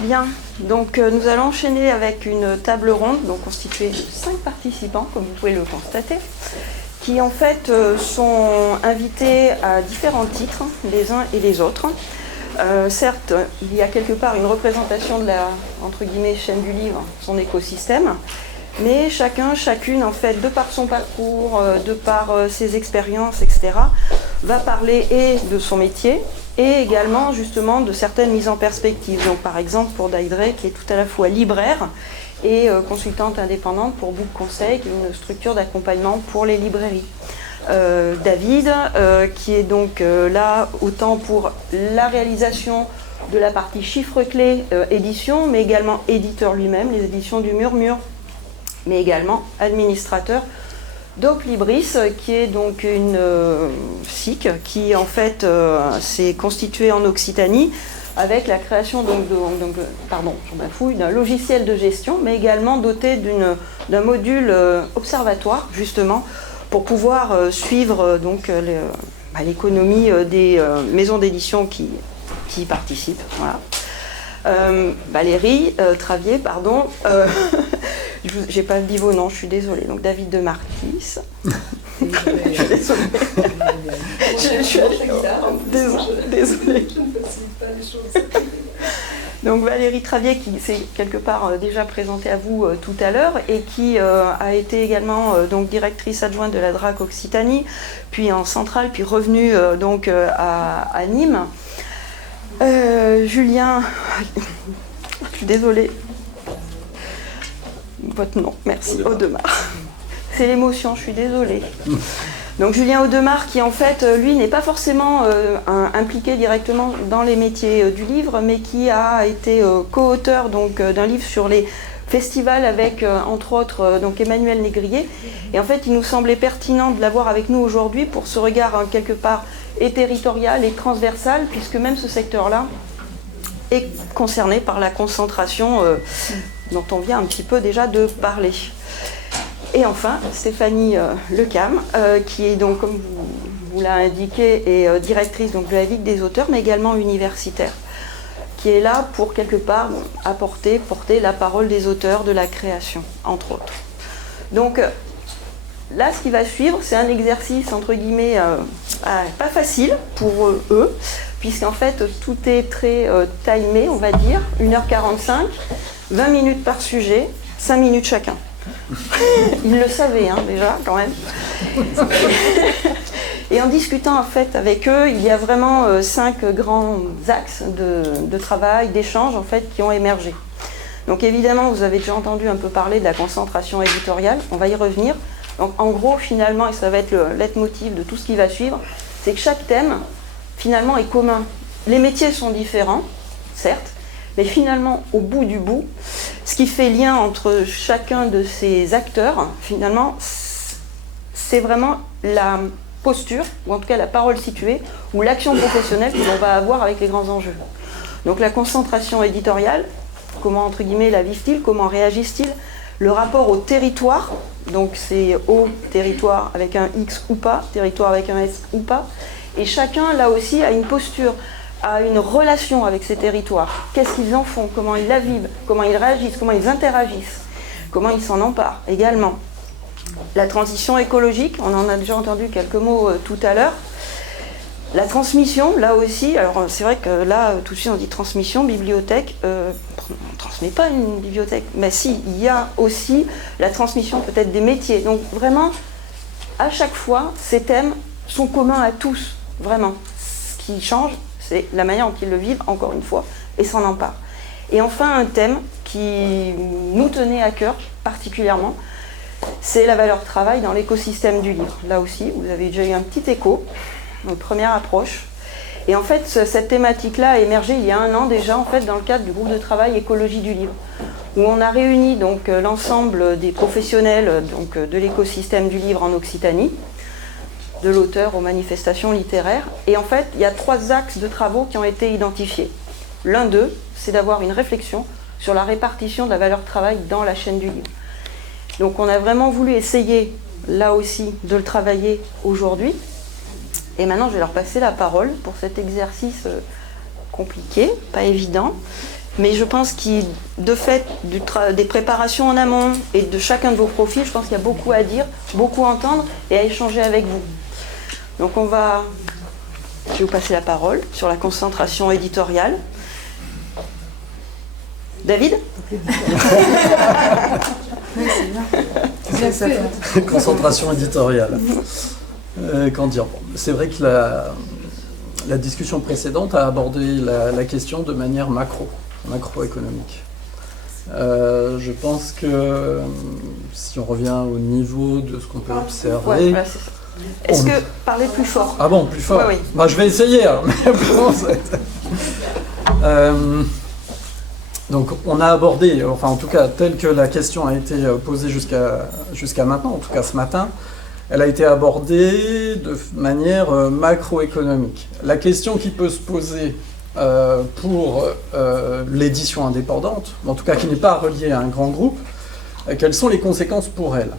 Bien, donc nous allons enchaîner avec une table ronde donc constituée de 5 participants, comme vous pouvez le constater, qui en fait sont invités à différents titres, les uns et les autres. Certes, il y a quelque part une représentation de la, entre guillemets, chaîne du livre, son écosystème, mais chacun, chacune, en fait, de par son parcours, de par ses expériences, etc., va parler et de son métier, et également, justement, de certaines mises en perspective. Donc, par exemple, pour Daidre, qui est tout à la fois libraire et consultante indépendante pour Book Conseil, qui est une structure d'accompagnement pour les librairies. David, qui est donc là autant pour la réalisation de la partie chiffres-clés édition, mais également éditeur lui-même, les éditions du Murmure, mais également administrateur d'Oclibris, qui est donc une SIC qui en fait s'est constituée en Occitanie avec la création d'un logiciel de gestion, mais également doté d'un module observatoire justement pour pouvoir suivre donc l'économie des maisons d'édition qui y participent. Voilà. Valérie Travier, pardon. J'ai pas dit vos noms, je suis désolée. Donc David de Marquis. Je suis désolée. Je suis désolée. Je ne facilite pas les choses. Donc Valérie Travier, qui s'est quelque part déjà présentée à vous tout à l'heure et qui a été également donc directrice adjointe de la DRAC Occitanie, puis en centrale, puis revenue donc à Nîmes. Julien, je suis désolée. Votre nom, merci, Audemars. C'est l'émotion, je suis désolée. Donc Julien Audemars, qui en fait, lui, n'est pas forcément impliqué directement dans les métiers du livre, mais qui a été co-auteur d'un livre sur les festivals avec, entre autres, donc Emmanuel Négrier. Et en fait, il nous semblait pertinent de l'avoir avec nous aujourd'hui pour ce regard quelque part et territorial et transversal, puisque même ce secteur-là est concerné par la concentration dont on vient un petit peu déjà de parler. Et enfin, Stéphanie Lecam, qui est donc, comme vous l'a indiqué, est directrice donc, de la Ligue des auteurs, mais également universitaire, qui est là pour quelque part porter la parole des auteurs de la création, entre autres. Donc là, ce qui va suivre, c'est un exercice, entre guillemets, pas facile pour eux, puisqu'en fait, tout est très timé, on va dire, 1h45, 20 minutes par sujet, 5 minutes chacun. Ils le savaient hein, déjà quand même. Et en discutant en fait avec eux, il y a vraiment 5 grands axes de travail, d'échange en fait qui ont émergé. Donc évidemment, vous avez déjà entendu un peu parler de la concentration éditoriale, on va y revenir. Donc en gros, finalement, et ça va être le leitmotiv de tout ce qui va suivre, c'est que chaque thème finalement est commun. Les métiers sont différents, certes, mais finalement, au bout du bout, ce qui fait lien entre chacun de ces acteurs, finalement, c'est vraiment la posture, ou en tout cas la parole située, ou l'action professionnelle que l'on va avoir avec les grands enjeux. Donc la concentration éditoriale, comment, entre guillemets, la vivent-ils, comment réagissent-ils, le rapport au territoire, donc c'est au territoire avec un X ou pas, territoire avec un S ou pas, et chacun, là aussi, a une posture, a une relation avec ces territoires. Qu'est-ce qu'ils en font, comment ils la vivent, comment ils réagissent, comment ils interagissent, comment ils s'en emparent également. La transition écologique, on en a déjà entendu quelques mots tout à l'heure. La transmission, là aussi, alors c'est vrai que là, tout de suite on dit transmission, bibliothèque, on ne transmet pas une bibliothèque, mais si, il y a aussi la transmission peut-être des métiers. Donc vraiment, à chaque fois, ces thèmes sont communs à tous, vraiment. Ce qui change, c'est la manière dont ils le vivent, encore une fois, et s'en emparent. Et enfin, un thème qui nous tenait à cœur particulièrement, c'est la valeur travail dans l'écosystème du livre. Là aussi, vous avez déjà eu un petit écho, une première approche. Et en fait, cette thématique-là a émergé il y a 1 an déjà, en fait, dans le cadre du groupe de travail Écologie du livre, où on a réuni donc l'ensemble des professionnels donc, de l'écosystème du livre en Occitanie, de l'auteur aux manifestations littéraires. Et en fait, il y a 3 axes de travaux qui ont été identifiés. L'un d'eux, c'est d'avoir une réflexion sur la répartition de la valeur travail dans la chaîne du livre. Donc on a vraiment voulu essayer, là aussi, de le travailler aujourd'hui. Et maintenant, je vais leur passer la parole pour cet exercice compliqué, pas évident. Mais je pense de fait des préparations en amont et de chacun de vos profils, je pense qu'il y a beaucoup à dire, beaucoup à entendre et à échanger avec vous. Donc je vais vous passer la parole sur la concentration éditoriale. David ? Concentration éditoriale. Qu'en dire ? C'est vrai que la discussion précédente a abordé la question de manière macroéconomique. Je pense que si on revient au niveau de ce qu'on peut observer... Ouais, voilà, c'est ça. Est-ce que parler plus fort ? Ah bon, plus fort ? Oui. Bah, je vais essayer. Hein. Donc on a abordé, enfin en tout cas telle que la question a été posée jusqu'à maintenant, en tout cas ce matin, elle a été abordée de manière macroéconomique. La question qui peut se poser pour l'édition indépendante, en tout cas qui n'est pas reliée à un grand groupe, quelles sont les conséquences pour elle ?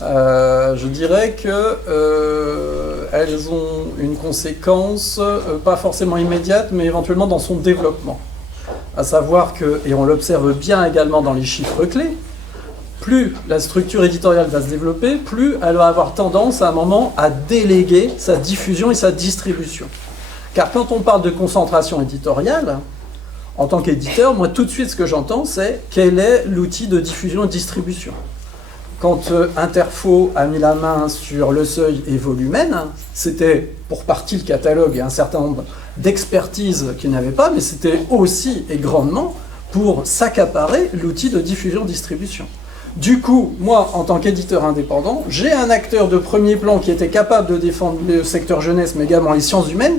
Je dirais qu'elles ont une conséquence pas forcément immédiate, mais éventuellement dans son développement. À savoir que, et on l'observe bien également dans les chiffres clés, plus la structure éditoriale va se développer, plus elle va avoir tendance à un moment à déléguer sa diffusion et sa distribution. Car quand on parle de concentration éditoriale, en tant qu'éditeur, moi tout de suite ce que j'entends c'est quel est l'outil de diffusion et de distribution. Quand Interfo a mis la main sur Le Seuil et Volumen, c'était pour partie le catalogue et un certain nombre d'expertises qu'ils n'avaient pas, mais c'était aussi et grandement pour s'accaparer l'outil de diffusion-distribution. Du coup, moi, en tant qu'éditeur indépendant, j'ai un acteur de premier plan qui était capable de défendre le secteur jeunesse, mais également les sciences humaines,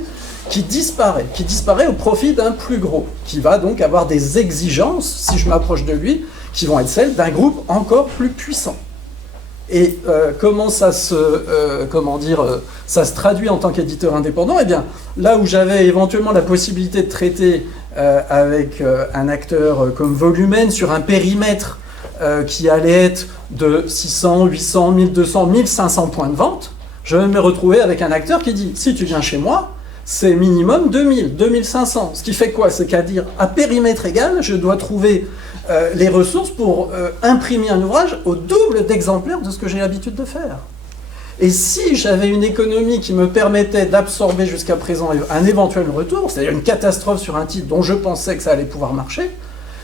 qui disparaît au profit d'un plus gros, qui va donc avoir des exigences, si je m'approche de lui, qui vont être celles d'un groupe encore plus puissant. Et comment ça se traduit en tant qu'éditeur indépendant ? Eh bien, là où j'avais éventuellement la possibilité de traiter avec un acteur comme Volumen sur un périmètre qui allait être de 600, 800, 1200, 1500 points de vente, je vais me retrouver avec un acteur qui dit « si tu viens chez moi, c'est minimum 2000, 2500 ». Ce qui fait quoi ? C'est qu'à dire, à périmètre égal, je dois trouver les ressources pour imprimer un ouvrage au double d'exemplaires de ce que j'ai l'habitude de faire. Et si j'avais une économie qui me permettait d'absorber jusqu'à présent un éventuel retour, c'est-à-dire une catastrophe sur un titre dont je pensais que ça allait pouvoir marcher,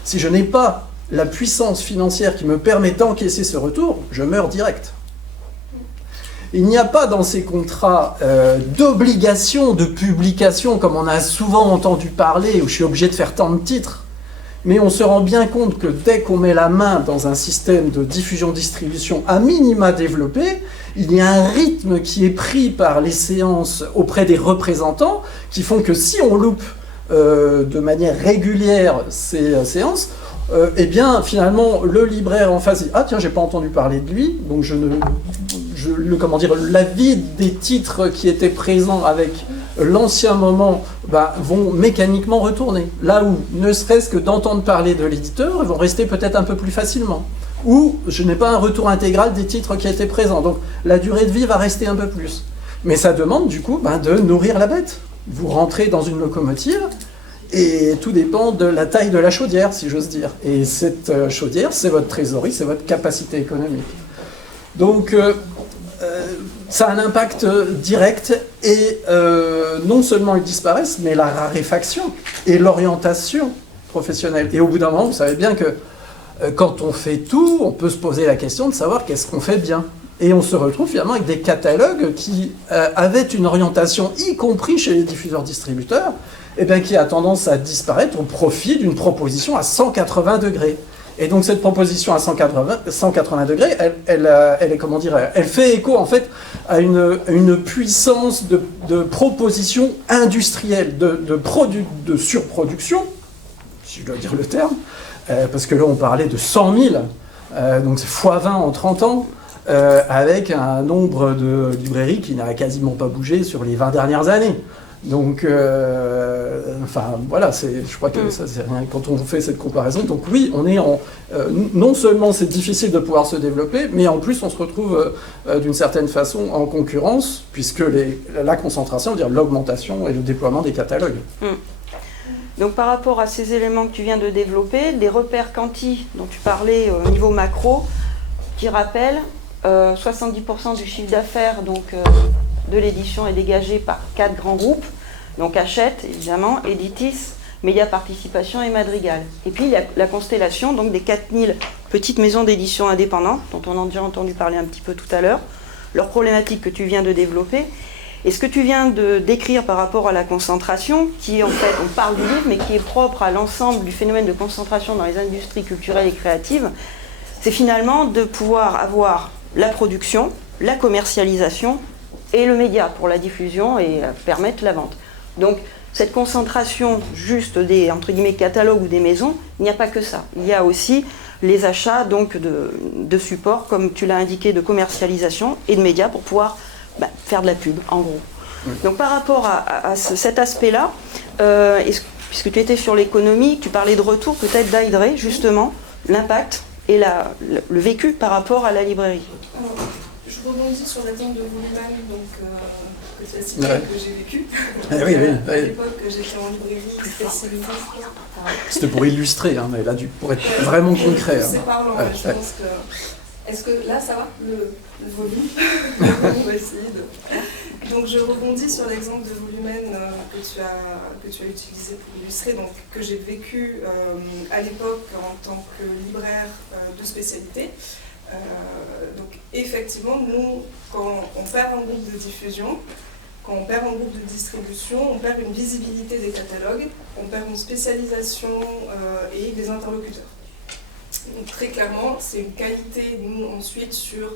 si je n'ai pas la puissance financière qui me permet d'encaisser ce retour, je meurs direct. Il n'y a pas dans ces contrats d'obligation de publication, comme on a souvent entendu parler, où je suis obligé de faire tant de titres. Mais on se rend bien compte que dès qu'on met la main dans un système de diffusion-distribution à minima développé, il y a un rythme qui est pris par les séances auprès des représentants qui font que si on loupe de manière régulière ces séances, eh bien finalement le libraire en face dit « Ah tiens, j'ai pas entendu parler de lui, donc l'avis des titres qui étaient présents avec l'ancien moment vont mécaniquement retourner. Là où, ne serait-ce que d'entendre parler de l'éditeur, ils vont rester peut-être un peu plus facilement. Ou je n'ai pas un retour intégral des titres qui étaient présents. Donc la durée de vie va rester un peu plus. Mais ça demande du coup de nourrir la bête. Vous rentrez dans une locomotive et tout dépend de la taille de la chaudière, si j'ose dire. Et cette chaudière, c'est votre trésorerie, c'est votre capacité économique. Donc ça a un impact direct et non seulement ils disparaissent, mais la raréfaction et l'orientation professionnelle. Et au bout d'un moment, vous savez bien que quand on fait tout, on peut se poser la question de savoir qu'est-ce qu'on fait bien. Et on se retrouve finalement avec des catalogues qui avaient une orientation, y compris chez les diffuseurs-distributeurs, qui a tendance à disparaître au profit d'une proposition à 180 degrés. Et donc cette proposition à 180 degrés, elle fait écho en fait à une puissance de proposition industrielle, de surproduction, si je dois dire le terme, parce que là on parlait de 100 000, donc c'est x20 en 30 ans, avec un nombre de librairies qui n'a quasiment pas bougé sur les 20 dernières années. Donc, voilà, je crois que ça c'est rien quand on fait cette comparaison. Donc oui, on est non seulement c'est difficile de pouvoir se développer, mais en plus on se retrouve d'une certaine façon en concurrence, puisque la concentration veut dire l'augmentation et le déploiement des catalogues. Donc par rapport à ces éléments que tu viens de développer, des repères quanti dont tu parlais au niveau macro, qui rappellent 70% du chiffre d'affaires de l'édition est dégagé par 4 grands groupes, donc Hachette évidemment, Editis, Média Participation et Madrigal. Et puis il y a la constellation donc, des 4000 petites maisons d'édition indépendantes, dont on a déjà entendu parler un petit peu tout à l'heure, leurs problématiques que tu viens de développer. Et ce que tu viens de décrire par rapport à la concentration, qui est en fait, on parle du livre, mais qui est propre à l'ensemble du phénomène de concentration dans les industries culturelles et créatives, c'est finalement de pouvoir avoir la production, la commercialisation et le média pour la diffusion et permettre la vente. Donc cette concentration juste des entre guillemets catalogues ou des maisons, il n'y a pas que ça. Il y a aussi les achats donc de supports, comme tu l'as indiqué, de commercialisation et de médias pour pouvoir faire de la pub, en gros. Oui. Donc par rapport à cet aspect-là, puisque tu étais sur l'économie, tu parlais de retour peut-être d'Aydré, justement, l'impact et le vécu par rapport à la librairie. Alors, je rebondis sur l'exemple de Voluman, que tu as cité, que j'ai vécu. À l'époque, j'étais en librairie spécialisée. C'était pour illustrer, hein, mais là, pour être vraiment concret. C'est parlant, je pense que... Est-ce que là, ça va, le volume? On va essayer de... Donc, je rebondis sur l'exemple de Volumen que tu as utilisé pour illustrer, donc, que j'ai vécu à l'époque en tant que libraire de spécialité. Donc, effectivement, nous, quand on perd un groupe de diffusion, quand on perd un groupe de distribution, on perd une visibilité des catalogues, on perd une spécialisation et des interlocuteurs. Donc, très clairement, c'est une qualité, nous, ensuite, sur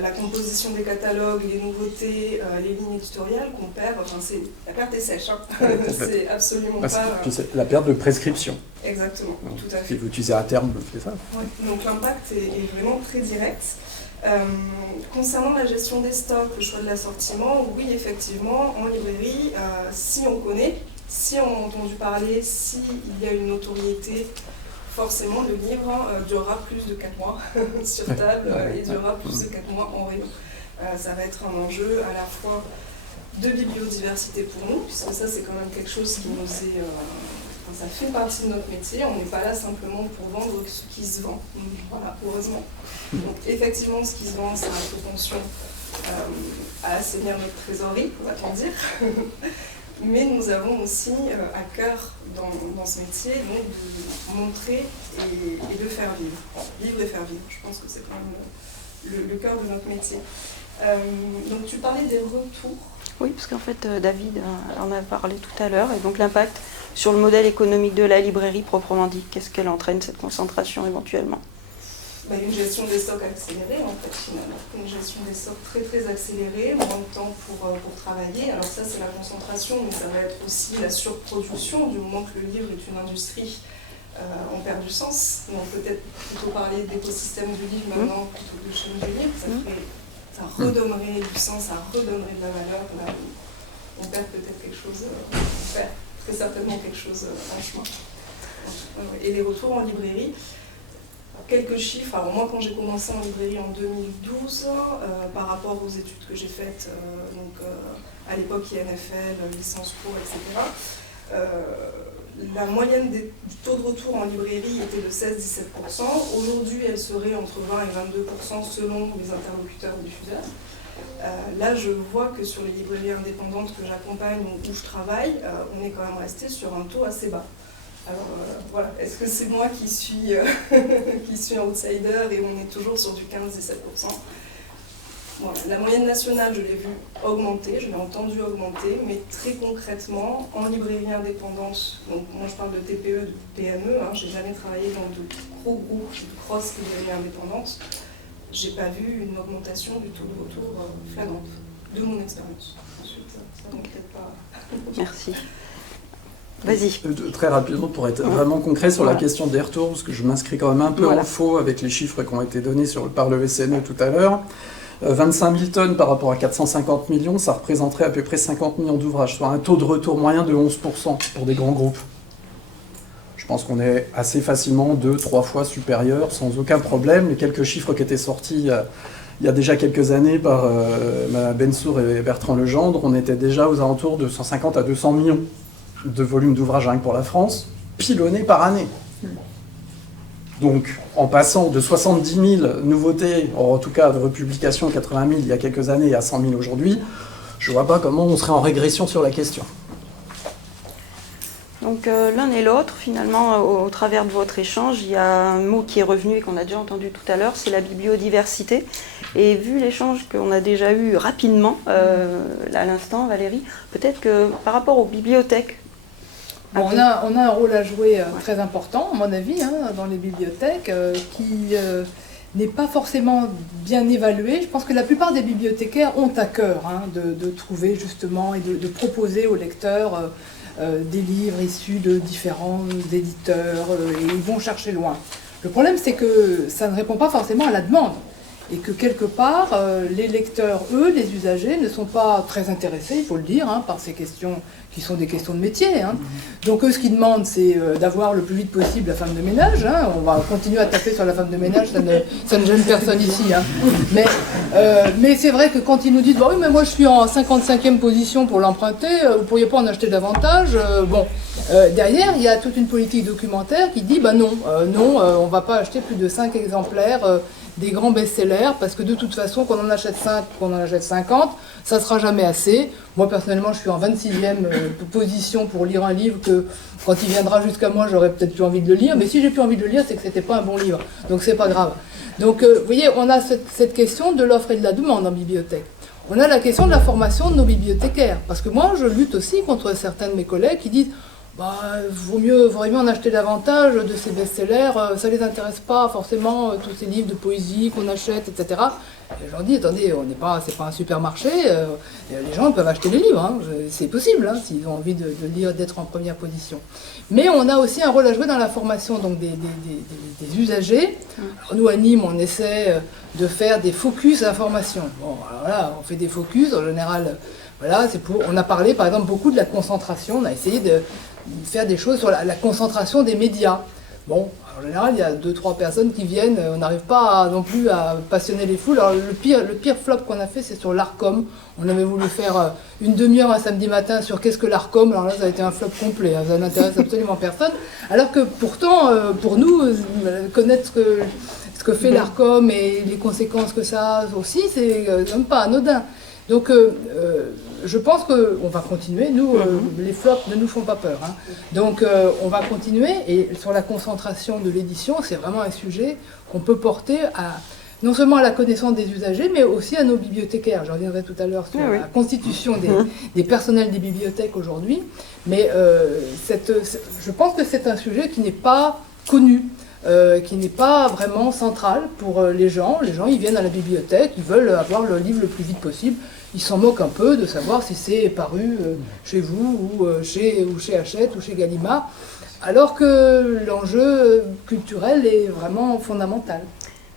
la composition des catalogues, les nouveautés, les lignes éditoriales qu'on perd. Enfin, la perte est sèche, hein. C'est absolument pas... C'est la perte de prescription. Exactement, donc, tout à fait. Si vous utilisez à terme, c'est ça. Ouais. Donc l'impact est vraiment très direct. Concernant la gestion des stocks, le choix de l'assortiment, oui, effectivement, en librairie, si on connaît, si on a entendu parler, s'il y a une notoriété, forcément, le livre durera plus de 4 mois sur table et durera plus de 4 mois en rayon. Ça va être un enjeu à la fois de bibliodiversité pour nous, puisque ça, c'est quand même quelque chose qui nous est... ça fait partie de notre métier, on n'est pas là simplement pour vendre ce qui se vend. Voilà, heureusement. Donc, effectivement, ce qui se vend, ça a une propension à assainir notre trésorerie, on va dire. Mais nous avons aussi à cœur dans ce métier donc, de montrer et de faire vivre. Vivre et faire vivre, je pense que c'est quand même le cœur de notre métier. Donc tu parlais des retours. Oui, parce qu'en fait David en a parlé tout à l'heure, et donc l'impact sur le modèle économique de la librairie proprement dit, qu'est-ce qu'elle entraîne cette concentration éventuellement? Une gestion des stocks accélérée en fait finalement, une gestion des stocks très très accélérée, moins de temps pour travailler. Alors ça c'est la concentration, mais ça va être aussi la surproduction du moment que le livre est une industrie, on perd du sens. Donc peut-être plutôt parler d'écosystème du livre maintenant plutôt que de chaîne du livre, ça redonnerait du sens, ça redonnerait de la valeur. Là, on perd peut-être quelque chose, on perd très certainement quelque chose en chemin. Et les retours en librairie. Quelques chiffres. Alors moi, quand j'ai commencé en librairie en 2012, par rapport aux études que j'ai faites, à l'époque INFL, licence pro, etc., la moyenne du taux de retour en librairie était de 16-17%. Aujourd'hui, elle serait entre 20 et 22% selon les interlocuteurs diffuseurs. Là, je vois que sur les librairies indépendantes que j'accompagne ou où je travaille, on est quand même resté sur un taux assez bas. Alors voilà, est-ce que c'est moi qui suis outsider et on est toujours sur du 15-17%? Voilà. La moyenne nationale, je l'ai vue augmenter, je l'ai entendu augmenter, mais très concrètement, en librairie indépendante, donc moi je parle de TPE, de PME, j'ai jamais travaillé dans de gros groupes, de grosses librairies indépendantes, j'ai pas vu une augmentation du taux de retour flagrante, de mon expérience. Ensuite, ça ne peut-être pas... Merci. Vas-y. Très rapidement, pour être vraiment concret sur la question des retours, parce que je m'inscris quand même un peu en faux avec les chiffres qui ont été donnés par le SNE tout à l'heure. 25 000 tonnes par rapport à 450 millions, ça représenterait à peu près 50 millions d'ouvrages, soit un taux de retour moyen de 11% pour des grands groupes. Je pense qu'on est assez facilement 2-3 fois supérieur, sans aucun problème. Les quelques chiffres qui étaient sortis il y a déjà quelques années par Bensour et Bertrand Legendre, on était déjà aux alentours de 150 à 200 millions. de volume d'ouvrages rien que pour la France, pilonnés par année. Donc, en passant de 70 000 nouveautés, en tout cas de republications, 80 000 il y a quelques années à 100 000 aujourd'hui, je ne vois pas comment on serait en régression sur la question. Donc l'un et l'autre, finalement, au travers de votre échange, il y a un mot qui est revenu et qu'on a déjà entendu tout à l'heure, c'est la bibliodiversité. Et vu l'échange qu'on a déjà eu rapidement, à l'instant, Valérie, peut-être que par rapport aux bibliothèques, bon, on a un rôle à jouer très important, à mon avis, dans les bibliothèques, qui n'est pas forcément bien évalué. Je pense que la plupart des bibliothécaires ont à cœur de trouver justement et de proposer aux lecteurs des livres issus de différents éditeurs, et ils vont chercher loin. Le problème, c'est que ça ne répond pas forcément à la demande, et que quelque part, les lecteurs, eux, les usagers, ne sont pas très intéressés, il faut le dire, par ces questions qui sont des questions de métier. Donc eux, ce qu'ils demandent, c'est d'avoir le plus vite possible la femme de ménage. On va continuer à taper sur la femme de ménage, ça ne gêne personne ici. Mais c'est vrai que quand ils nous disent « oui, mais moi je suis en 55e position pour l'emprunter, vous ne pourriez pas en acheter davantage ?» derrière, il y a toute une politique documentaire qui dit « non, on ne va pas acheter plus de 5 exemplaires des grands best-sellers, parce que de toute façon, qu'on en achète 5, qu'on en achète 50, ça ne sera jamais assez. » Moi, personnellement, je suis en 26e position pour lire un livre que, quand il viendra jusqu'à moi, j'aurais peut-être plus envie de le lire. Mais si j'ai plus envie de le lire, c'est que ce n'était pas un bon livre. Donc, c'est pas grave. Donc, vous voyez, on a cette question de l'offre et de la demande en bibliothèque. On a la question de la formation de nos bibliothécaires. Parce que moi, je lutte aussi contre certains de mes collègues qui disent vaudrait mieux en acheter davantage de ces best-sellers, ça ne les intéresse pas forcément, tous ces livres de poésie qu'on achète, etc. Et je leur dis, attendez, c'est pas un supermarché, les gens peuvent acheter les livres, c'est possible, s'ils ont envie de lire, d'être en première position. Mais on a aussi un rôle à jouer dans la formation donc des usagers. Alors nous, à Nîmes, on essaie de faire des focus information. Bon, alors là, on fait des focus, en général, voilà, on a parlé, par exemple, beaucoup de la concentration, on a essayé de faire des choses sur la concentration des médias. Bon, en général, il y a 2-3 personnes qui viennent, on n'arrive pas non plus à passionner les foules. Alors le pire flop qu'on a fait, c'est sur l'Arcom. On avait voulu faire une demi-heure un samedi matin sur qu'est-ce que l'Arcom. Alors là, ça a été un flop complet, ça n'intéresse absolument personne. Alors que pourtant, pour nous, connaître ce que fait l'Arcom et les conséquences que ça a aussi, c'est même pas anodin. Donc, je pense qu'on va continuer. Nous, les flops ne nous font pas peur. Donc, on va continuer. Et sur la concentration de l'édition, c'est vraiment un sujet qu'on peut porter non seulement à la connaissance des usagers, mais aussi à nos bibliothécaires. Je reviendrai tout à l'heure sur la constitution des personnels des bibliothèques aujourd'hui. Mais je pense que c'est un sujet qui n'est pas connu. Qui n'est pas vraiment central pour les gens. Les gens, ils viennent à la bibliothèque, ils veulent avoir le livre le plus vite possible. Ils s'en moquent un peu de savoir si c'est paru chez vous, ou chez Hachette, ou chez Gallimard, alors que l'enjeu culturel est vraiment fondamental.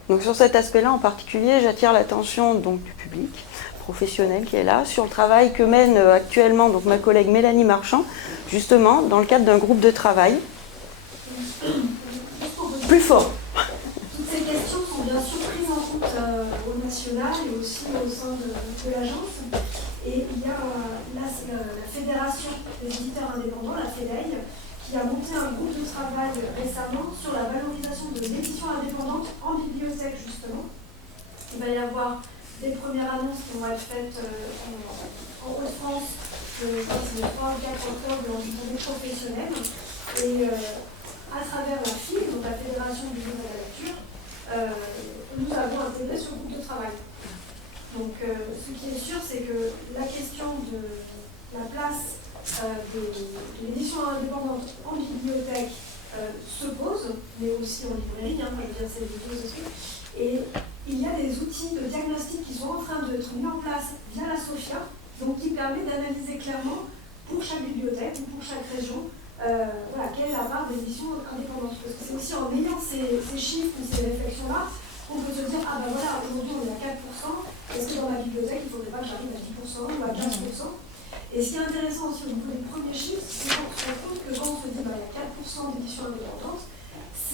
Donc sur cet aspect-là en particulier, j'attire l'attention donc du public professionnel qui est là, sur le travail que mène actuellement donc ma collègue Mélanie Marchand, justement dans le cadre d'un groupe de travail. Plus fort. Toutes ces questions sont bien sûr prises en compte au national et aussi au sein de l'agence. Et il y a la Fédération des éditeurs indépendants, la FEDEI, qui a monté un groupe de travail récemment sur la valorisation de l'édition indépendante en bibliothèque, justement. Il va y avoir des premières annonces qui vont être faites en Haute-France, je crois que c'est le 3 ou 4 octobre, dans une journée professionnelle. Et à travers la FIL, donc la Fédération du livre et de la lecture, nous avons intégré ce groupe de travail. Donc ce qui est sûr, c'est que la question de la place de l'édition indépendante en bibliothèque se pose, mais aussi en librairie, je veux dire, c'est les deux aspects. Et il y a des outils de diagnostic qui sont en train d'être mis en place via la SOFIA, donc qui permet d'analyser clairement pour chaque bibliothèque ou pour chaque région quelle est la part d'édition indépendante. Parce que c'est aussi en ayant ces chiffres ou ces réflexions-là qu'on peut se dire aujourd'hui on est à 4%, est-ce que dans ma bibliothèque il ne faudrait pas que j'arrive à 10% ou à 15%? Et ce qui est intéressant aussi au niveau des premiers chiffres, c'est qu'on se rend compte que quand on se dit il y a 4% d'édition indépendante,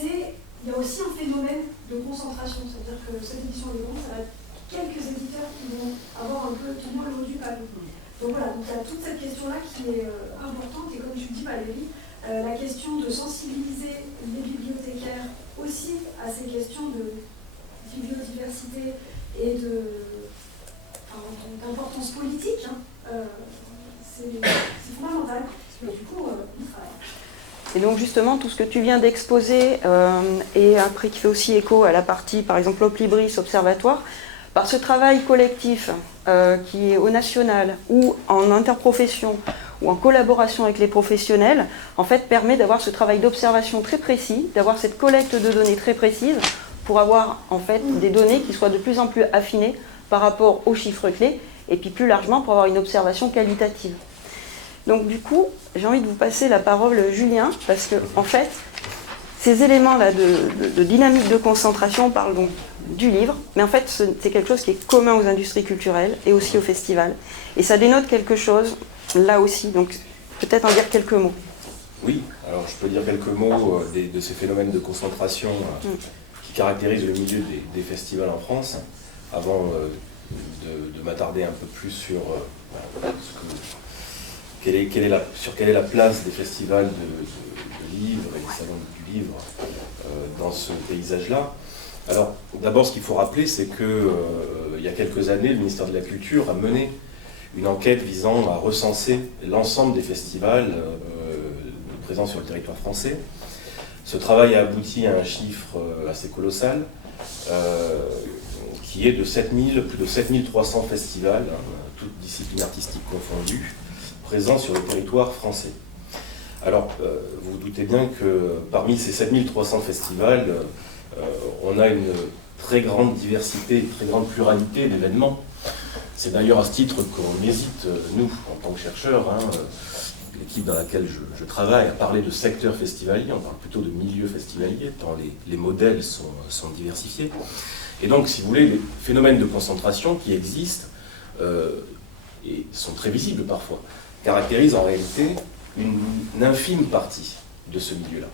il y a aussi un phénomène de concentration. C'est-à-dire que cette édition indépendante, ça va être quelques éditeurs qui vont avoir un peu tout le monde le haut du panier. Donc voilà, donc il y a toute cette question-là qui est importante, et comme tu le dis Valérie, la question de sensibiliser les bibliothécaires aussi à ces questions de biodiversité et d'importance politique, c'est fondamental. Et du coup, on travaille. Et donc justement, tout ce que tu viens d'exposer, et après qui fait aussi écho à la partie, par exemple, Oplibris Observatoire, par ce travail collectif qui est au national ou en interprofession ou en collaboration avec les professionnels, en fait, permet d'avoir ce travail d'observation très précis, d'avoir cette collecte de données très précise pour avoir en fait des données qui soient de plus en plus affinées par rapport aux chiffres clés et puis plus largement pour avoir une observation qualitative. Donc du coup, j'ai envie de vous passer la parole, Julien, parce que en fait, ces éléments-là de dynamique de concentration, on parle donc du livre, mais en fait, c'est quelque chose qui est commun aux industries culturelles et aussi aux festivals. Et ça dénote quelque chose, là aussi, donc peut-être en dire quelques mots. Oui, alors je peux dire quelques mots de ces phénomènes de concentration qui caractérisent le milieu des festivals en France, avant de m'attarder un peu plus sur quelle est la place des festivals de livres et des salons du livre dans ce paysage-là. Alors, d'abord, ce qu'il faut rappeler, c'est qu'il y a quelques années, le ministère de la Culture a mené une enquête visant à recenser l'ensemble des festivals présents sur le territoire français. Ce travail a abouti à un chiffre assez colossal, qui est de plus de 7300 festivals, toutes disciplines artistiques confondues, présents sur le territoire français. Alors, vous vous doutez bien que parmi ces 7300 festivals, on a une très grande diversité, une très grande pluralité d'événements. C'est d'ailleurs à ce titre qu'on hésite, nous, en tant que chercheurs, l'équipe dans laquelle je travaille, à parler de secteur festivalier. On parle plutôt de milieu festivalier, tant les modèles sont diversifiés. Et donc, si vous voulez, les phénomènes de concentration qui existent, et sont très visibles parfois, caractérisent en réalité une infime partie de ce milieu-là.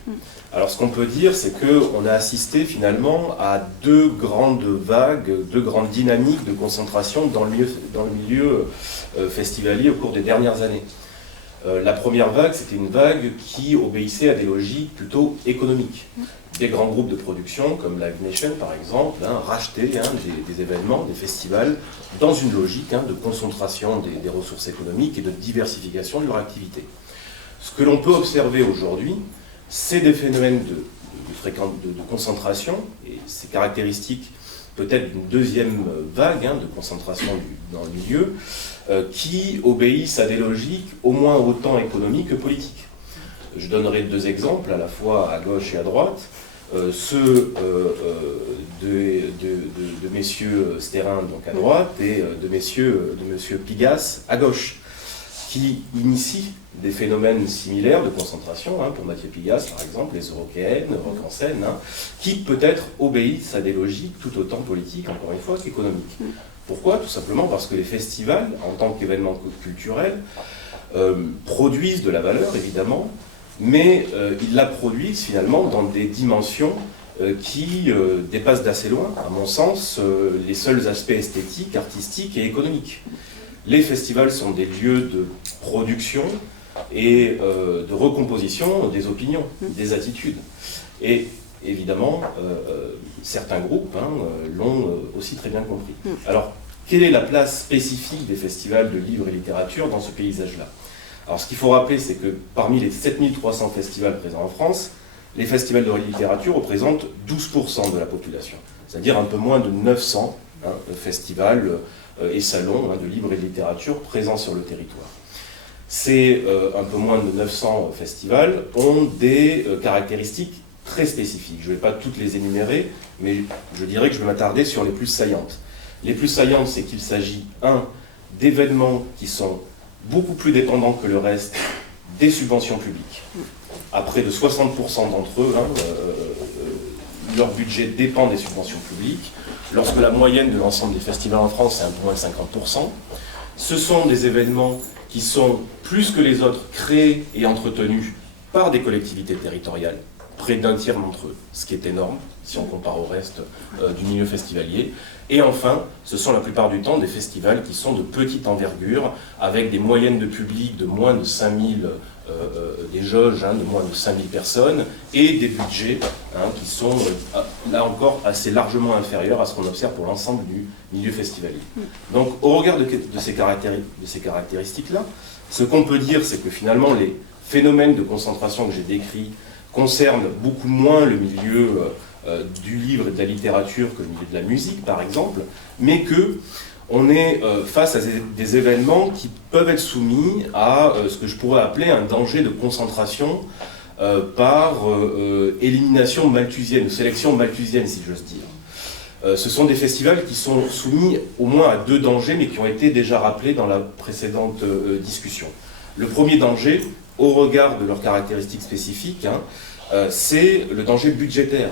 Alors ce qu'on peut dire, c'est qu'on a assisté finalement à deux grandes vagues, deux grandes dynamiques de concentration dans le milieu festivalier au cours des dernières années. La première vague, c'était une vague qui obéissait à des logiques plutôt économiques. Des grands groupes de production, comme Live Nation par exemple, rachetaient des événements, des festivals, dans une logique de concentration des ressources économiques et de diversification de leur activité. Ce que l'on peut observer aujourd'hui, c'est des phénomènes de concentration, et ces caractéristiques peut-être d'une deuxième vague de concentration dans le milieu, qui obéissent à des logiques au moins autant économiques que politiques. Je donnerai deux exemples, à la fois à gauche et à droite. Ceux de messieurs Sterrin donc à droite et de monsieur Pigasse à gauche, qui initient des phénomènes similaires de concentration, pour Mathieu Pigasse par exemple, les Eurockéennes, Rock en scène, qui peut-être obéissent à des logiques tout autant politiques, encore une fois, qu'économiques. Pourquoi ? Tout simplement parce que les festivals, en tant qu'événements culturels, produisent de la valeur, évidemment, mais ils la produisent finalement dans des dimensions qui dépassent d'assez loin, à mon sens, les seuls aspects esthétiques, artistiques et économiques. Les festivals sont des lieux de production et de recomposition des opinions, des attitudes. Et évidemment, certains groupes l'ont aussi très bien compris. Alors, quelle est la place spécifique des festivals de livres et littérature dans ce paysage-là ? Alors, ce qu'il faut rappeler, c'est que parmi les 7300 festivals présents en France, les festivals de littérature représentent 12% de la population, c'est-à-dire un peu moins de 900 festivals et salons de livres et de littérature présents sur le territoire. Ces un peu moins de 900 festivals ont des caractéristiques très spécifiques. Je ne vais pas toutes les énumérer, mais je dirais que je vais m'attarder sur les plus saillantes. Les plus saillantes, c'est qu'il s'agit, d'événements qui sont beaucoup plus dépendants que le reste des subventions publiques. À près de 60% d'entre eux, leur budget dépend des subventions publiques. Lorsque la moyenne de l'ensemble des festivals en France, c'est un peu moins de 50%. Ce sont des événements qui sont, plus que les autres, créés et entretenus par des collectivités territoriales, près d'un tiers d'entre eux, ce qui est énorme si on compare au reste du milieu festivalier. Et enfin, ce sont la plupart du temps des festivals qui sont de petite envergure, avec des moyennes de public de moins de 5000, des jauges de moins de 5000 personnes, et des budgets qui sont, là encore, assez largement inférieurs à ce qu'on observe pour l'ensemble du milieu festivalier. Donc, au regard de ces caractéristiques-là, ce qu'on peut dire, c'est que finalement, les phénomènes de concentration que j'ai décrits concernent beaucoup moins le milieu du livre et de la littérature que le milieu de la musique, par exemple, mais qu'on est face à des événements qui peuvent être soumis à ce que je pourrais appeler un danger de concentration par élimination malthusienne, ou sélection malthusienne, si j'ose dire. Ce sont des festivals qui sont soumis au moins à deux dangers, mais qui ont été déjà rappelés dans la précédente discussion. Le premier danger, au regard de leurs caractéristiques spécifiques, c'est le danger budgétaire.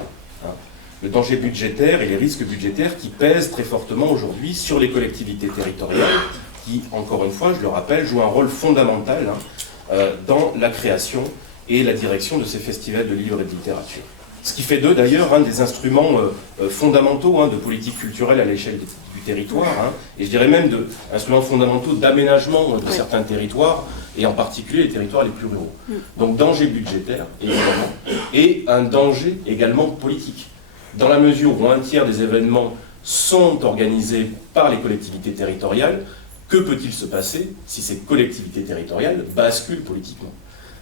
Le danger budgétaire et les risques budgétaires qui pèsent très fortement aujourd'hui sur les collectivités territoriales, qui, encore une fois, je le rappelle, jouent un rôle fondamental dans la création et la direction de ces festivals de livres et de littérature. Ce qui fait d'eux, d'ailleurs, un des instruments fondamentaux de politique culturelle à l'échelle du territoire, et je dirais même d'instruments fondamentaux d'aménagement de certains territoires, et en particulier les territoires les plus ruraux. Donc danger budgétaire, évidemment, et un danger également politique. Dans la mesure où un tiers des événements sont organisés par les collectivités territoriales, que peut-il se passer si ces collectivités territoriales basculent politiquement ?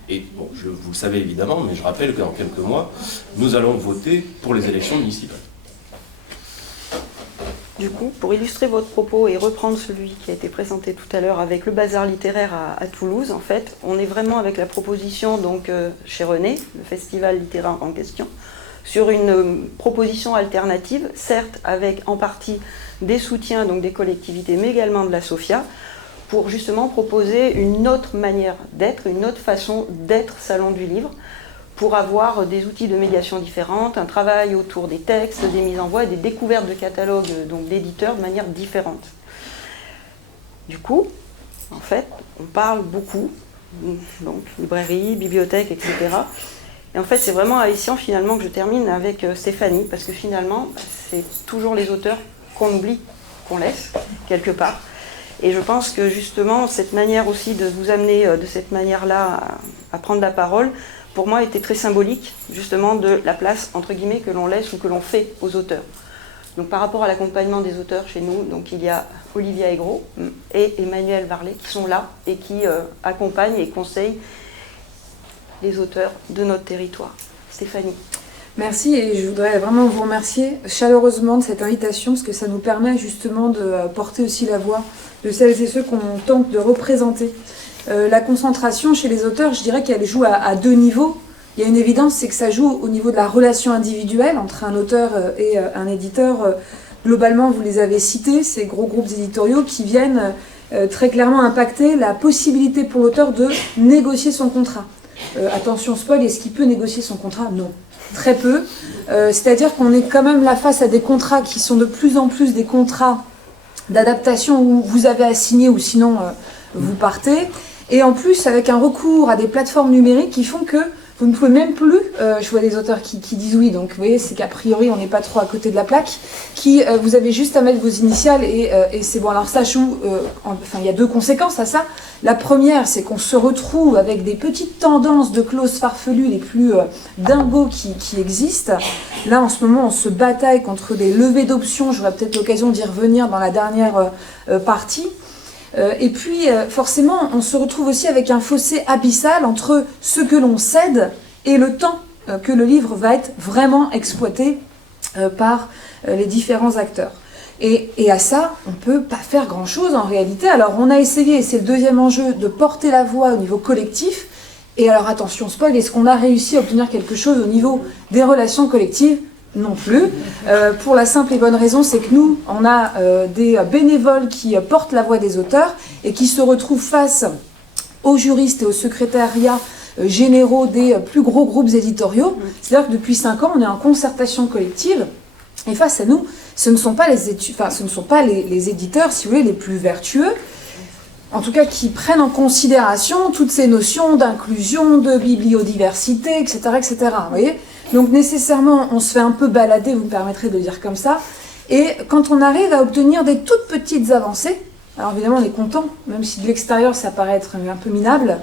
Et bon, vous le savez évidemment, mais je rappelle que dans quelques mois, nous allons voter pour les élections municipales. Du coup, pour illustrer votre propos et reprendre celui qui a été présenté tout à l'heure avec le bazar littéraire à Toulouse, en fait, on est vraiment avec la proposition donc chez René, le festival littéraire en question, sur une proposition alternative, certes avec en partie des soutiens donc des collectivités, mais également de la SOFIA, pour justement proposer une autre manière d'être, une autre façon d'être salon du livre, pour avoir des outils de médiation différentes, un travail autour des textes, des mises en voix et des découvertes de catalogues donc d'éditeurs de manière différente. Du coup, en fait, on parle beaucoup, donc librairie, bibliothèque, etc. Et en fait, c'est vraiment à Essian finalement que je termine avec Stéphanie, parce que finalement, c'est toujours les auteurs qu'on oublie, qu'on laisse quelque part. Et je pense que justement, cette manière aussi de vous amener de cette manière-là à prendre la parole, pour moi, était très symbolique, justement, de la place, entre guillemets, que l'on laisse ou que l'on fait aux auteurs. Donc, par rapport à l'accompagnement des auteurs chez nous, donc, il y a Olivia Aigro et Emmanuel Varlet qui sont là et qui accompagnent et conseillent les auteurs de notre territoire. Stéphanie. Merci, et je voudrais vraiment vous remercier chaleureusement de cette invitation, parce que ça nous permet justement de porter aussi la voix de celles et ceux qu'on tente de représenter. La concentration chez les auteurs, je dirais qu'elle joue à deux niveaux. Il y a une évidence, c'est que ça joue au niveau de la relation individuelle entre un auteur et un éditeur. Globalement, vous les avez cités, ces gros groupes éditoriaux qui viennent très clairement impacter la possibilité pour l'auteur de négocier son contrat. Attention spoil, est-ce qu'il peut négocier son contrat ? Non. Très peu. C'est-à-dire qu'on est quand même là face à des contrats qui sont de plus en plus des contrats d'adaptation où vous avez à signer ou sinon vous partez. Et en plus, avec un recours à des plateformes numériques qui font que vous ne pouvez même plus, je vois des auteurs qui disent oui, donc vous voyez, c'est qu'a priori on n'est pas trop à côté de la plaque, vous avez juste à mettre vos initiales et c'est bon. Alors ça joue, enfin il y a deux conséquences à ça. La première, c'est qu'on se retrouve avec des petites tendances de clauses farfelues les plus dingos qui existent. Là en ce moment on se bataille contre des levées d'options, j'aurai peut-être l'occasion d'y revenir dans la dernière partie. Et puis, forcément, on se retrouve aussi avec un fossé abyssal entre ce que l'on cède et le temps que le livre va être vraiment exploité par les différents acteurs. Et à ça, on ne peut pas faire grand-chose en réalité. Alors, on a essayé, et c'est le deuxième enjeu, de porter la voix au niveau collectif. Et alors, attention, spoil, est-ce qu'on a réussi à obtenir quelque chose au niveau des relations collectives ? Non plus, pour la simple et bonne raison, c'est que nous, on a des bénévoles qui portent la voix des auteurs et qui se retrouvent face aux juristes et aux secrétariats généraux des plus gros groupes éditoriaux. C'est-à-dire que depuis 5 ans, on est en concertation collective et face à nous, ce ne sont pas les éditeurs, si vous voulez, les plus vertueux, en tout cas qui prennent en considération toutes ces notions d'inclusion, de bibliodiversité, etc. etc. Vous voyez ? Donc nécessairement, on se fait un peu balader, vous me permettrez de le dire comme ça. Et quand on arrive à obtenir des toutes petites avancées, alors évidemment on est content, même si de l'extérieur ça paraît être un peu minable,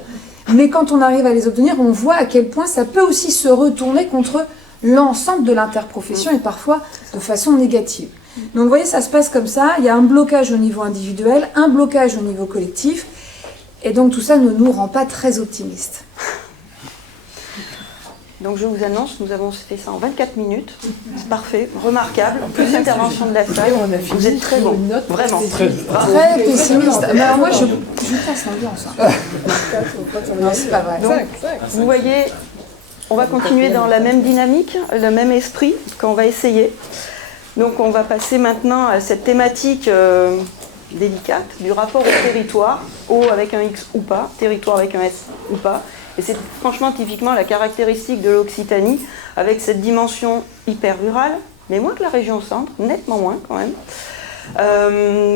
mais quand on arrive à les obtenir, on voit à quel point ça peut aussi se retourner contre l'ensemble de l'interprofession et parfois de façon négative. Donc vous voyez, ça se passe comme ça, il y a un blocage au niveau individuel, un blocage au niveau collectif, et donc tout ça ne nous rend pas très optimistes. Donc je vous annonce, nous avons fait ça en 24 minutes. C'est parfait, remarquable. Plus d'intervention de la salle. Vous êtes très bon, vraiment. Très pessimiste. Mais alors moi, je passe l'ambiance. Non, c'est pas vrai. Donc, vous voyez, on va continuer dans la même dynamique, le même esprit qu'on va essayer. Donc on va passer maintenant à cette thématique délicate du rapport au territoire, O avec un X ou pas, territoire avec un S ou pas. Et c'est franchement typiquement la caractéristique de l'Occitanie, avec cette dimension hyper rurale, mais moins que la région centre, nettement moins quand même.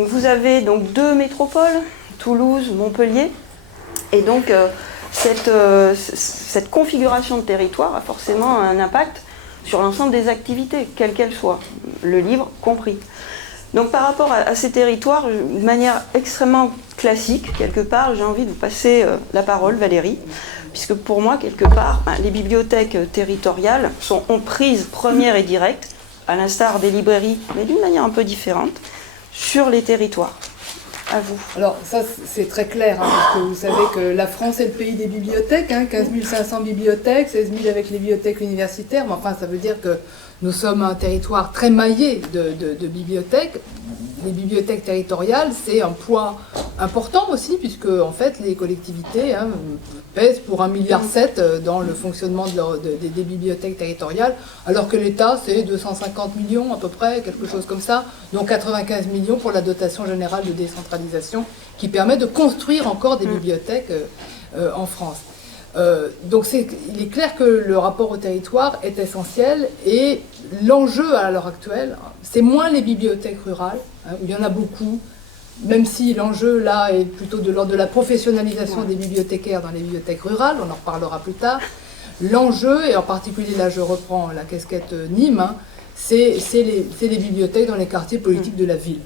Vous avez donc 2 métropoles, Toulouse, Montpellier, et donc cette configuration de territoire a forcément un impact sur l'ensemble des activités, quelles qu'elles soient, le livre compris. Donc par rapport à ces territoires, de manière extrêmement classique, quelque part, j'ai envie de vous passer la parole, Valérie, puisque pour moi, quelque part, les bibliothèques territoriales ont prise première et directe, à l'instar des librairies, mais d'une manière un peu différente, sur les territoires. À vous. Alors ça c'est très clair, parce que vous savez que la France est le pays des bibliothèques, 15 500 bibliothèques, 16 000 avec les bibliothèques universitaires, mais enfin ça veut dire que nous sommes un territoire très maillé de bibliothèques. Les bibliothèques territoriales, c'est un poids important aussi, puisque en fait les collectivités pèsent pour 1,7 milliard dans le fonctionnement des bibliothèques territoriales, alors que l'État c'est 250 millions à peu près, quelque chose comme ça, dont 95 millions pour la dotation générale de décentralisation, qui permet de construire encore des bibliothèques en France. Donc il est clair que le rapport au territoire est essentiel, et l'enjeu à l'heure actuelle, c'est moins les bibliothèques rurales, où il y en a beaucoup, même si l'enjeu là est plutôt de l'ordre de la professionnalisation des bibliothécaires dans les bibliothèques rurales, on en reparlera plus tard. L'enjeu, et en particulier là je reprends la casquette Nîmes, c'est les bibliothèques dans les quartiers politiques de la ville.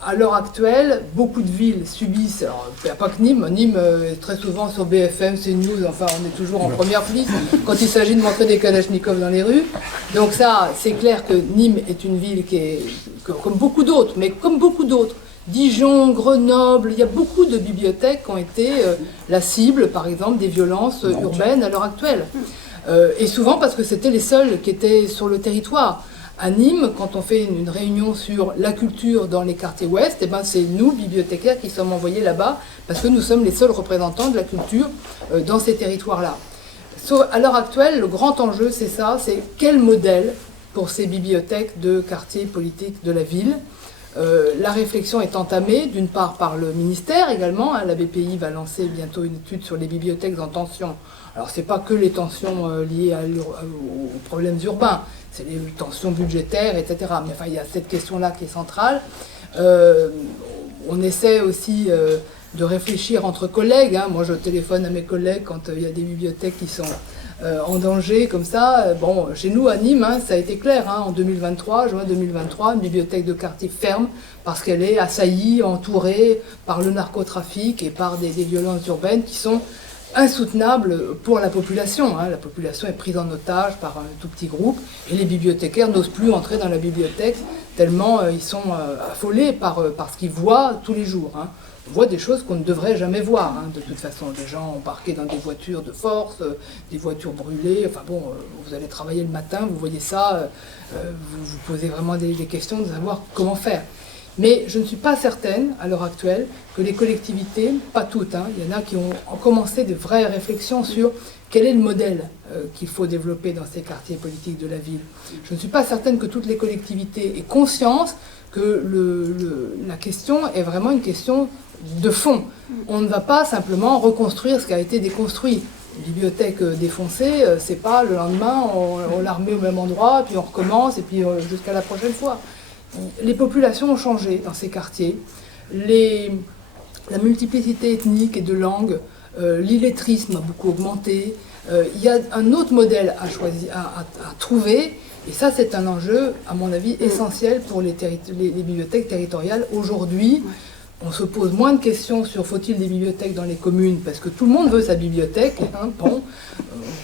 À l'heure actuelle, beaucoup de villes subissent, alors il n'y a pas que Nîmes, Nîmes est très souvent sur BFM, CNews, enfin on est toujours en première prise quand il s'agit de montrer des kalachnikovs dans les rues. Donc ça, c'est clair que Nîmes est une ville qui est, comme beaucoup d'autres, mais comme beaucoup d'autres, Dijon, Grenoble, il y a beaucoup de bibliothèques qui ont été la cible, par exemple, des violences urbaines à l'heure actuelle. Et souvent parce que c'était les seuls qui étaient sur le territoire. À Nîmes, quand on fait une réunion sur la culture dans les quartiers ouest, eh ben c'est nous, bibliothécaires, qui sommes envoyés là-bas, parce que nous sommes les seuls représentants de la culture dans ces territoires-là. À l'heure actuelle, le grand enjeu, c'est ça, c'est quel modèle pour ces bibliothèques de quartiers politiques de la ville. La réflexion est entamée, d'une part par le ministère également, la BPI va lancer bientôt une étude sur les bibliothèques en tension. Alors c'est pas que les tensions liées aux problèmes urbains, c'est les tensions budgétaires, etc. Mais enfin, il y a cette question-là qui est centrale. On essaie aussi de réfléchir entre collègues. Moi, je téléphone à mes collègues quand il y a des bibliothèques qui sont en danger, comme ça. Bon, chez nous, à Nîmes, ça a été clair. En 2023, juin 2023, une bibliothèque de quartier ferme parce qu'elle est assaillie, entourée par le narcotrafic et par des violences urbaines qui sont insoutenable pour la population. La population est prise en otage par un tout petit groupe et les bibliothécaires n'osent plus entrer dans la bibliothèque tellement ils sont affolés par ce qu'ils voient tous les jours. On voit des choses qu'on ne devrait jamais voir. De toute façon, des gens embarqués dans des voitures de force, des voitures brûlées. Enfin bon, vous allez travailler le matin, vous voyez ça, vous vous posez vraiment des questions de savoir comment faire. Mais je ne suis pas certaine, à l'heure actuelle, que les collectivités, pas toutes, il y en a qui ont commencé de vraies réflexions sur quel est le modèle qu'il faut développer dans ces quartiers politiques de la ville. Je ne suis pas certaine que toutes les collectivités aient conscience que la question est vraiment une question de fond. On ne va pas simplement reconstruire ce qui a été déconstruit. Une bibliothèque défoncée, c'est pas le lendemain, on la remet au même endroit, puis on recommence, et puis jusqu'à la prochaine fois. Les populations ont changé dans ces quartiers, la multiplicité ethnique et de langues, l'illettrisme a beaucoup augmenté, Il y a un autre modèle à choisir, à trouver, et ça c'est un enjeu, à mon avis, essentiel pour les bibliothèques territoriales. Aujourd'hui, on se pose moins de questions sur faut-il des bibliothèques dans les communes, parce que tout le monde veut sa bibliothèque, hein, bon,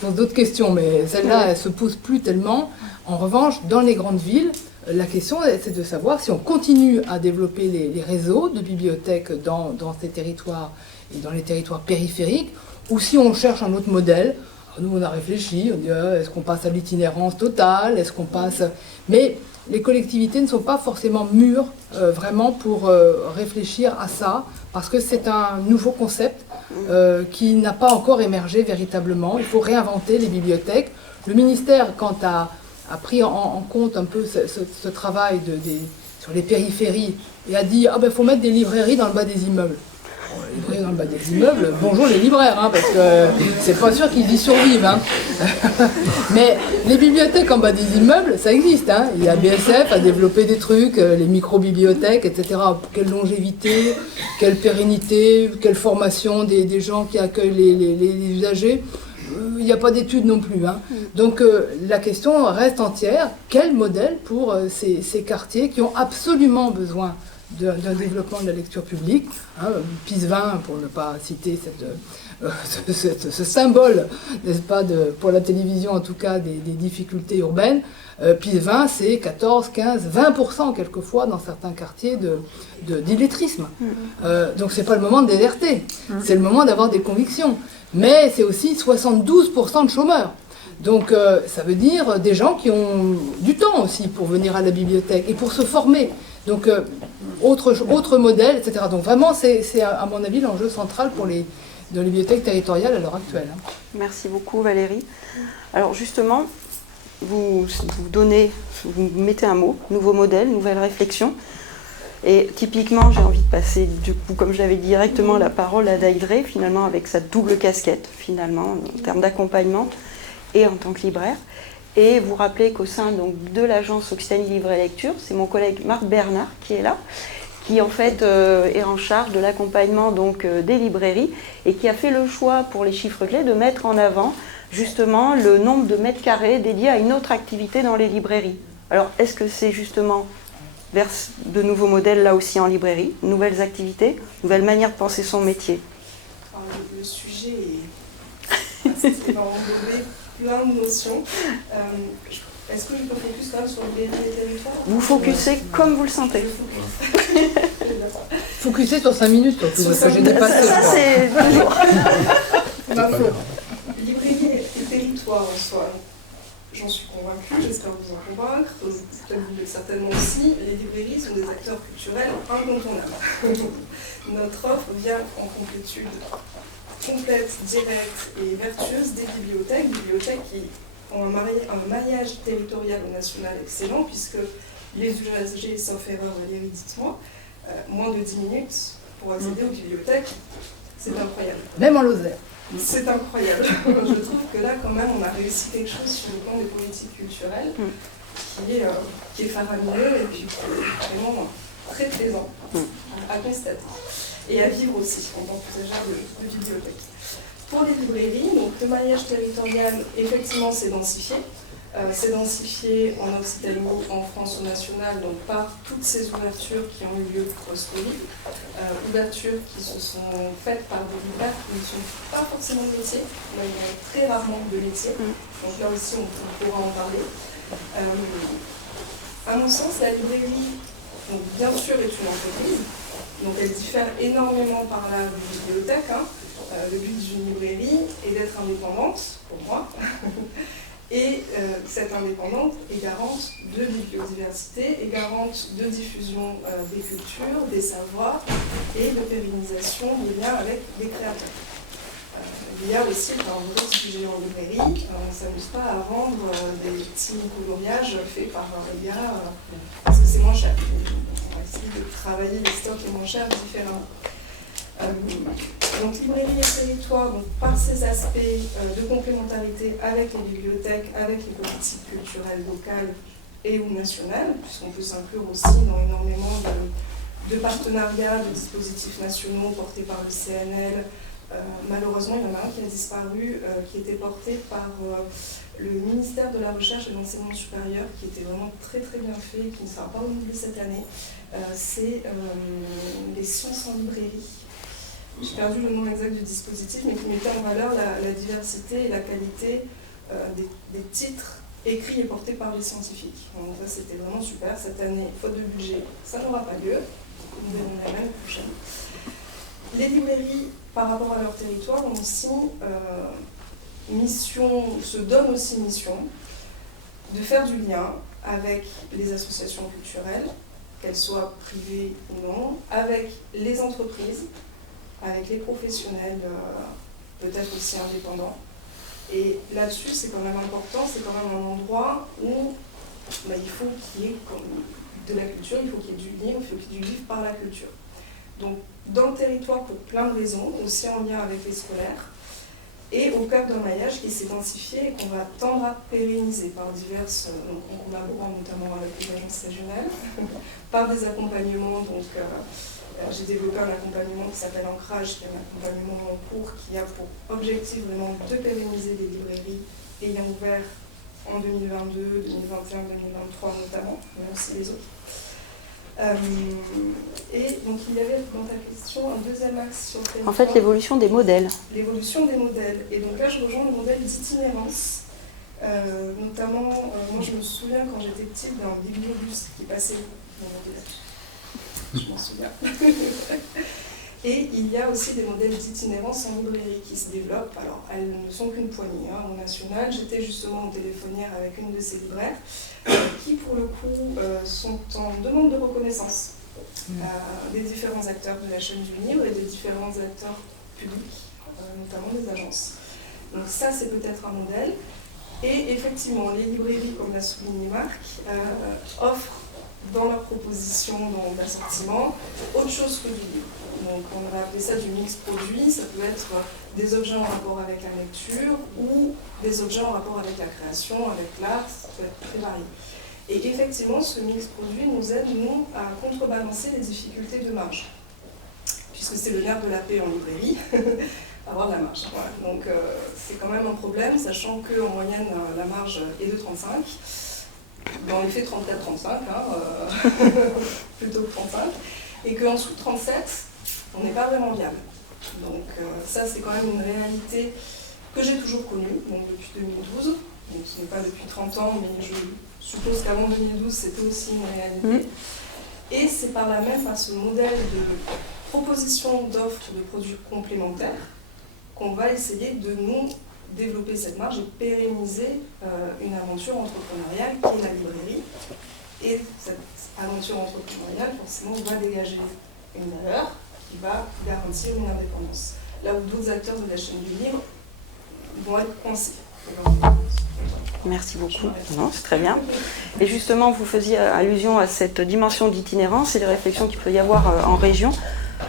on pose d'autres questions, mais celle-là, elle ne se pose plus tellement. En revanche, dans les grandes villes, la question, c'est de savoir si on continue à développer les réseaux de bibliothèques dans ces territoires et dans les territoires périphériques, ou si on cherche un autre modèle. Alors nous, on a réfléchi, on dit est-ce qu'on passe à l'itinérance totale, est-ce qu'on passe... Mais les collectivités ne sont pas forcément mûres vraiment pour réfléchir à ça, parce que c'est un nouveau concept qui n'a pas encore émergé véritablement. Il faut réinventer les bibliothèques. Le ministère, quant à a pris en compte un peu ce travail sur les périphéries et a dit faut mettre des librairies dans le bas des immeubles. Bon, les librairies dans le bas des immeubles, bonjour les libraires, hein, parce que c'est pas sûr qu'ils y survivent. Hein. Mais les bibliothèques en bas des immeubles, ça existe. Hein. Il y a BSF à développer des trucs, les micro-bibliothèques, etc. Quelle longévité, quelle pérennité, quelle formation des gens qui accueillent les usagers. Il n'y a pas d'études non plus. Hein. Donc la question reste entière. Quel modèle pour ces quartiers qui ont absolument besoin d'un développement de la lecture publique, hein, Pisevin, pour ne pas citer ce symbole, n'est-ce pas, pour la télévision en tout cas, des difficultés urbaines. Pisevin, c'est 14, 15, 20% quelquefois dans certains quartiers d'illettrisme. Donc c'est pas le moment de déserter, c'est le moment d'avoir des convictions. Mais c'est aussi 72% de chômeurs. Donc ça veut dire des gens qui ont du temps aussi pour venir à la bibliothèque et pour se former. Donc autre modèle, etc. Donc vraiment c'est à mon avis l'enjeu central dans les bibliothèques territoriales à l'heure actuelle. Merci beaucoup Valérie. Alors justement, vous mettez un mot, nouveau modèle, nouvelle réflexion. Et typiquement, j'ai envie de passer, du coup, comme je l'avais dit, directement la parole à Daïdré, finalement, avec sa double casquette, finalement, en termes d'accompagnement et en tant que libraire. Et vous rappelez qu'au sein donc, de l'agence Occitanie Livre et Lecture, c'est mon collègue Marc Bernard qui est là, qui en fait est en charge de l'accompagnement donc, des librairies et qui a fait le choix, pour les chiffres clés, de mettre en avant justement le nombre de mètres carrés dédiés à une autre activité dans les librairies. Alors, est-ce que c'est justement vers de nouveaux modèles là aussi en librairie, nouvelles activités, nouvelles manières de penser son métier? Alors, le sujet est englober plein de notions. Est-ce que je peux focus quand même sur les territoires? Vous focussez comme vous le sentez. Focuser sur 5 minutes, surtout, parce que j'ai dépassé. Ça, c'est toujours. Librairie et territoire en soi. J'en suis convaincue, j'espère vous en convaincre. Peut-être vous l'êtes certainement aussi. Les librairies sont des acteurs culturels incontournables. Notre offre vient en complétude complète, directe et vertueuse des bibliothèques qui ont un maillage territorial ou national excellent, puisque les usagers, sauf erreur, Valérie, dites-moi, moins de 10 minutes pour accéder aux bibliothèques, c'est incroyable. Même en Lozère. C'est incroyable. Je trouve que là, quand même, on a réussi quelque chose sur le plan des politiques culturelles qui est faramineux et puis qui est vraiment très plaisant à constater. Et à vivre aussi en tant qu'usagère de bibliothèque. Pour les librairies, donc, le maillage territorial, effectivement, s'est densifié. C'est densifié en Occitanie, en France, au national, donc par toutes ces ouvertures qui ont eu lieu post-Covid, ouvertures qui se sont faites par des libraires qui ne sont pas forcément de métier, mais il y a très rarement de métier, donc là aussi on pourra en parler. À mon sens, la librairie, donc, bien sûr, est une entreprise, donc elle diffère énormément par là d'une bibliothèque. Le but d'une librairie est d'être indépendante, pour moi. Et cette indépendante est garante de biodiversité, est garante de diffusion des cultures, des savoirs et de pérennisation des liens avec les créateurs. Il y a aussi un vrai sujet en librairie, on ne s'amuse pas à vendre des petits coloriages faits par les gars, parce que c'est moins cher. On va essayer de travailler les stocks les moins chers différemment. Donc librairie et territoire, donc, par ces aspects de complémentarité avec les bibliothèques, avec les politiques culturelles locales et ou nationales, puisqu'on peut s'inclure aussi dans énormément de partenariats, de dispositifs nationaux portés par le CNL, malheureusement, il y en a un qui a disparu, qui était porté par le ministère de la Recherche et de l'Enseignement supérieur, qui était vraiment très très bien fait, qui ne sera pas renouvelé cette année. C'est les sciences en librairie. J'ai perdu le nom exact du dispositif, mais qui mettait en valeur la diversité et la qualité des titres écrits et portés par les scientifiques. Donc ça, c'était vraiment super. Cette année, faute de budget, ça n'aura pas lieu. Nous verrons l'année prochaine. Les librairies, par rapport à leur territoire, ont aussi se donnent aussi mission de faire du lien avec les associations culturelles, qu'elles soient privées ou non, avec les entreprises, avec les professionnels, peut-être aussi indépendants. Et là-dessus, c'est quand même important, c'est quand même un endroit où il faut qu'il y ait de la culture, il faut qu'il y ait du livre, il faut qu'il y ait du livre par la culture. Donc, dans le territoire, pour plein de raisons, aussi en lien avec les scolaires, et au cœur d'un maillage qui s'est intensifié et qu'on va tendre à pérenniser par diverses, donc en collaborant notamment avec les agences régionales, par des accompagnements. Donc, j'ai développé un accompagnement qui s'appelle Ancrage, qui est un accompagnement en cours qui a pour objectif vraiment de pérenniser les librairies ayant ouvert en 2022, 2021, 2023 notamment, mais aussi les autres. Et donc il y avait dans ta question un deuxième axe sur le territoire. En fait, l'évolution des modèles. L'évolution des modèles. Et donc là, je rejoins le modèle d'itinérance. Notamment, moi je me souviens quand j'étais petite d'un bibliobus qui passait dans mon village. Je m'en souviens. Et il y a aussi des modèles d'itinérance en librairie qui se développent. Alors, elles ne sont qu'une poignée. Au national, j'étais justement au téléphonière avec une de ces libraires qui, pour le coup, sont en demande de reconnaissance des différents acteurs de la chaîne du livre et des différents acteurs publics, notamment des agences. Donc ça, c'est peut-être un modèle. Et effectivement, les librairies, comme l'a souligné Marc, offrent dans leur proposition d'assortiment autre chose que du livre. Donc on va appeler ça du mix produit, ça peut être des objets en rapport avec la lecture ou des objets en rapport avec la création, avec l'art, ça peut être très varié. Et effectivement, ce mix produit nous aide, nous, à contrebalancer les difficultés de marge, puisque c'est le nerf de la paix en librairie, avoir de la marge. Voilà. Donc c'est quand même un problème, sachant qu'en moyenne, la marge est de 35. Dans les faits 34-35, plutôt que 35, et qu'en dessous de 37, on n'est pas vraiment viable. Donc ça, c'est quand même une réalité que j'ai toujours connue, donc depuis 2012, donc ce n'est pas depuis 30 ans, mais je suppose qu'avant 2012, c'était aussi une réalité. Et c'est par là même, par ce modèle de proposition d'offres de produits complémentaires, qu'on va essayer de nous développer cette marge et pérenniser une aventure entrepreneuriale qui est la librairie. Et cette aventure entrepreneuriale, forcément, va dégager une valeur qui va garantir une indépendance. Là où d'autres acteurs de la chaîne du livre vont être coincés. Merci beaucoup. Non, c'est très bien. Et justement, vous faisiez allusion à cette dimension d'itinérance et les réflexions qu'il peut y avoir en région.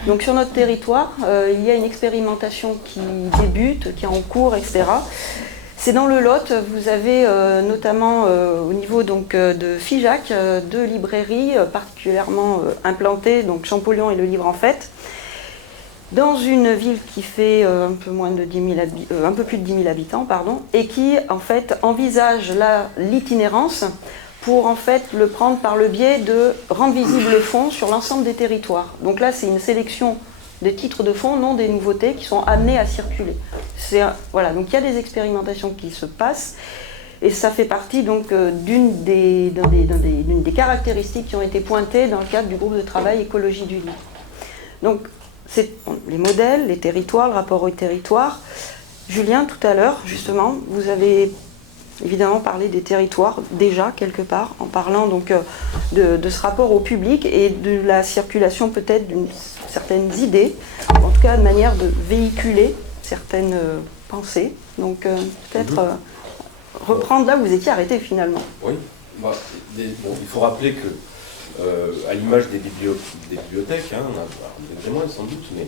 Donc sur notre territoire, il y a une expérimentation qui débute, qui est en cours, etc. C'est dans le Lot, vous avez notamment au niveau donc, de Figeac, deux librairies particulièrement implantées, donc Champollion et Le Livre en Fête, dans une ville qui fait un peu plus de 10 000 habitants, pardon, et qui en fait envisage l'itinérance pour en fait le prendre par le biais de rendre visible le fonds sur l'ensemble des territoires. Donc là, c'est une sélection des titres de fonds, non des nouveautés, qui sont amenés à circuler. Voilà, donc il y a des expérimentations qui se passent, et ça fait partie donc d'une des caractéristiques qui ont été pointées dans le cadre du groupe de travail écologie du livre. Donc, c'est les modèles, les territoires, le rapport au territoire. Julien, tout à l'heure, justement, vous avez évidemment parlé des territoires, déjà, quelque part, en parlant donc de ce rapport au public et de la circulation peut-être d'une certaines idées, en tout cas de manière de véhiculer certaines pensées. Donc peut-être reprendre là où vous étiez arrêté finalement. Oui, il faut rappeler que à l'image des bibliothèques, on a des témoins sans doute, mais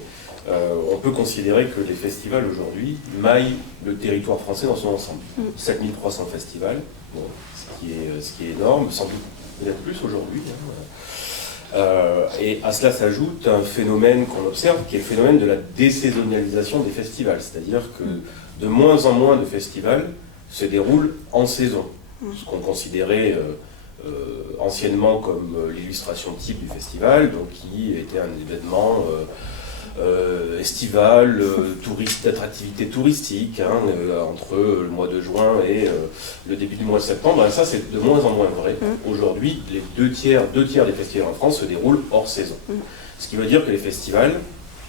on peut considérer que les festivals aujourd'hui maillent le territoire français dans son ensemble. 7300 festivals, ce qui est énorme, sans doute peut-être plus aujourd'hui. Et à cela s'ajoute un phénomène qu'on observe, qui est le phénomène de la désaisonnalisation des festivals. C'est-à-dire que de moins en moins de festivals se déroulent en saison. Ce qu'on considérait anciennement comme l'illustration type du festival, donc qui était un événement estival, d'attractivité touristique, entre le mois de juin et le début du mois de septembre. Ça, c'est de moins en moins vrai. Aujourd'hui, les deux tiers des festivals en France se déroulent hors saison. Ce qui veut dire que les festivals,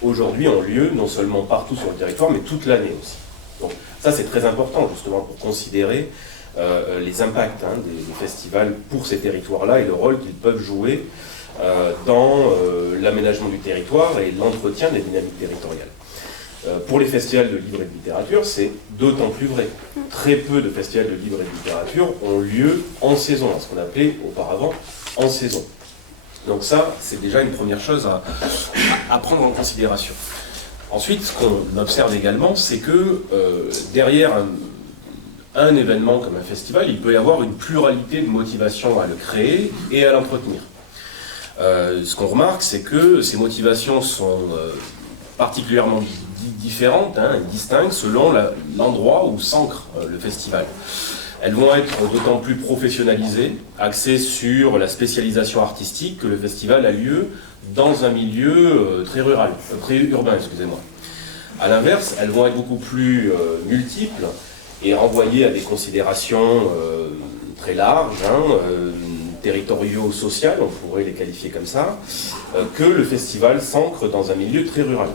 aujourd'hui, ont lieu non seulement partout sur le territoire, mais toute l'année aussi. Donc ça, c'est très important, justement, pour considérer les impacts des festivals pour ces territoires-là et le rôle qu'ils peuvent jouer dans l'aménagement du territoire et l'entretien des dynamiques territoriales. Pour les festivals de livre et de littérature, c'est d'autant plus vrai. Très peu de festivals de livre et de littérature ont lieu en saison, ce qu'on appelait auparavant en saison. Donc ça, c'est déjà une première chose à prendre en considération. Ensuite, ce qu'on observe également, c'est que derrière un événement comme un festival, il peut y avoir une pluralité de motivations à le créer et à l'entretenir. Ce qu'on remarque, c'est que ces motivations sont particulièrement différentes, distinctes, selon l'endroit où s'ancre le festival. Elles vont être d'autant plus professionnalisées, axées sur la spécialisation artistique, que le festival a lieu dans un milieu très rural, très urbain, excusez-moi. À l'inverse, elles vont être beaucoup plus multiples et renvoyer à des considérations très larges, territoriaux, sociales, on pourrait les qualifier comme ça, que le festival s'ancre dans un milieu très rural.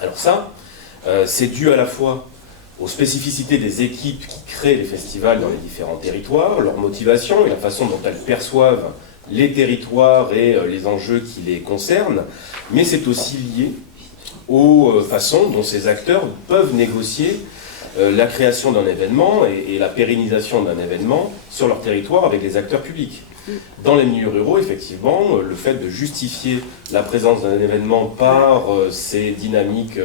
Alors ça, c'est dû à la fois aux spécificités des équipes qui créent les festivals dans les différents territoires, leur motivation et la façon dont elles perçoivent les territoires et les enjeux qui les concernent, mais c'est aussi lié aux façons dont ces acteurs peuvent négocier la création d'un événement et la pérennisation d'un événement sur leur territoire avec les acteurs publics. Dans les milieux ruraux, effectivement, le fait de justifier la présence d'un événement par ces dynamiques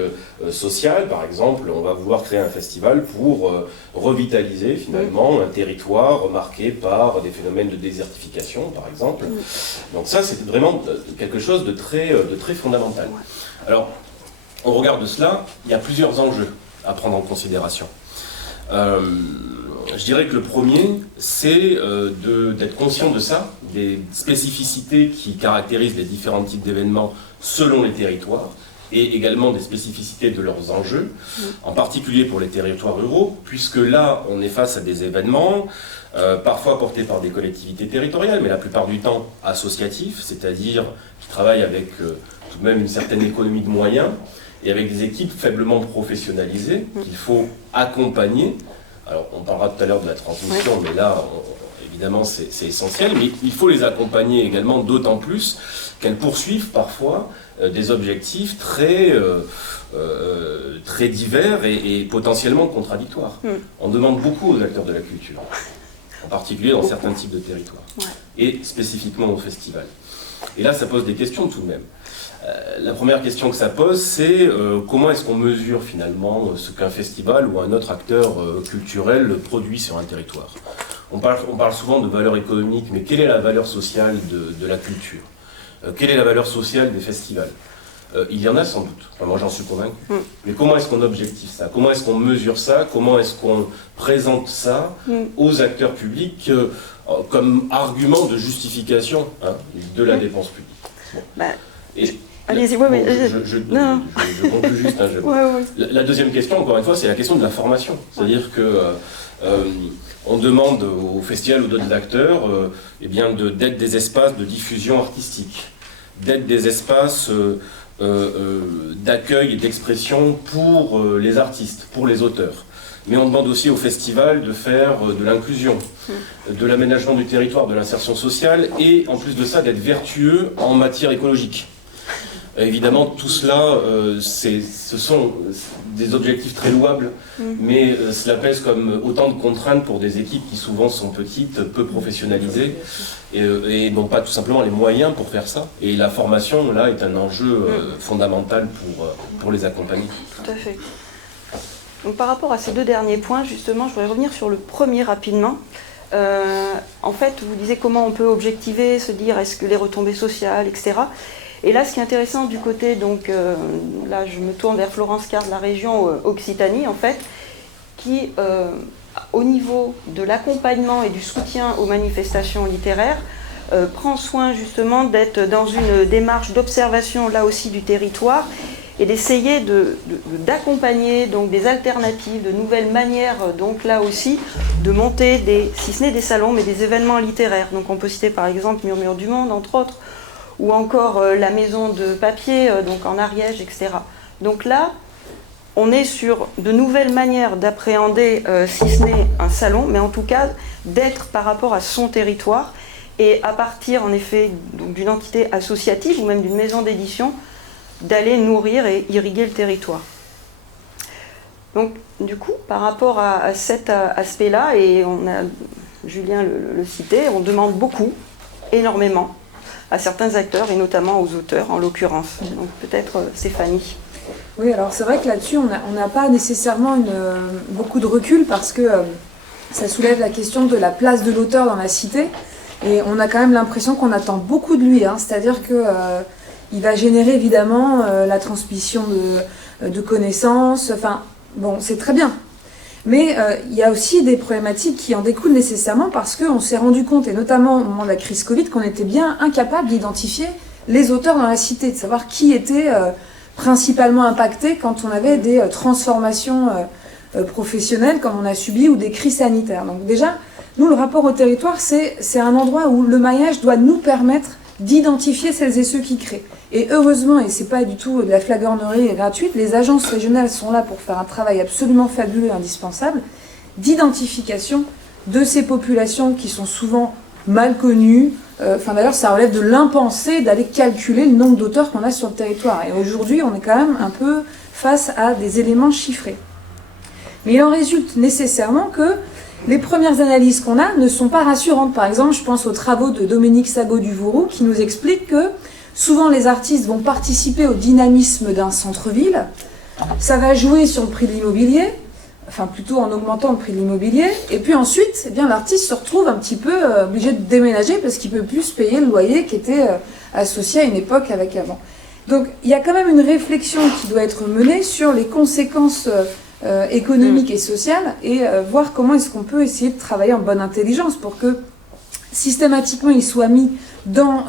sociales, par exemple, on va vouloir créer un festival pour revitaliser finalement un territoire marqué par des phénomènes de désertification, par exemple. Donc ça, c'est vraiment quelque chose de très fondamental. Alors, au regard de cela, il y a plusieurs enjeux à prendre en considération. Je dirais que le premier, c'est d'être conscient de ça, des spécificités qui caractérisent les différents types d'événements selon les territoires, et également des spécificités de leurs enjeux, en particulier pour les territoires ruraux, puisque là, on est face à des événements, parfois portés par des collectivités territoriales, mais la plupart du temps associatifs, c'est-à-dire qui travaillent avec tout de même une certaine économie de moyens, et avec des équipes faiblement professionnalisées qu'il faut accompagner. Alors, on parlera tout à l'heure de la transmission, mais là, évidemment, c'est essentiel. Mais il faut les accompagner également, d'autant plus qu'elles poursuivent parfois des objectifs très divers et potentiellement contradictoires. On demande beaucoup aux acteurs de la culture, en particulier dans certains types de territoires, et spécifiquement au festival. Et là, ça pose des questions tout de même. La première question que ça pose, c'est comment est-ce qu'on mesure finalement ce qu'un festival ou un autre acteur culturel produit sur un territoire. On parle souvent de valeur économique, mais quelle est la valeur sociale de la culture? Quelle est la valeur sociale des festivals? Il y en a sans doute, enfin, moi j'en suis convaincu. Mais comment est-ce qu'on objective ça? Comment est-ce qu'on mesure ça? Comment est-ce qu'on présente ça aux acteurs publics comme argument de justification de la dépense publique? Allez-y, je conclue juste. La deuxième question, encore une fois, c'est la question de la formation. C'est-à-dire que on demande aux festivals ou d'autres acteurs d'être des espaces de diffusion artistique, d'être des espaces d'accueil et d'expression pour les artistes, pour les auteurs. Mais on demande aussi au festival de faire de l'inclusion, de l'aménagement du territoire, de l'insertion sociale, et en plus de ça, d'être vertueux en matière écologique. Évidemment, tout cela, ce sont des objectifs très louables, mais cela pèse comme autant de contraintes pour des équipes qui souvent sont petites, peu professionnalisées, et n'ont pas tout simplement les moyens pour faire ça. Et la formation, là, est un enjeu fondamental pour les accompagner. Tout à fait. Donc, par rapport à ces deux derniers points, justement, je voudrais revenir sur le premier rapidement. En fait, vous disiez comment on peut objectiver, se dire est-ce que les retombées sociales, etc. Et là, ce qui est intéressant du côté, donc là je me tourne vers Florence Carr de la région Occitanie, en fait, qui, au niveau de l'accompagnement et du soutien aux manifestations littéraires, prend soin justement d'être dans une démarche d'observation là aussi du territoire et d'essayer d'accompagner donc des alternatives, de nouvelles manières donc là aussi de monter si ce n'est des salons mais des événements littéraires. Donc on peut citer par exemple Murmure du Monde entre autres, ou encore la maison de papier donc en Ariège, etc. Donc là on est sur de nouvelles manières d'appréhender si ce n'est un salon, mais en tout cas d'être par rapport à son territoire. Et à partir, en effet, d'une entité associative ou même d'une maison d'édition, d'aller nourrir et irriguer le territoire. Donc, du coup, par rapport à cet aspect-là, et Julien le citait, on demande beaucoup, énormément, à certains acteurs, et notamment aux auteurs, en l'occurrence. Donc, peut-être Stéphanie. Oui, alors c'est vrai que là-dessus, on n'a pas nécessairement beaucoup de recul, parce que ça soulève la question de la place de l'auteur dans la cité. Et on a quand même l'impression qu'on attend beaucoup de lui, hein. C'est-à-dire qu'il va générer évidemment la transmission de connaissances, enfin bon, c'est très bien. Mais il y a aussi des problématiques qui en découlent nécessairement parce qu'on s'est rendu compte, et notamment au moment de la crise Covid, qu'on était bien incapable d'identifier les auteurs dans la cité, de savoir qui était principalement impacté quand on avait des transformations professionnelles comme on a subi ou des crises sanitaires. Donc déjà, nous, le rapport au territoire, c'est un endroit où le maillage doit nous permettre d'identifier celles et ceux qui créent. Et heureusement, et c'est pas du tout de la flagornerie gratuite, les agences régionales sont là pour faire un travail absolument fabuleux et indispensable d'identification de ces populations qui sont souvent mal connues. D'ailleurs, ça relève de l'impensé d'aller calculer le nombre d'auteurs qu'on a sur le territoire. Et aujourd'hui, on est quand même un peu face à des éléments chiffrés. Mais il en résulte nécessairement que les premières analyses qu'on a ne sont pas rassurantes. Par exemple, je pense aux travaux de Dominique Sagot-Duvauroux qui nous explique que souvent les artistes vont participer au dynamisme d'un centre-ville. Ça va jouer sur le prix de l'immobilier, enfin plutôt en augmentant le prix de l'immobilier. Et puis ensuite, eh bien, l'artiste se retrouve un petit peu obligé de déménager parce qu'il ne peut plus se payer le loyer qui était associé à une époque avec avant. Donc il y a quand même une réflexion qui doit être menée sur les conséquences économique et sociale, et voir comment est-ce qu'on peut essayer de travailler en bonne intelligence pour que systématiquement il soit mis dans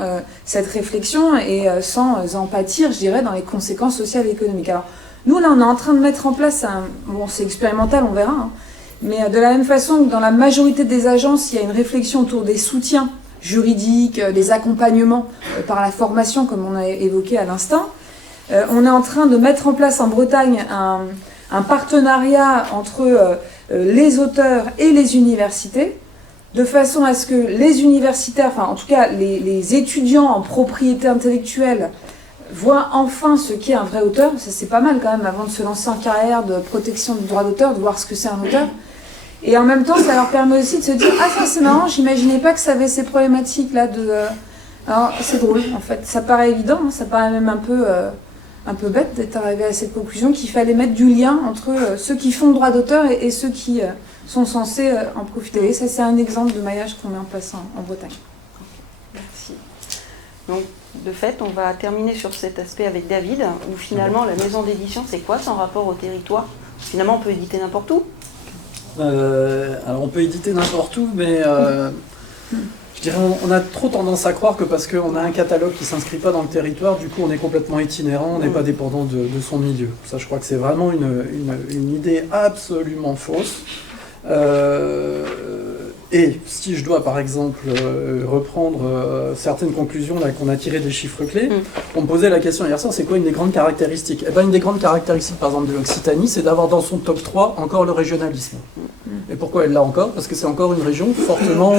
cette réflexion et sans en pâtir, je dirais, dans les conséquences sociales et économiques. Alors nous là on est en train de mettre en place bon c'est expérimental, on verra, hein, mais de la même façon que dans la majorité des agences il y a une réflexion autour des soutiens juridiques, des accompagnements par la formation comme on a évoqué à l'instant, on est en train de mettre en place en Bretagne un partenariat entre les auteurs et les universités, de façon à ce que les universitaires, enfin en tout cas les étudiants en propriété intellectuelle, voient enfin ce qu'est un vrai auteur. Ça c'est pas mal quand même avant de se lancer en carrière de protection du droit d'auteur, de voir ce que c'est un auteur. Et en même temps, ça leur permet aussi de se dire « Ah ça c'est marrant, j'imaginais pas que ça avait ces problématiques-là de... » Alors c'est drôle en fait, ça paraît évident, hein, ça paraît même un peu bête d'être arrivé à cette conclusion qu'il fallait mettre du lien entre ceux qui font le droit d'auteur et ceux qui sont censés en profiter. Et ça, c'est un exemple de maillage qu'on met en place en Bretagne. Merci. Donc, de fait, on va terminer sur cet aspect avec David, où finalement, la maison d'édition, c'est quoi son rapport au territoire? Finalement, on peut éditer n'importe où. Alors, on peut éditer n'importe où, mais... Je dirais, on a trop tendance à croire que parce qu'on a un catalogue qui ne s'inscrit pas dans le territoire, du coup on est complètement itinérant, on n'est pas dépendant de son milieu. Ça, je crois que c'est vraiment une idée absolument fausse. Et si je dois par exemple reprendre certaines conclusions là, qu'on a tirées des chiffres clés, on me posait la question hier soir, c'est quoi une des grandes caractéristiques? Eh bien, une des grandes caractéristiques par exemple de l'Occitanie, c'est d'avoir dans son top 3 encore le régionalisme. Et pourquoi elle l'a encore? Parce que c'est encore une région fortement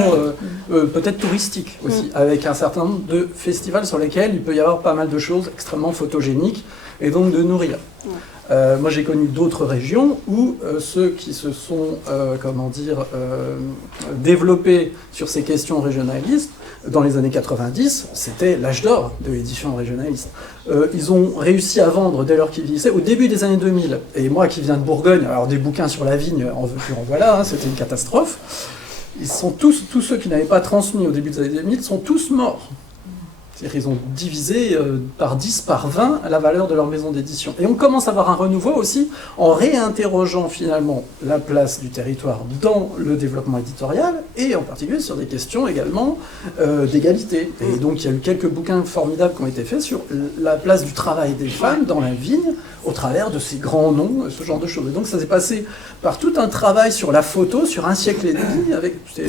peut-être touristique aussi, avec un certain nombre de festivals sur lesquels il peut y avoir pas mal de choses extrêmement photogéniques et donc de nourrir. Moi j'ai connu d'autres régions où ceux qui se sont développés sur ces questions régionalistes dans les années 90, c'était l'âge d'or de l'édition régionaliste. Ils ont réussi à vendre dès lors qu'ils vieillissaient au début des années 2000. Et moi qui viens de Bourgogne, alors des bouquins sur la vigne, en veux-tu en voilà, hein, c'était une catastrophe. ils sont tous ceux qui n'avaient pas transmis au début des années 2000 sont tous morts. C'est-à-dire qu'ils ont divisé par 10, par 20 la valeur de leur maison d'édition. Et on commence à avoir un renouveau aussi en réinterrogeant finalement la place du territoire dans le développement éditorial et en particulier sur des questions également d'égalité. Et donc il y a eu quelques bouquins formidables qui ont été faits sur la place du travail des femmes dans la vigne au travers de ces grands noms, ce genre de choses. Et donc ça s'est passé par tout un travail sur la photo, sur un siècle et demi,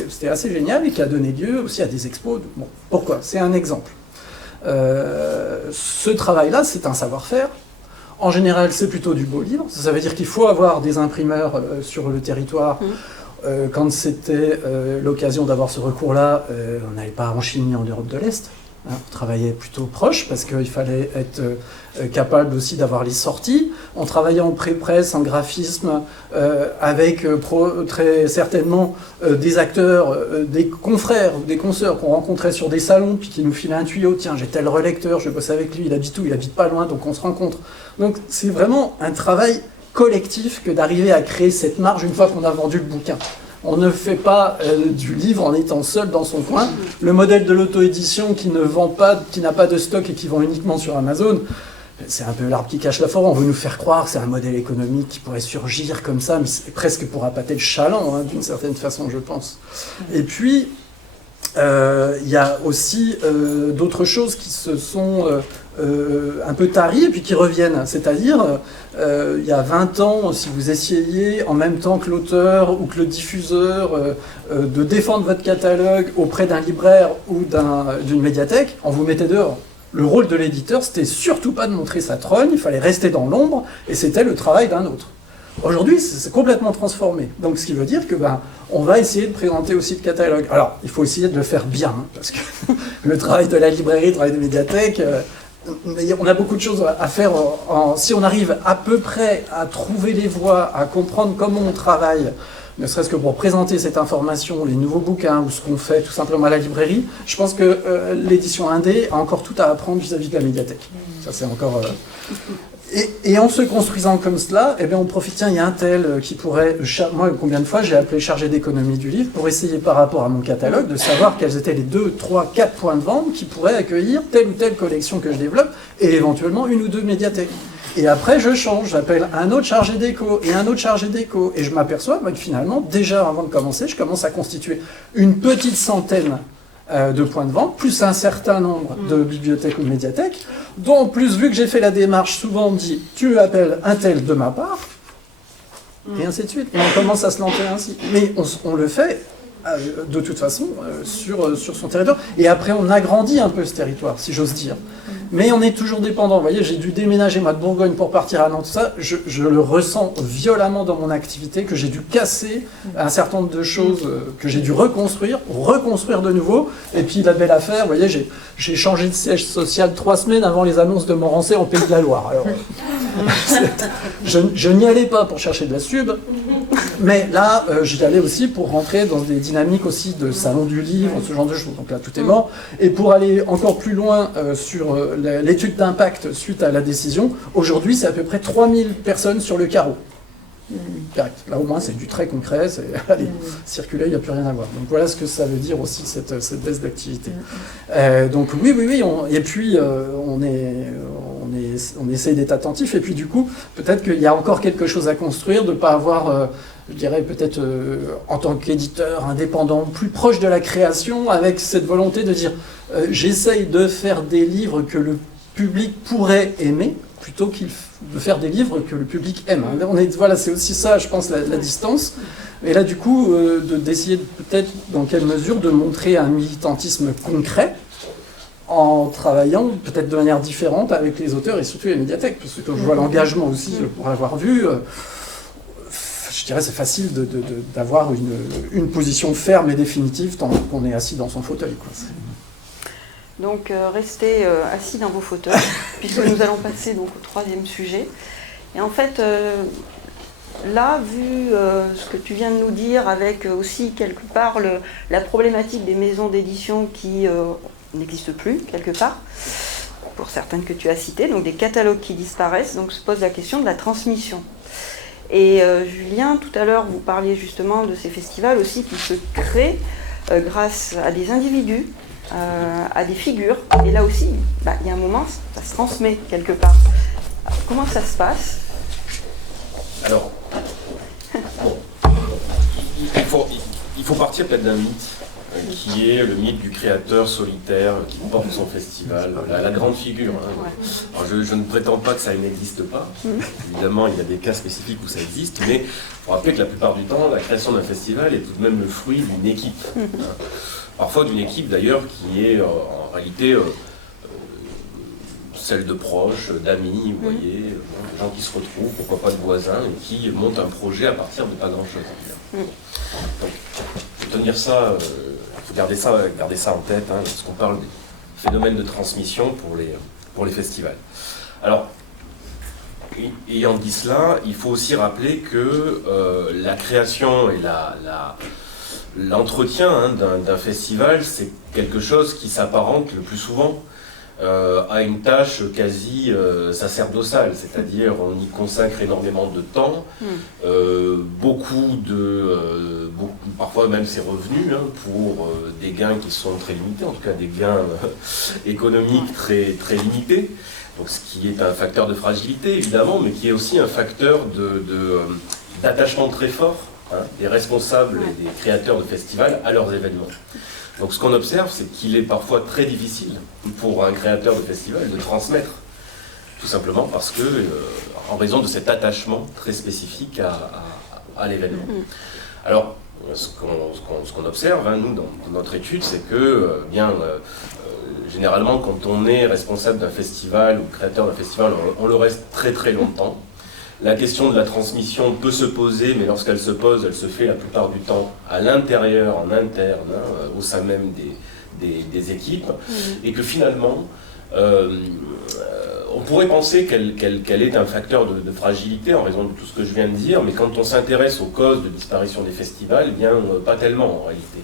c'était assez génial et qui a donné lieu aussi à des expos. Bon, pourquoi ? C'est un exemple. Ce travail-là, c'est un savoir-faire. En général, c'est plutôt du beau livre. Ça veut dire qu'il faut avoir des imprimeurs sur le territoire. Quand c'était l'occasion d'avoir ce recours-là, on n'allait pas en Chine ni en Europe de l'Est. On travaillait plutôt proche parce qu'il fallait être capable aussi d'avoir les sorties. On travaillait en pré-presse, en graphisme, avec très certainement des acteurs, des confrères ou des consoeurs qu'on rencontrait sur des salons, puis qui nous filaient un tuyau. Tiens, j'ai tel relecteur, je bosse avec lui, il habite où ? Il habite pas loin, donc on se rencontre. Donc c'est vraiment un travail collectif que d'arriver à créer cette marge une fois qu'on a vendu le bouquin. On ne fait pas du livre en étant seul dans son coin. Le modèle de l'auto-édition qui ne vend pas, qui n'a pas de stock et qui vend uniquement sur Amazon, c'est un peu l'arbre qui cache la forêt. On veut nous faire croire que c'est un modèle économique qui pourrait surgir comme ça, mais c'est presque pour appâter le chaland, hein, d'une certaine façon, je pense. Et puis, il y a aussi d'autres choses qui se sont un peu taries et puis qui reviennent. C'est-à-dire, il y a 20 ans, si vous essayiez, en même temps que l'auteur ou que le diffuseur, de défendre votre catalogue auprès d'un libraire ou d'une médiathèque, on vous mettait dehors. Le rôle de l'éditeur, c'était surtout pas de montrer sa trogne, il fallait rester dans l'ombre, et c'était le travail d'un autre. Aujourd'hui, c'est complètement transformé. Donc, ce qui veut dire que on va essayer de présenter aussi le catalogue. Alors, il faut essayer de le faire bien, hein, parce que le travail de la librairie, le travail de médiathèque, on a beaucoup de choses à faire. Si on arrive à peu près à trouver les voies, à comprendre comment on travaille, ne serait-ce que pour présenter cette information, les nouveaux bouquins ou ce qu'on fait tout simplement à la librairie, je pense que l'édition indé a encore tout à apprendre vis-à-vis de la médiathèque. Ça, c'est encore... Et en se construisant comme cela, eh bien on profite, tiens, il y a un tel qui pourrait... Moi, combien de fois j'ai appelé chargé d'économie du livre pour essayer par rapport à mon catalogue de savoir quels étaient les 2, 3, 4 points de vente qui pourraient accueillir telle ou telle collection que je développe et éventuellement une ou deux médiathèques. Et après, je change, j'appelle un autre chargé d'éco et un autre chargé d'éco. Et je m'aperçois que finalement, déjà avant de commencer, je commence à constituer une petite centaine de points de vente, plus un certain nombre de bibliothèques ou de médiathèques, dont en plus, vu que j'ai fait la démarche, souvent on me dit « tu appelles un tel de ma part », et ainsi de suite. Et on commence à se lancer ainsi. Mais on le fait de toute façon sur son territoire. Et après, on agrandit un peu ce territoire, si j'ose dire. Mais on est toujours dépendant. Vous voyez, j'ai dû déménager moi de Bourgogne pour partir à Nantes. Ça, je le ressens violemment dans mon activité, que j'ai dû casser un certain nombre de choses, que j'ai dû reconstruire de nouveau. Et puis la belle affaire, vous voyez, j'ai changé de siège social 3 semaines avant les annonces de Morancé en Pays de la Loire. Alors, je n'y allais pas pour chercher de la sub, mais là, j'y allais aussi pour rentrer dans des dynamiques aussi de salon du livre, ce genre de choses. Donc là, tout est mort. Et pour aller encore plus loin sur l'étude d'impact suite à la décision, aujourd'hui, c'est à peu près 3000 personnes sur le carreau. Là, au moins, c'est du très concret. Allez, circuler, il n'y a plus rien à voir. Donc voilà ce que ça veut dire aussi, cette baisse d'activité. Donc oui. Et puis, on essaye d'être attentif. Et puis, du coup, peut-être qu'il y a encore quelque chose à construire, de ne pas avoir... je dirais peut-être en tant qu'éditeur indépendant, plus proche de la création, avec cette volonté de dire j'essaye de faire des livres que le public pourrait aimer, plutôt de faire des livres que le public aime. Voilà, c'est aussi ça, je pense, la distance. Et là, du coup, d'essayer peut-être, dans quelle mesure, de montrer un militantisme concret, en travaillant peut-être de manière différente avec les auteurs et surtout les médiathèques, parce que quand je vois l'engagement aussi, pour avoir vu... je dirais c'est facile d'avoir une position ferme et définitive tant qu'on est assis dans son fauteuil. Donc restez assis dans vos fauteuils, puisque nous allons passer donc, au 3e sujet. Et en fait, là, vu ce que tu viens de nous dire, avec aussi quelque part la problématique des maisons d'édition qui n'existent plus, quelque part, pour certaines que tu as citées, donc des catalogues qui disparaissent, donc se pose la question de la transmission. Et Julien, tout à l'heure, vous parliez justement de ces festivals aussi qui se créent grâce à des individus, à des figures. Et là aussi, il y a un moment, ça se transmet quelque part. Alors, comment ça se passe? Alors, bon, il faut partir peut-être d'un mythe, qui est le mythe du créateur solitaire qui porte son festival, la grande figure. Hein. Alors je ne prétends pas que ça n'existe pas. Évidemment, il y a des cas spécifiques où ça existe, mais il faut rappeler que la plupart du temps, la création d'un festival est tout de même le fruit d'une équipe. Hein. Parfois d'une équipe d'ailleurs qui est en réalité celle de proches, d'amis, vous voyez, des gens qui se retrouvent, pourquoi pas de voisins, et qui montent un projet à partir de pas grand-chose. Donc, faut tenir ça, faut garder ça en tête, hein, lorsqu'on parle des phénomènes de transmission pour les festivals. Alors, ayant dit cela, il faut aussi rappeler que la création et l'entretien d'un festival, c'est quelque chose qui s'apparente le plus souvent à une tâche quasi sacerdotale, c'est-à-dire on y consacre énormément de temps, parfois même ses revenus, pour des gains qui sont très limités, en tout cas des gains économiques très, très limités, donc ce qui est un facteur de fragilité évidemment, mais qui est aussi un facteur d'attachement très fort des responsables et des créateurs de festivals à leurs événements. Donc ce qu'on observe, c'est qu'il est parfois très difficile pour un créateur de festival de transmettre, tout simplement parce que, en raison de cet attachement très spécifique à l'événement. Alors, ce qu'on observe, nous, dans notre étude, c'est que, généralement, quand on est responsable d'un festival ou créateur d'un festival, on le reste très très longtemps. La question de la transmission peut se poser, mais lorsqu'elle se pose, elle se fait la plupart du temps à l'intérieur, en interne, au sein même des équipes, et que finalement, on pourrait penser qu'elle est un facteur de fragilité en raison de tout ce que je viens de dire, mais quand on s'intéresse aux causes de disparition des festivals, eh bien, pas tellement en réalité.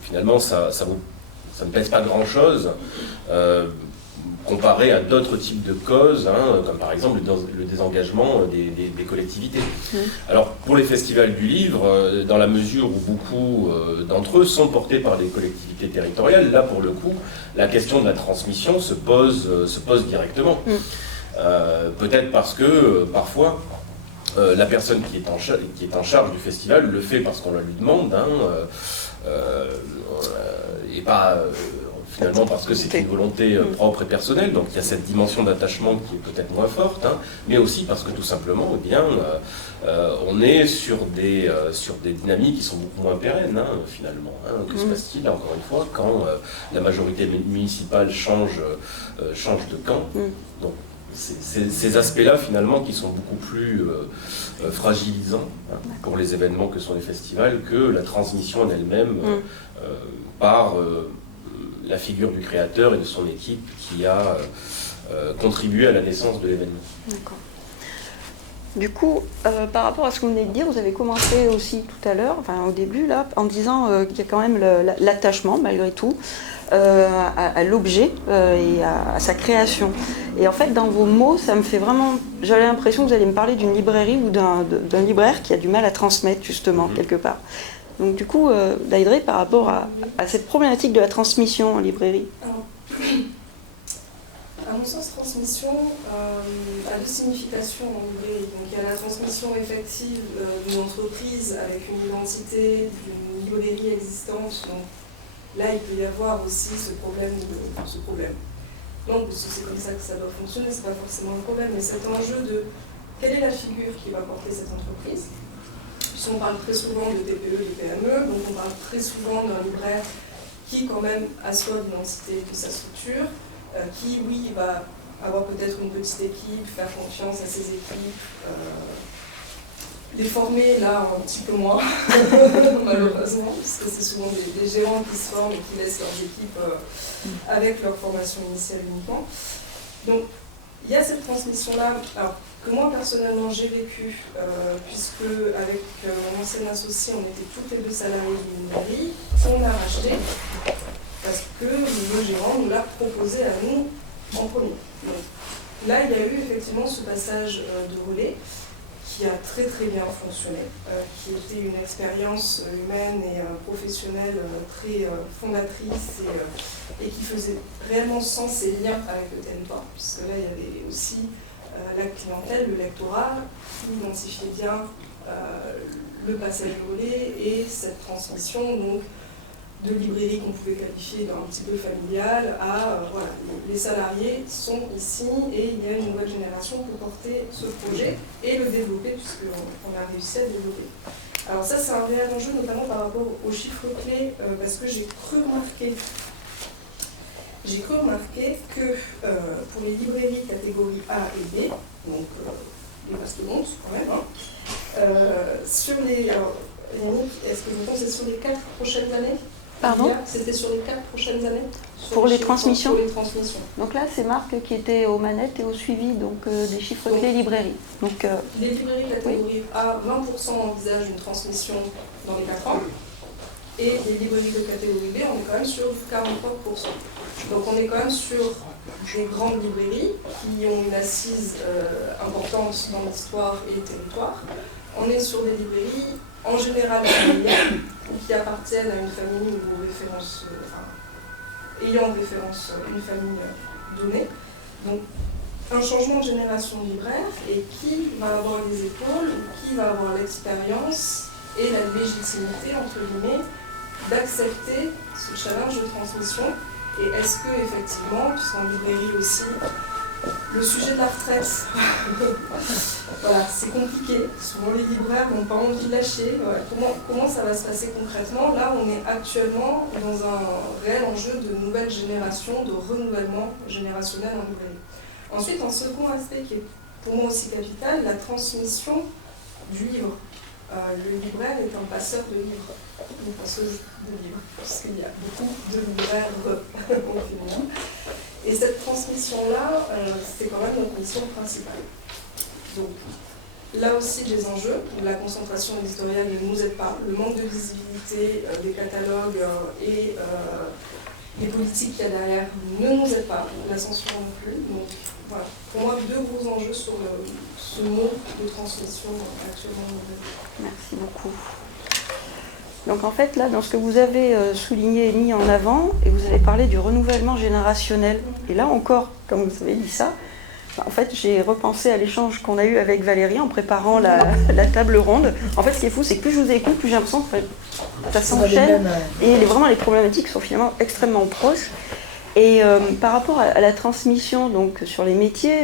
Finalement, ça ne pèse pas grand-chose. Comparé à d'autres types de causes, comme par exemple le désengagement des collectivités. Alors, pour les festivals du livre, dans la mesure où beaucoup d'entre eux sont portés par des collectivités territoriales, là, pour le coup, la question de la transmission se pose directement. Peut-être parce que, parfois, la personne qui est en charge du festival le fait parce qu'on la lui demande, et pas... finalement parce que c'est une volonté propre et personnelle, donc il y a cette dimension d'attachement qui est peut-être moins forte, mais aussi parce que tout simplement, on est sur des dynamiques qui sont beaucoup moins pérennes, finalement. Que se passe-t-il, encore une fois, quand la majorité municipale change de camp? Donc, ces aspects-là, finalement, qui sont beaucoup plus fragilisants pour les événements que sont les festivals, que la transmission en elle-même par... la figure du créateur et de son équipe qui a contribué à la naissance de l'événement. D'accord. Du coup, par rapport à ce que vous venez de dire, vous avez commencé aussi tout à l'heure, au début, là, en disant qu'il y a quand même l'attachement, malgré tout, à l'objet et à sa création. Et en fait, dans vos mots, ça me fait vraiment... J'avais l'impression que vous alliez me parler d'une librairie ou d'un libraire qui a du mal à transmettre, justement, quelque part. Donc du coup, Daïdré, par rapport à cette problématique de la transmission en librairie. Alors, à mon sens, transmission a deux significations en librairie. Donc il y a la transmission effective d'une entreprise avec une identité, d'une librairie existante. Donc là, il peut y avoir aussi ce problème. Non, parce que c'est comme ça que ça doit fonctionner, c'est pas forcément un problème, mais cet enjeu de quelle est la figure qui va porter cette entreprise. On parle très souvent de TPE, de PME, donc on parle très souvent d'un libraire qui quand même assoit l'identité de sa structure, qui, oui, va avoir peut-être une petite équipe, faire confiance à ses équipes, les former là un petit peu moins, malheureusement, parce que c'est souvent des géants qui se forment et qui laissent leurs équipes avec leur formation initiale uniquement. Donc, il y a cette transmission-là, que moi personnellement j'ai vécu, puisque avec mon ancien associé, on était toutes les deux salariés d'une librairie, qu'on a racheté, parce que le gérant nous l'a proposé à nous en premier. Donc, là, il y a eu effectivement ce passage de relais qui a très très bien fonctionné, qui était une expérience humaine et professionnelle très fondatrice et qui faisait réellement sens et lien avec le territoire, puisque là il y avait aussi la clientèle, le lectorat, qui identifiait bien le passage de relais et cette transmission donc, de librairie qu'on pouvait qualifier d'un petit peu familiale à voilà, les salariés sont ici et il y a une nouvelle génération pour porter ce projet et le développer puisqu'on a réussi à le développer. Alors ça c'est un réel enjeu notamment par rapport aux chiffres clés parce que j'ai cru remarquer que pour les librairies catégorie A et B, donc les mastodontes quand même, sur les... Alors, Yannick, est-ce que vous pensez que c'est sur les 4 prochaines années? Pardon? C'était sur les 4 prochaines années Pour les transmissions? Pour les transmissions. Donc là, c'est Marc qui était aux manettes et au suivi donc, des chiffres clés librairies. Donc, les librairies catégorie oui. A, 20% envisagent une transmission dans les 4 ans. Et les librairies de catégorie B, on est quand même sur 43%. Donc on est quand même sur des grandes librairies qui ont une assise importante dans l'histoire et le territoire. On est sur des librairies en général familiales, qui appartiennent à une famille ou référence, ayant référence une famille donnée. Donc un changement de génération de libraires et qui va avoir les épaules, ou qui va avoir l'expérience et la légitimité, entre guillemets, d'accepter ce challenge de transmission. Et est-ce que, effectivement, puisqu'en librairie aussi, le sujet de la retraite, voilà, c'est compliqué. Souvent les libraires n'ont pas envie de lâcher. Voilà. Comment ça va se passer concrètement? Là, on est actuellement dans un réel enjeu de nouvelle génération, de renouvellement générationnel en librairie. Ensuite, un second aspect qui est pour moi aussi capital, la transmission du livre. Le libraire est un passeur de livres, une passeuse de livres, puisqu'il y a beaucoup de libraires au féminin. Et cette transmission-là, c'est quand même notre mission principale. Donc, là aussi, des enjeux. La concentration éditoriale ne nous aide pas. Le manque de visibilité des catalogues et les politiques qu'il y a derrière ne nous aident pas. La censure non plus. Donc, voilà. Pour moi, 2 gros enjeux sur ce mot de transmission actuellement. merci beaucoup. Donc en fait, là, dans ce que vous avez souligné et mis en avant, et vous avez parlé du renouvellement générationnel, et là encore, comme vous avez dit ça, en fait, j'ai repensé à l'échange qu'on a eu avec Valérie en préparant la table ronde. En fait, ce qui est fou, c'est que plus je vous écoute, plus j'ai l'impression que ça s'enchaîne, et vraiment les problématiques sont finalement extrêmement proches. Et par rapport à la transmission, donc sur les métiers,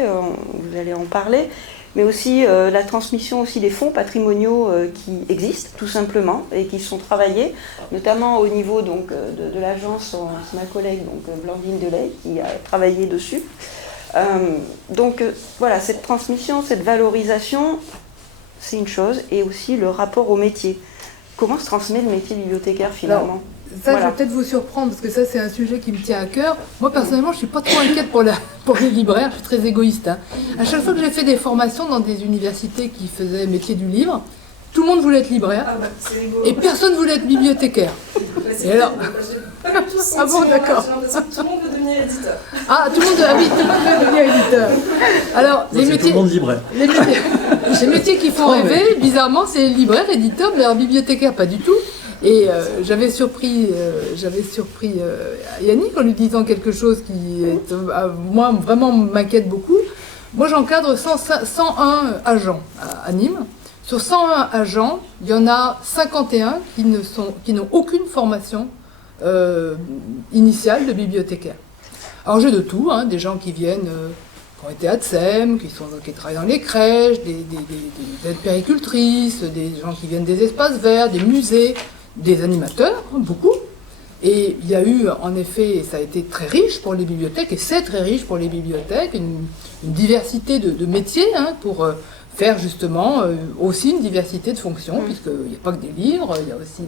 vous allez en parler, mais aussi la transmission aussi des fonds patrimoniaux qui existent tout simplement et qui sont travaillés, notamment au niveau donc, de l'agence, c'est ma collègue donc, Blandine Delay qui a travaillé dessus. Donc voilà, cette transmission, cette valorisation, c'est une chose, et aussi le rapport au métier. Comment se transmet le métier bibliothécaire finalement? Alors, ça, voilà. Je vais peut-être vous surprendre, parce que ça, c'est un sujet qui me tient à cœur. Moi, personnellement, je ne suis pas trop inquiète pour les libraires, je suis très égoïste. Hein. À chaque fois que j'ai fait des formations dans des universités qui faisaient métier du livre, tout le monde voulait être libraire, et personne ne voulait être bibliothécaire. Et alors... Ah bon, d'accord. Tout le monde veut devenir éditeur. Ah, tout le monde veut devenir éditeur. Alors, les métiers... tout le monde libraire. Les métiers qui font rêver, bizarrement, c'est libraire, éditeur, mais alors bibliothécaire, pas du tout. Et j'avais surpris Yannick en lui disant quelque chose qui, moi, vraiment m'inquiète beaucoup. Moi, j'encadre 101 agents à Nîmes. Sur 101 agents, il y en a 51 qui n'ont aucune formation initiale de bibliothécaire. Alors, j'ai de tout, hein, des gens qui viennent, qui ont été ADSEM, qui travaillent dans les crèches, des aides-péricultrices, des gens qui viennent des espaces verts, des musées, des animateurs, beaucoup. Et il y a eu, en effet, et ça a été très riche pour les bibliothèques, et c'est très riche pour les bibliothèques, une diversité de métiers hein, pour faire justement aussi une diversité de fonctions, puisqu'il n'y a pas que des livres, il y a aussi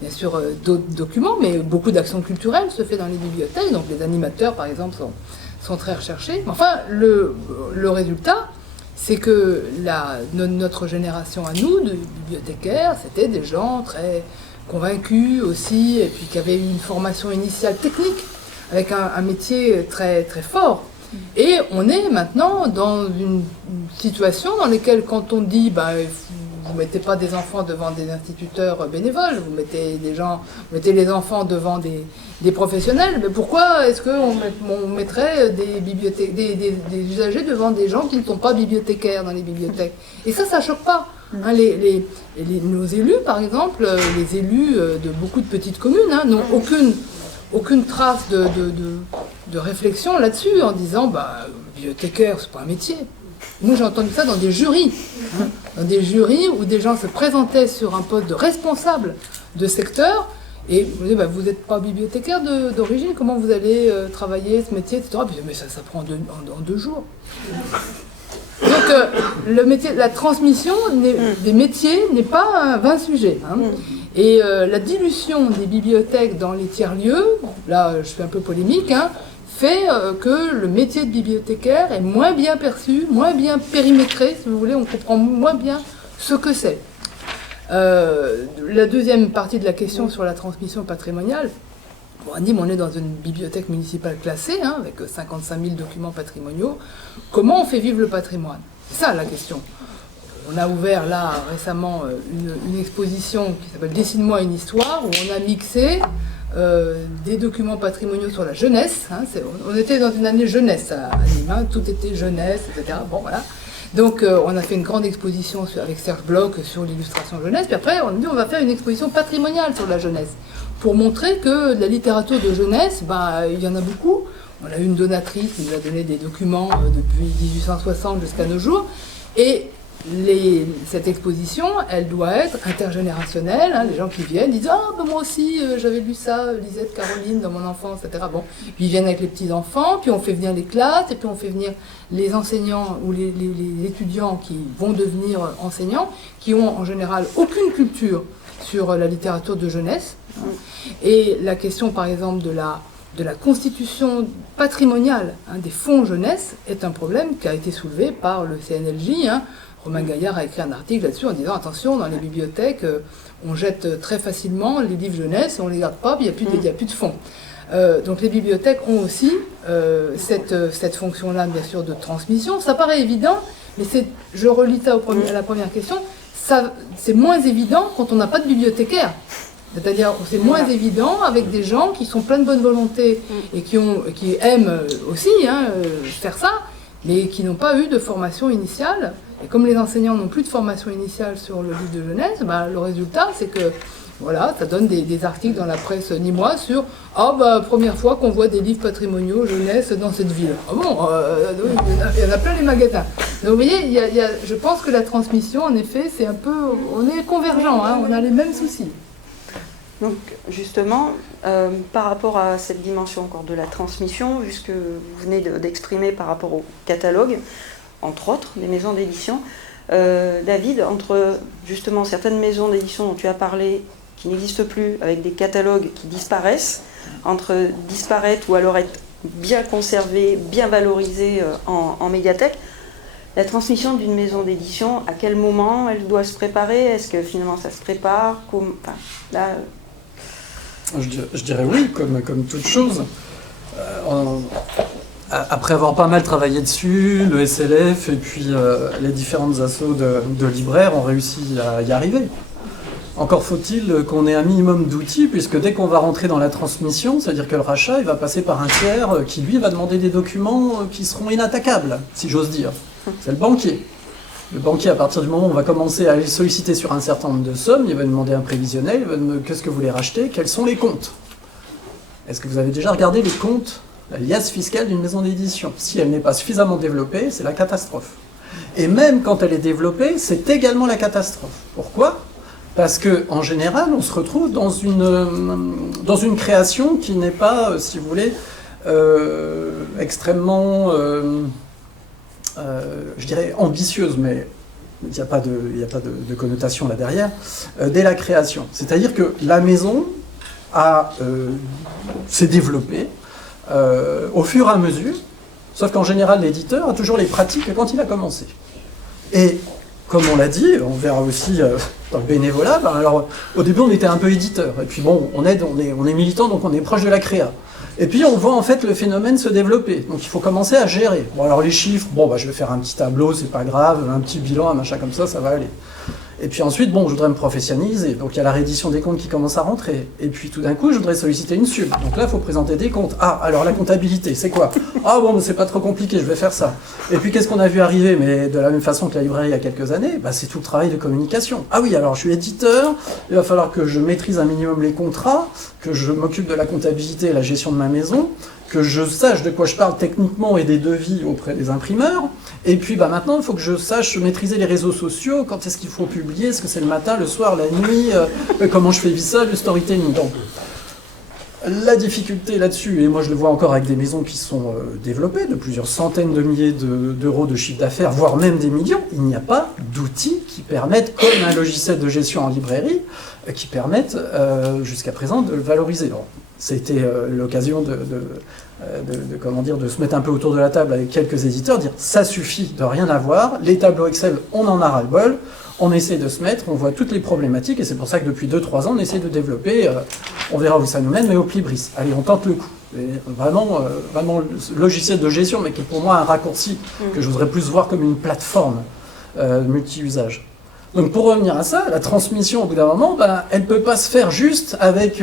bien sûr d'autres documents, mais beaucoup d'actions culturelles se fait dans les bibliothèques, donc les animateurs par exemple sont très recherchés. Enfin, le résultat, c'est que notre génération à nous, de bibliothécaires, c'était des gens très convaincus aussi, et puis qui avaient eu une formation initiale technique, avec un métier très, très fort. Et on est maintenant dans une situation dans laquelle quand on dit vous mettez pas des enfants devant des instituteurs bénévoles, vous mettez les enfants devant des professionnels, mais pourquoi est-ce qu'on mettrait des usagers devant des gens qui ne sont pas bibliothécaires dans les bibliothèques? Et ça choque pas. Hein, nos élus, par exemple, les élus de beaucoup de petites communes n'ont aucune trace de réflexion là-dessus, en disant bibliothécaire, c'est pas un métier. Moi, j'ai entendu ça dans des jurys, dans des jurys où des gens se présentaient sur un poste de responsable de secteur, et vous dites, vous n'êtes pas bibliothécaire d'origine, comment vous allez travailler ce métier, etc. Mais ça prend en 2 jours. Donc, le métier, la transmission des métiers n'est pas un vain sujet. Et la dilution des bibliothèques dans les tiers-lieux, là, je fais un peu polémique, fait que le métier de bibliothécaire est moins bien perçu, moins bien périmétré, si vous voulez, on comprend moins bien ce que c'est. La deuxième partie de la question sur la transmission patrimoniale, à Nîmes, on est dans une bibliothèque municipale classée, avec 55 000 documents patrimoniaux. Comment on fait vivre le patrimoine? C'est ça la question. On a ouvert là récemment une exposition qui s'appelle « Dessine-moi une histoire » où on a mixé des documents patrimoniaux sur la jeunesse. On était dans une année jeunesse à Nîmes, tout était jeunesse, etc. Bon, voilà. Donc on a fait une grande exposition avec Serge Bloch sur l'illustration jeunesse, puis après on a dit on va faire une exposition patrimoniale sur la jeunesse, pour montrer que la littérature de jeunesse, il y en a beaucoup. On a eu une donatrice qui nous a donné des documents depuis 1860 jusqu'à nos jours, et cette exposition, elle doit être intergénérationnelle. Les gens qui viennent disent moi aussi j'avais lu ça, Lisette, Caroline dans mon enfance, etc. Bon, puis ils viennent avec les petits enfants, puis on fait venir les classes, et puis on fait venir les enseignants ou les étudiants qui vont devenir enseignants, qui ont en général aucune culture sur la littérature de jeunesse. Et la question par exemple de la constitution patrimoniale des fonds jeunesse est un problème qui a été soulevé par le CNLJ. Romain Gaillard a écrit un article là-dessus en disant attention, dans les bibliothèques, on jette très facilement les livres jeunesse, on ne les garde pas, puis il n'y a plus de fonds. Donc les bibliothèques ont aussi cette fonction-là, bien sûr, de transmission. Ça paraît évident, mais je relis ça à la première question, c'est moins évident quand on n'a pas de bibliothécaire. C'est-à-dire c'est moins évident avec des gens qui sont pleins de bonne volonté et qui aiment aussi faire ça, mais qui n'ont pas eu de formation initiale. Et comme les enseignants n'ont plus de formation initiale sur le livre de jeunesse, le résultat, c'est que ça donne des articles dans la presse nîmoise sur première fois qu'on voit des livres patrimoniaux jeunesse dans cette ville. Il y en a plein les magasins. Donc vous voyez, je pense que la transmission, en effet, c'est un peu... On est convergents, on a les mêmes soucis. Donc justement, par rapport à cette dimension encore de la transmission, vu ce que vous venez d'exprimer par rapport au catalogue, entre autres, des maisons d'édition, David, entre justement certaines maisons d'édition dont tu as parlé, qui n'existent plus, avec des catalogues qui disparaissent, entre disparaître ou alors être bien conservés, bien valorisés en médiathèque, la transmission d'une maison d'édition, à quel moment elle doit se préparer? Est-ce que finalement ça se prépare? Je dirais oui, comme toute chose. Après avoir pas mal travaillé dessus, le SLF et puis les différentes assos de libraires ont réussi à y arriver. Encore faut-il qu'on ait un minimum d'outils, puisque dès qu'on va rentrer dans la transmission, c'est-à-dire que le rachat, il va passer par un tiers qui, lui, va demander des documents qui seront inattaquables, si j'ose dire. C'est le banquier. Le banquier, à partir du moment où on va commencer à aller solliciter sur un certain nombre de sommes, il va demander un prévisionnel, il va demander qu'est-ce que vous voulez racheter, quels sont les comptes. Est-ce que vous avez déjà regardé les comptes, la liasse fiscale d'une maison d'édition? Si elle n'est pas suffisamment développée, c'est la catastrophe. Et même quand elle est développée, c'est également la catastrophe. Pourquoi? Parce qu'en général, on se retrouve dans une création qui n'est pas, si vous voulez, extrêmement... je dirais ambitieuse, mais il n'y a pas de connotation là derrière, dès la création. C'est-à-dire que la maison s'est développée au fur et à mesure, sauf qu'en général, l'éditeur a toujours les pratiques quand il a commencé. Et comme on l'a dit, on verra aussi dans le bénévolat, alors au début on était un peu éditeur, et puis bon, on est militant, donc on est proche de la créa. Et puis on voit en fait le phénomène se développer. Donc il faut commencer à gérer. Bon alors les chiffres, bon bah je vais faire un petit tableau, c'est pas grave, un petit bilan, un machin comme ça va aller. Et puis ensuite, bon, je voudrais me professionnaliser. Donc il y a la reddition des comptes qui commence à rentrer. Et puis tout d'un coup, je voudrais solliciter une sub. Donc là, il faut présenter des comptes. Ah, alors la comptabilité, c'est quoi? Ah bon, c'est pas trop compliqué, je vais faire ça. Et puis qu'est-ce qu'on a vu arriver, mais de la même façon que la librairie il y a quelques années, bah, c'est tout le travail de communication. Ah oui, alors je suis éditeur, il va falloir que je maîtrise un minimum les contrats, que je m'occupe de la comptabilité et la gestion de ma maison, que je sache de quoi je parle techniquement et des devis auprès des imprimeurs. Et puis bah, maintenant, il faut que je sache maîtriser les réseaux sociaux, quand est-ce qu'il faut publier, est-ce que c'est le matin, le soir, la nuit, comment je fais vivre ça, le storytelling. Donc, la difficulté là-dessus, et moi je le vois encore avec des maisons qui sont développées, de plusieurs centaines de milliers d'euros de chiffre d'affaires, voire même des millions, il n'y a pas d'outils qui permettent, comme un logiciel de gestion en librairie, qui permettent jusqu'à présent de le valoriser. Alors, c'était l'occasion de se mettre un peu autour de la table avec quelques éditeurs, dire ça suffit de rien avoir, les tableaux Excel, on en a ras-le-bol, on essaie de se mettre, on voit toutes les problématiques, et c'est pour ça que depuis 2-3 ans, on essaie de développer, on verra où ça nous mène, mais au Plibris. Allez, on tente le coup. Et vraiment, logiciel de gestion, mais qui est pour moi un raccourci, que je voudrais plus voir comme une plateforme multi-usage. Donc pour revenir à ça, la transmission, au bout d'un moment, ben, elle ne peut pas se faire juste avec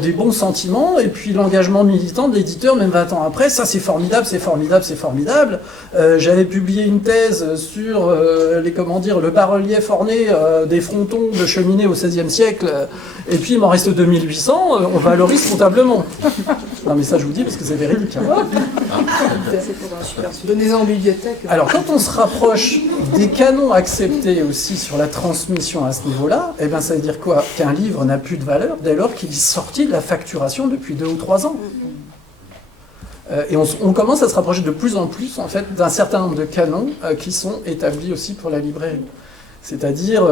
des bons sentiments, et puis l'engagement militant de l'éditeur, même 20 ans après, ça c'est formidable, c'est formidable, c'est formidable. J'avais publié une thèse sur le bas-relief orné des frontons de cheminées au XVIe siècle, et puis il m'en reste 2800, on valorise comptablement. Non mais ça je vous dis parce que c'est véridique. Hein. Donnez-en en bibliothèque. Alors quand on se rapproche des canons acceptés aussi sur la transmission à ce niveau-là, eh ben, ça veut dire quoi? Qu'un livre n'a plus de valeur dès lors qu'il est sorti de la facturation depuis 2 ou 3 ans. Et on commence à se rapprocher de plus en plus en fait, d'un certain nombre de canons qui sont établis aussi pour la librairie. C'est-à-dire,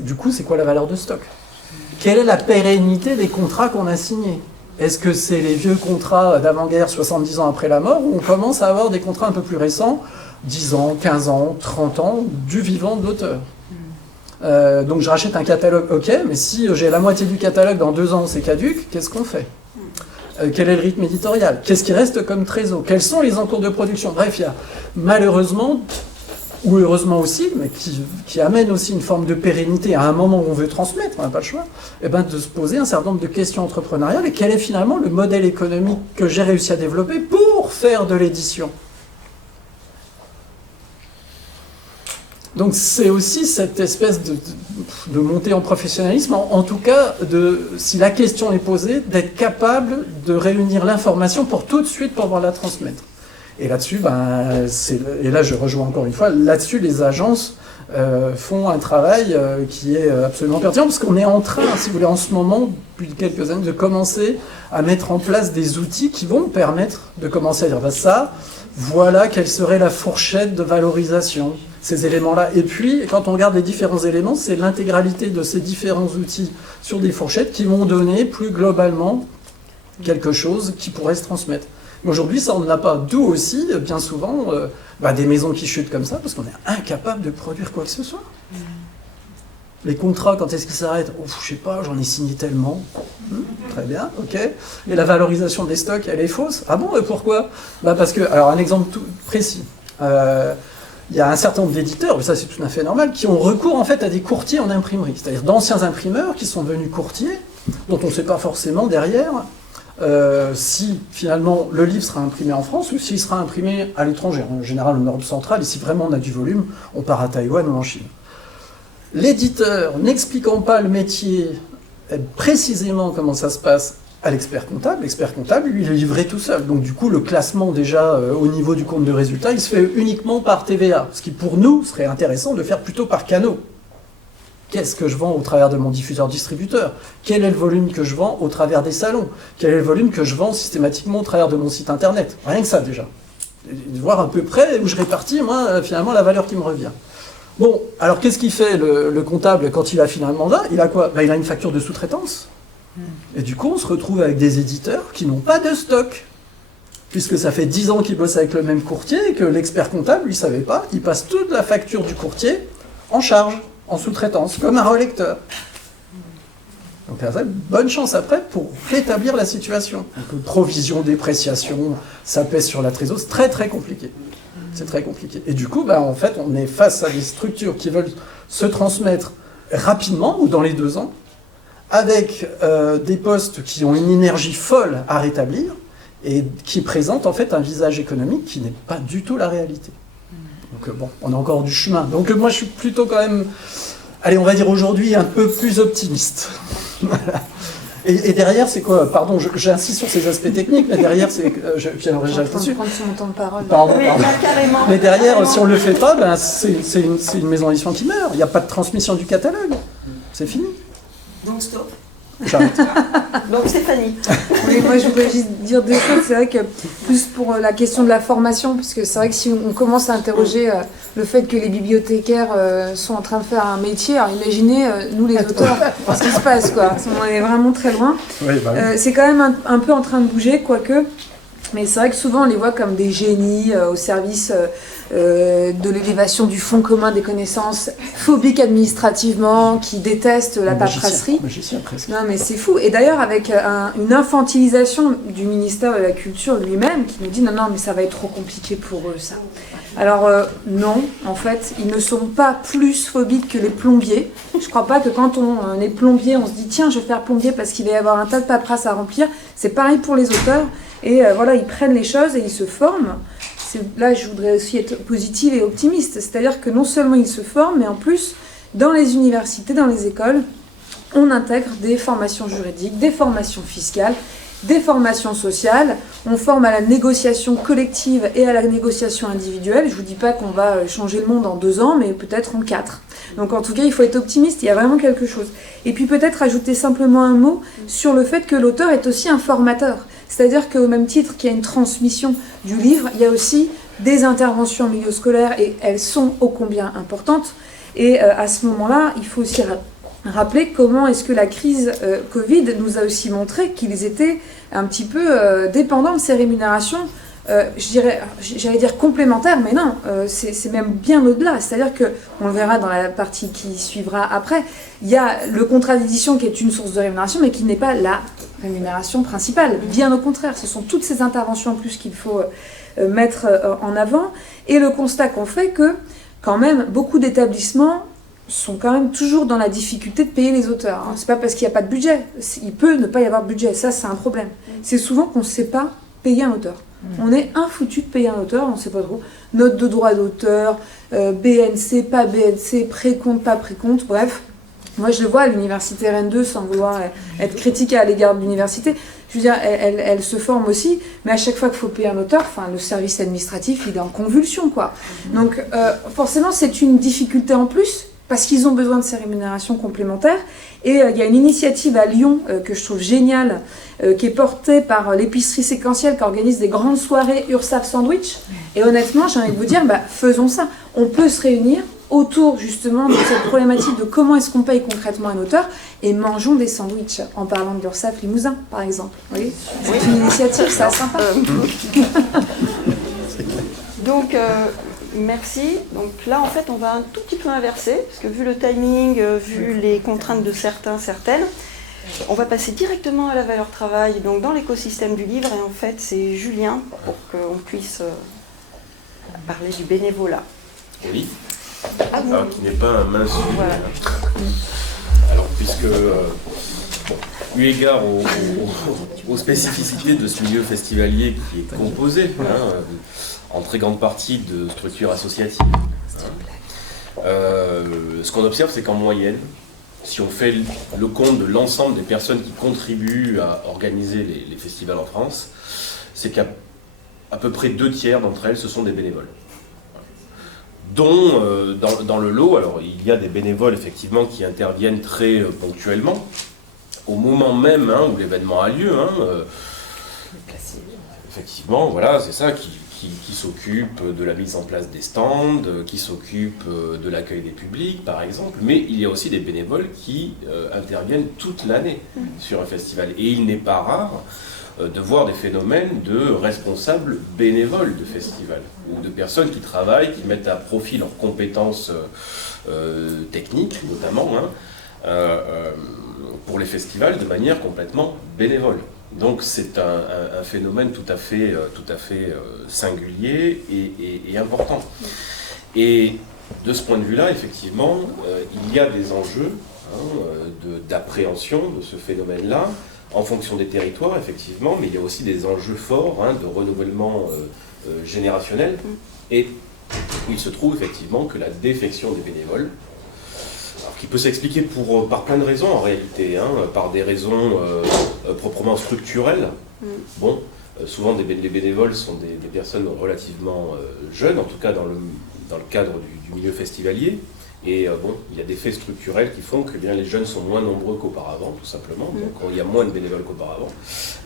du coup, c'est quoi la valeur de stock? Quelle est la pérennité des contrats qu'on a signés? Est-ce que c'est les vieux contrats d'avant-guerre 70 ans après la mort, ou on commence à avoir des contrats un peu plus récents, 10 ans, 15 ans, 30 ans, du vivant de l'auteur? Donc je rachète un catalogue, ok, mais si j'ai la moitié du catalogue dans 2 ans, c'est caduc, qu'est-ce qu'on fait? Quel est le rythme éditorial? Qu'est-ce qui reste comme trésor? Quels sont les encours de production? Bref, il y a malheureusement, ou heureusement aussi, mais qui amène aussi une forme de pérennité à un moment où on veut transmettre, on n'a pas le choix, et ben de se poser un certain nombre de questions entrepreneuriales, et quel est finalement le modèle économique que j'ai réussi à développer pour faire de l'édition. Donc c'est aussi cette espèce de montée en professionnalisme, en tout cas, si la question est posée, d'être capable de réunir l'information pour tout de suite pouvoir la transmettre. Et là-dessus, et là je rejoins encore une fois, là-dessus les agences font un travail qui est absolument pertinent, parce qu'on est en train, si vous voulez, en ce moment, depuis quelques années, de commencer à mettre en place des outils qui vont permettre de commencer à dire ça, voilà quelle serait la fourchette de valorisation, ces éléments-là. Et puis, quand on regarde les différents éléments, c'est l'intégralité de ces différents outils sur des fourchettes qui vont donner plus globalement quelque chose qui pourrait se transmettre. Aujourd'hui, ça, on ne l'a pas. D'où aussi, bien souvent, des maisons qui chutent comme ça, parce qu'on est incapable de produire quoi que ce soit. Les contrats, quand est-ce qu'ils s'arrêtent? Je sais pas, j'en ai signé tellement. Très bien, ok. Et la valorisation des stocks, elle est fausse. Ah bon, et pourquoi? Parce que, alors un exemple tout précis. Il y a un certain nombre d'éditeurs, mais ça c'est tout à fait normal, qui ont recours en fait à des courtiers en imprimerie. C'est-à-dire d'anciens imprimeurs qui sont devenus courtiers, dont on ne sait pas forcément derrière si finalement le livre sera imprimé en France ou s'il sera imprimé à l'étranger. En général, en Europe centrale, et si vraiment on a du volume, on part à Taïwan ou en Chine. L'éditeur, n'expliquant pas le métier précisément comment ça se passe à l'expert comptable, lui, il est livré tout seul. Donc du coup, le classement déjà au niveau du compte de résultat, il se fait uniquement par TVA. Ce qui pour nous serait intéressant de faire plutôt par canaux. Qu'est-ce que je vends au travers de mon diffuseur-distributeur? Quel est le volume que je vends au travers des salons? Quel est le volume que je vends systématiquement au travers de mon site internet? Rien que ça déjà. De voir à peu près où je répartis, moi, finalement, la valeur qui me revient. Bon, alors qu'est-ce qu'il fait le comptable quand il a fini un mandat? Il a quoi? Il a une facture de sous-traitance. Et du coup, on se retrouve avec des éditeurs qui n'ont pas de stock. Puisque ça fait 10 ans qu'ils bossent avec le même courtier et que l'expert comptable, lui, ne savait pas, il passe toute la facture du courtier en charge, en sous-traitance, comme un relecteur. Donc bonne chance après pour rétablir la situation. Donc, provision, dépréciation, ça pèse sur la trésorerie, c'est très très compliqué. C'est très compliqué. Et du coup, en fait, on est face à des structures qui veulent se transmettre rapidement ou dans les 2 ans, avec des postes qui ont une énergie folle à rétablir et qui présentent en fait un visage économique qui n'est pas du tout la réalité. Donc bon, on a encore du chemin. Donc moi je suis plutôt quand même, allez on va dire aujourd'hui un peu plus optimiste. Voilà. Et derrière c'est quoi? Pardon, j'insiste sur ces aspects techniques, mais derrière c'est... J'aimerais Je suis en train de prendre sur mon temps de parole. Pardon. Oui, carrément. Mais derrière, Carrément. si on ne le fait pas, c'est une maison d'édition qui meurt. Il n'y a pas de transmission du catalogue. C'est fini. Donc stop. J'arrête. Donc Stéphanie. Oui, moi je voudrais juste dire 2 choses. C'est vrai que plus pour la question de la formation, parce que c'est vrai que si on commence à interroger le fait que les bibliothécaires sont en train de faire un métier, alors imaginez nous les auteurs, ce qui se passe quoi. On est vraiment très loin. Oui, oui. C'est quand même un peu en train de bouger, quoique. Mais c'est vrai que souvent on les voit comme des génies au service de l'élévation du fonds commun des connaissances, phobiques administrativement, qui détestent la paperasserie. Magicien presque. Non mais c'est fou. Et d'ailleurs avec une infantilisation du ministère de la Culture lui-même qui nous dit non mais ça va être trop compliqué pour eux ça. Alors non, en fait, ils ne sont pas plus phobiques que les plombiers. Je crois pas que quand on est plombier, on se dit tiens je vais faire plombier parce qu'il va y avoir un tas de paperasse à remplir. C'est pareil pour les auteurs. Et voilà, ils prennent les choses et ils se forment. Là, je voudrais aussi être positive et optimiste. C'est-à-dire que non seulement ils se forment, mais en plus, dans les universités, dans les écoles, on intègre des formations juridiques, des formations fiscales, des formations sociales. On forme à la négociation collective et à la négociation individuelle. Je ne vous dis pas qu'on va changer le monde en 2 ans, mais peut-être en 4. Donc en tout cas, il faut être optimiste, il y a vraiment quelque chose. Et puis peut-être ajouter simplement un mot sur le fait que l'auteur est aussi un formateur. C'est-à-dire qu'au même titre qu'il y a une transmission du livre, il y a aussi des interventions en milieu scolaire et elles sont ô combien importantes. Et à ce moment-là, il faut aussi rappeler comment est-ce que la crise Covid nous a aussi montré qu'ils étaient un petit peu dépendants de ces rémunérations, j'allais dire complémentaires, mais non, c'est même bien au-delà. C'est-à-dire que, on le verra dans la partie qui suivra après, il y a le contrat d'édition qui est une source de rémunération, mais qui n'est pas la rémunération principale. Bien au contraire, ce sont toutes ces interventions en plus qu'il faut mettre en avant. Et le constat qu'on fait que, quand même, beaucoup d'établissements sont quand même toujours dans la difficulté de payer les auteurs. C'est pas parce qu'il n'y a pas de budget. Il peut ne pas y avoir de budget. Ça, c'est un problème. C'est souvent qu'on ne sait pas payer un auteur. On est infoutu de payer un auteur, on ne sait pas trop. Note de droit d'auteur, BNC, pas BNC, précompte, pas précompte, bref. Moi, je le vois à l'université Rennes 2, sans vouloir être critique à l'égard de l'université. Je veux dire, elle se forme aussi, mais à chaque fois qu'il faut payer un auteur, le service administratif, il est en convulsion, quoi. Donc, forcément, c'est une difficulté en plus, parce qu'ils ont besoin de ces rémunérations complémentaires. Et il y a une initiative à Lyon que je trouve géniale, qui est portée par l'épicerie séquentielle, qui organise des grandes soirées URSAF Sandwich. Et honnêtement, j'ai envie de vous dire, faisons ça. On peut se réunir autour justement de cette problématique de comment est-ce qu'on paye concrètement un auteur et mangeons des sandwichs en parlant de l'URSAF Limousin, par exemple. Vous voyez, c'est une initiative, ça, sympa. Donc, merci. Donc là, en fait, on va un tout petit peu inverser, parce que vu le timing, vu les contraintes de certaines, on va passer directement à la valeur travail, donc dans l'écosystème du livre, et en fait, c'est Julien, pour qu'on puisse parler du bénévolat. Oui. vous. Alors, qui n'est pas un mince sujet. Voilà. Alors, puisque, eu égard aux spécificités de ce milieu festivalier qui est composé, en très grande partie de structures associatives, ce qu'on observe, c'est qu'en moyenne, si on fait le compte de l'ensemble des personnes qui contribuent à organiser les festivals en France, c'est qu'à peu près 2/3 d'entre elles, ce sont des bénévoles. Dont, dans le lot, alors il y a des bénévoles effectivement qui interviennent très ponctuellement, au moment même où l'événement a lieu. Effectivement, voilà, c'est ça, qui s'occupe de la mise en place des stands, qui s'occupe de l'accueil des publics, par exemple. Mais il y a aussi des bénévoles qui interviennent toute l'année sur un festival. Et il n'est pas rare de voir des phénomènes de responsables bénévoles de festivals, ou de personnes qui travaillent, qui mettent à profit leurs compétences techniques, notamment, pour les festivals de manière complètement bénévole. Donc c'est un phénomène tout à fait singulier et important. Et de ce point de vue-là, effectivement, il y a des enjeux d'appréhension de ce phénomène-là, en fonction des territoires, effectivement, mais il y a aussi des enjeux forts de renouvellement générationnel. Et il se trouve effectivement que la défection des bénévoles, alors, qui peut s'expliquer par plein de raisons en réalité, par des raisons proprement structurelles. Bon, souvent les bénévoles sont des personnes relativement jeunes, en tout cas dans le cadre du milieu festivalier. Et bon, il y a des faits structurels qui font que bien, les jeunes sont moins nombreux qu'auparavant, tout simplement. Donc il y a moins de bénévoles qu'auparavant.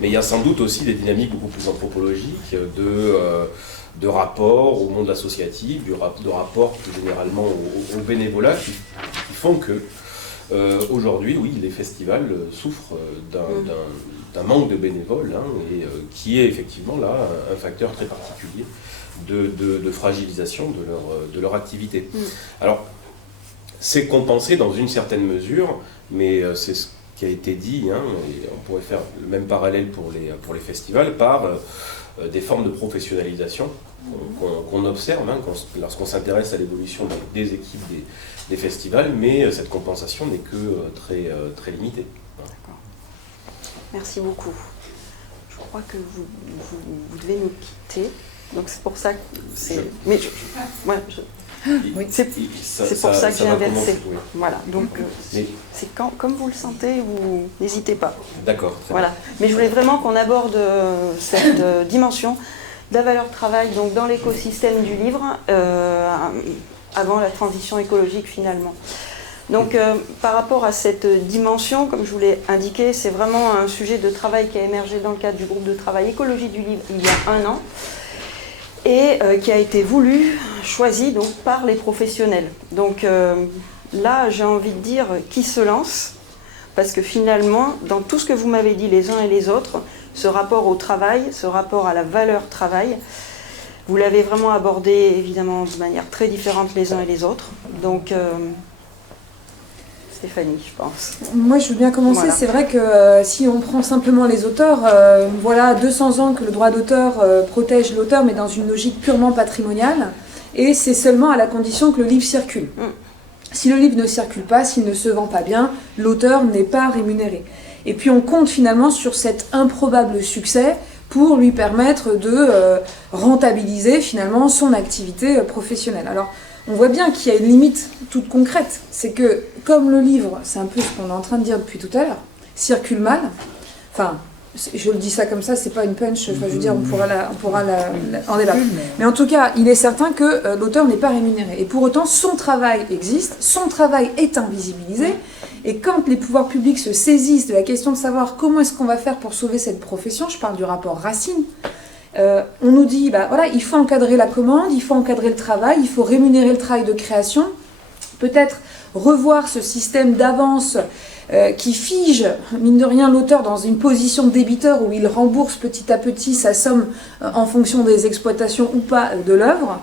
Mais il y a sans doute aussi des dynamiques beaucoup plus anthropologiques de rapport au monde associatif, de rapport plus généralement au bénévolat qui font que aujourd'hui, oui, les festivals souffrent d'un manque de bénévoles et qui est effectivement là un facteur très particulier de fragilisation de leur activité. Alors, c'est compensé dans une certaine mesure, mais c'est ce qui a été dit, et on pourrait faire le même parallèle pour les festivals, par des formes de professionnalisation qu'on observe lorsqu'on s'intéresse à l'évolution des équipes des festivals, mais cette compensation n'est que très limitée. D'accord. Merci beaucoup. Je crois que vous devez nous quitter, donc c'est pour ça que c'est... Oui. C'est pour ça que j'ai inversé. Oui. Voilà, donc c'est comme vous le sentez, vous n'hésitez pas. D'accord. Voilà. Mais je voulais vraiment qu'on aborde cette dimension de la valeur travail donc dans l'écosystème du livre avant la transition écologique finalement. Donc par rapport à cette dimension, comme je vous l'ai indiqué, c'est vraiment un sujet de travail qui a émergé dans le cadre du groupe de travail écologie du livre il y a 1 an. Et qui a été voulu, choisi donc, par les professionnels. Donc là, j'ai envie de dire qui se lance, parce que finalement, dans tout ce que vous m'avez dit les uns et les autres, ce rapport au travail, ce rapport à la valeur travail, vous l'avez vraiment abordé évidemment de manière très différente les uns et les autres. Donc Stéphanie, je pense. Moi, je veux bien commencer. Voilà. C'est vrai que si on prend simplement les auteurs, voilà 200 ans que le droit d'auteur protège l'auteur, mais dans une logique purement patrimoniale, et c'est seulement à la condition que le livre circule. Si le livre ne circule pas, s'il ne se vend pas bien, l'auteur n'est pas rémunéré. Et puis on compte finalement sur cet improbable succès pour lui permettre de rentabiliser finalement son activité professionnelle. Alors, on voit bien qu'il y a une limite toute concrète. C'est que, comme le livre, c'est un peu ce qu'on est en train de dire depuis tout à l'heure, circule mal, enfin, je le dis ça comme ça, c'est pas une punch, enfin, je veux dire, on pourra en débattre. Mais en tout cas, il est certain que l'auteur n'est pas rémunéré. Et pour autant, son travail existe, son travail est invisibilisé, et quand les pouvoirs publics se saisissent de la question de savoir comment est-ce qu'on va faire pour sauver cette profession, je parle du rapport Racine, on nous dit, voilà, il faut encadrer la commande, il faut encadrer le travail, il faut rémunérer le travail de création, peut-être revoir ce système d'avance qui fige, mine de rien, l'auteur dans une position de débiteur où il rembourse petit à petit sa somme en fonction des exploitations ou pas de l'œuvre.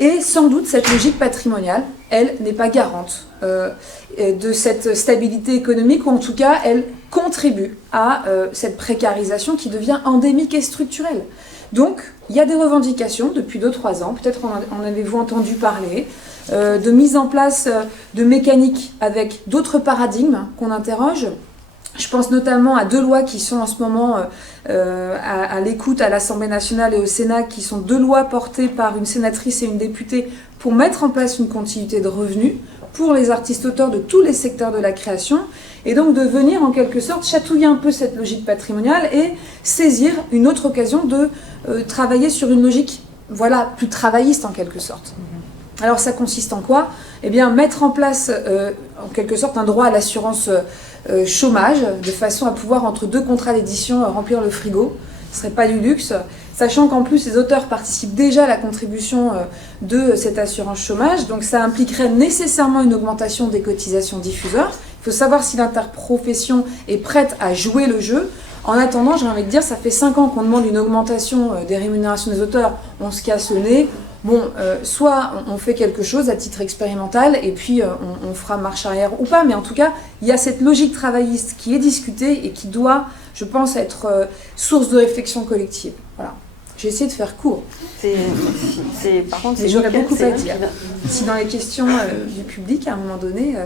Et sans doute, cette logique patrimoniale, elle n'est pas garante de cette stabilité économique, ou en tout cas, elle contribue à cette précarisation qui devient endémique et structurelle. Donc, il y a des revendications depuis 2-3 ans, peut-être en avez-vous entendu parler, de mise en place de mécaniques avec d'autres paradigmes qu'on interroge. Je pense notamment à 2 lois qui sont en ce moment à l'écoute à l'Assemblée nationale et au Sénat, qui sont 2 lois portées par une sénatrice et une députée pour mettre en place une continuité de revenus pour les artistes-auteurs de tous les secteurs de la création, et donc de venir en quelque sorte chatouiller un peu cette logique patrimoniale et saisir une autre occasion de travailler sur une logique, voilà, plus travailliste en quelque sorte. Alors ça consiste en quoi ? Eh bien, mettre en place en quelque sorte un droit à l'assurance chômage, de façon à pouvoir entre 2 contrats d'édition remplir le frigo. Ce ne serait pas du luxe, sachant qu'en plus les auteurs participent déjà à la contribution de cette assurance chômage, donc ça impliquerait nécessairement une augmentation des cotisations diffuseurs. Il faut savoir si l'interprofession est prête à jouer le jeu. En attendant, j'ai envie de dire, ça fait 5 ans qu'on demande une augmentation des rémunérations des auteurs, on se casse le nez. bon, soit on fait quelque chose à titre expérimental et puis on fera marche arrière ou pas, mais en tout cas, il y a cette logique travailliste qui est discutée et qui doit, je pense, être source de réflexion collective. Voilà. J'ai essayé de faire court. Par contre, mais j'aurais nickel, beaucoup c'est à là dire. Si dans les questions du public, à un moment donné,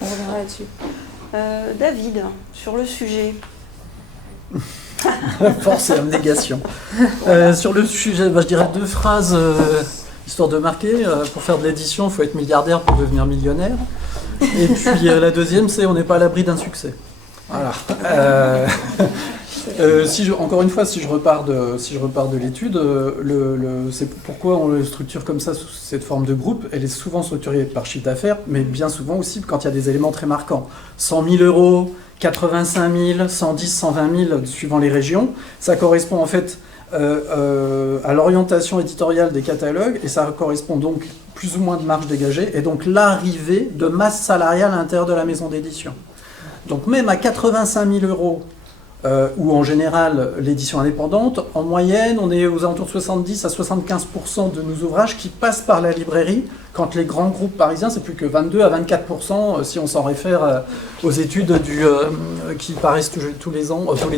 on reviendra là-dessus. David, sur le sujet. Force et abnégation. Sur le sujet, je dirais 2 phrases, histoire de marquer. Pour faire de l'édition, il faut être milliardaire pour devenir millionnaire. Et puis la deuxième, c'est on n'est pas à l'abri d'un succès. Voilà. Encore une fois, si je repars de l'étude, c'est pourquoi on le structure comme ça, sous cette forme de groupe. Elle est souvent structurée par chiffre d'affaires, mais bien souvent aussi quand il y a des éléments très marquants. 100 000 euros, 85 000, 110, 120 000, suivant les régions. Ça correspond en fait à l'orientation éditoriale des catalogues, et ça correspond donc plus ou moins de marge dégagée, et donc l'arrivée de masse salariale à l'intérieur de la maison d'édition. Donc même à 85 000 euros, ou en général l'édition indépendante, en moyenne on est aux alentours de 70 à 75% de nos ouvrages qui passent par la librairie, quand les grands groupes parisiens c'est plus que 22 à 24% si on s'en réfère aux études qui paraissent tous les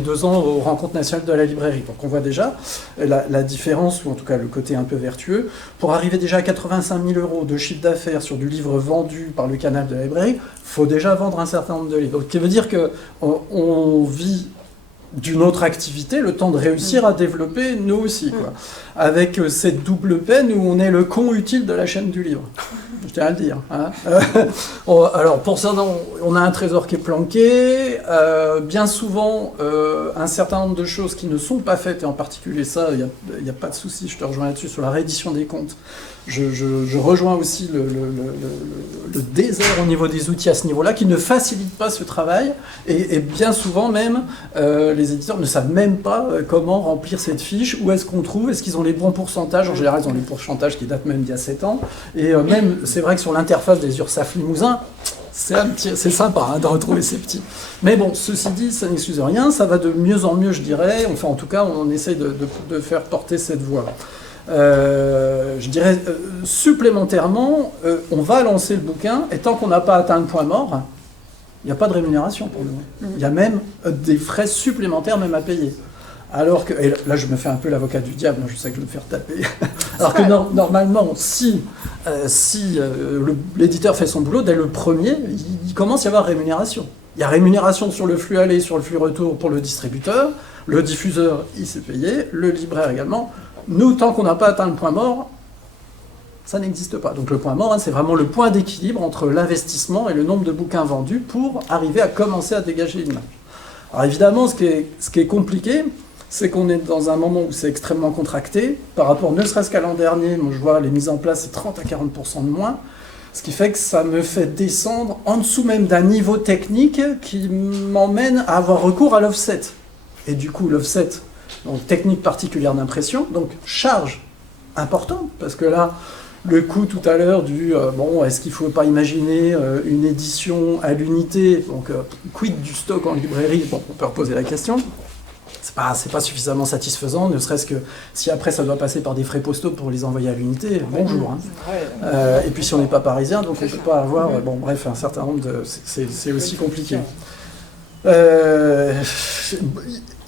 2 ans aux rencontres nationales de la librairie. Donc on voit déjà la différence, ou en tout cas le côté un peu vertueux. Pour arriver déjà à 85 000 euros de chiffre d'affaires sur du livre vendu par le canal de la librairie, il faut déjà vendre un certain nombre de livres. Donc, ce qui veut dire qu'on vit d'une autre activité, le temps de réussir à développer nous aussi, quoi. Avec cette double peine où on est le con utile de la chaîne du livre. Je tiens à le dire. Hein. Alors pour ça, on a un trésor qui est planqué, bien souvent un certain nombre de choses qui ne sont pas faites, et en particulier ça, il n'y a pas de souci, je te rejoins là-dessus, sur la réédition des comptes. Je rejoins aussi le désert au niveau des outils à ce niveau-là, qui ne facilite pas ce travail, et bien souvent même, les éditeurs ne savent même pas comment remplir cette fiche, où est-ce qu'on trouve, est-ce qu'ils ont les bons pourcentages. En général, ils ont les pourcentages qui datent même d'il y a 7 ans, et même, c'est vrai que sur l'interface des URSAF Limousin, c'est sympa hein, de retrouver ces petits. Mais bon, ceci dit, ça n'excuse rien, ça va de mieux en mieux, je dirais, enfin en tout cas, on essaye de faire porter cette voix. Je dirais supplémentairement, on va lancer le bouquin, et tant qu'on n'a pas atteint le point mort, il n'y a pas de rémunération pour nous. Il y a même des frais supplémentaires même à payer. Alors que, et là je me fais un peu l'avocat du diable, je sais que je vais me faire taper. Alors que normalement, si l'éditeur fait son boulot, dès le premier, il commence à y avoir rémunération. Il y a rémunération sur le flux aller, sur le flux retour pour le distributeur, le diffuseur il s'est payé, le libraire également. Nous, tant qu'on n'a pas atteint le point mort, ça n'existe pas. Donc le point mort, hein, c'est vraiment le point d'équilibre entre l'investissement et le nombre de bouquins vendus pour arriver à commencer à dégager une marge. Alors évidemment, ce qui est compliqué, c'est qu'on est dans un moment où c'est extrêmement contracté. Par rapport, ne serait-ce qu'à l'an dernier, moi je vois les mises en place, c'est 30 à 40% de moins. Ce qui fait que ça me fait descendre en dessous même d'un niveau technique qui m'emmène à avoir recours à l'offset. Et du coup, l'offset, donc technique particulière d'impression, donc charge importante, parce que là, le coût tout à l'heure du est-ce qu'il ne faut pas imaginer une édition à l'unité, donc quid du stock en librairie, bon, on peut reposer la question. C'est pas suffisamment satisfaisant, ne serait-ce que si après ça doit passer par des frais postaux pour les envoyer à l'unité, bonjour. Hein. Et puis si on n'est pas parisien, donc on ne peut pas avoir, un certain nombre de... C'est aussi compliqué.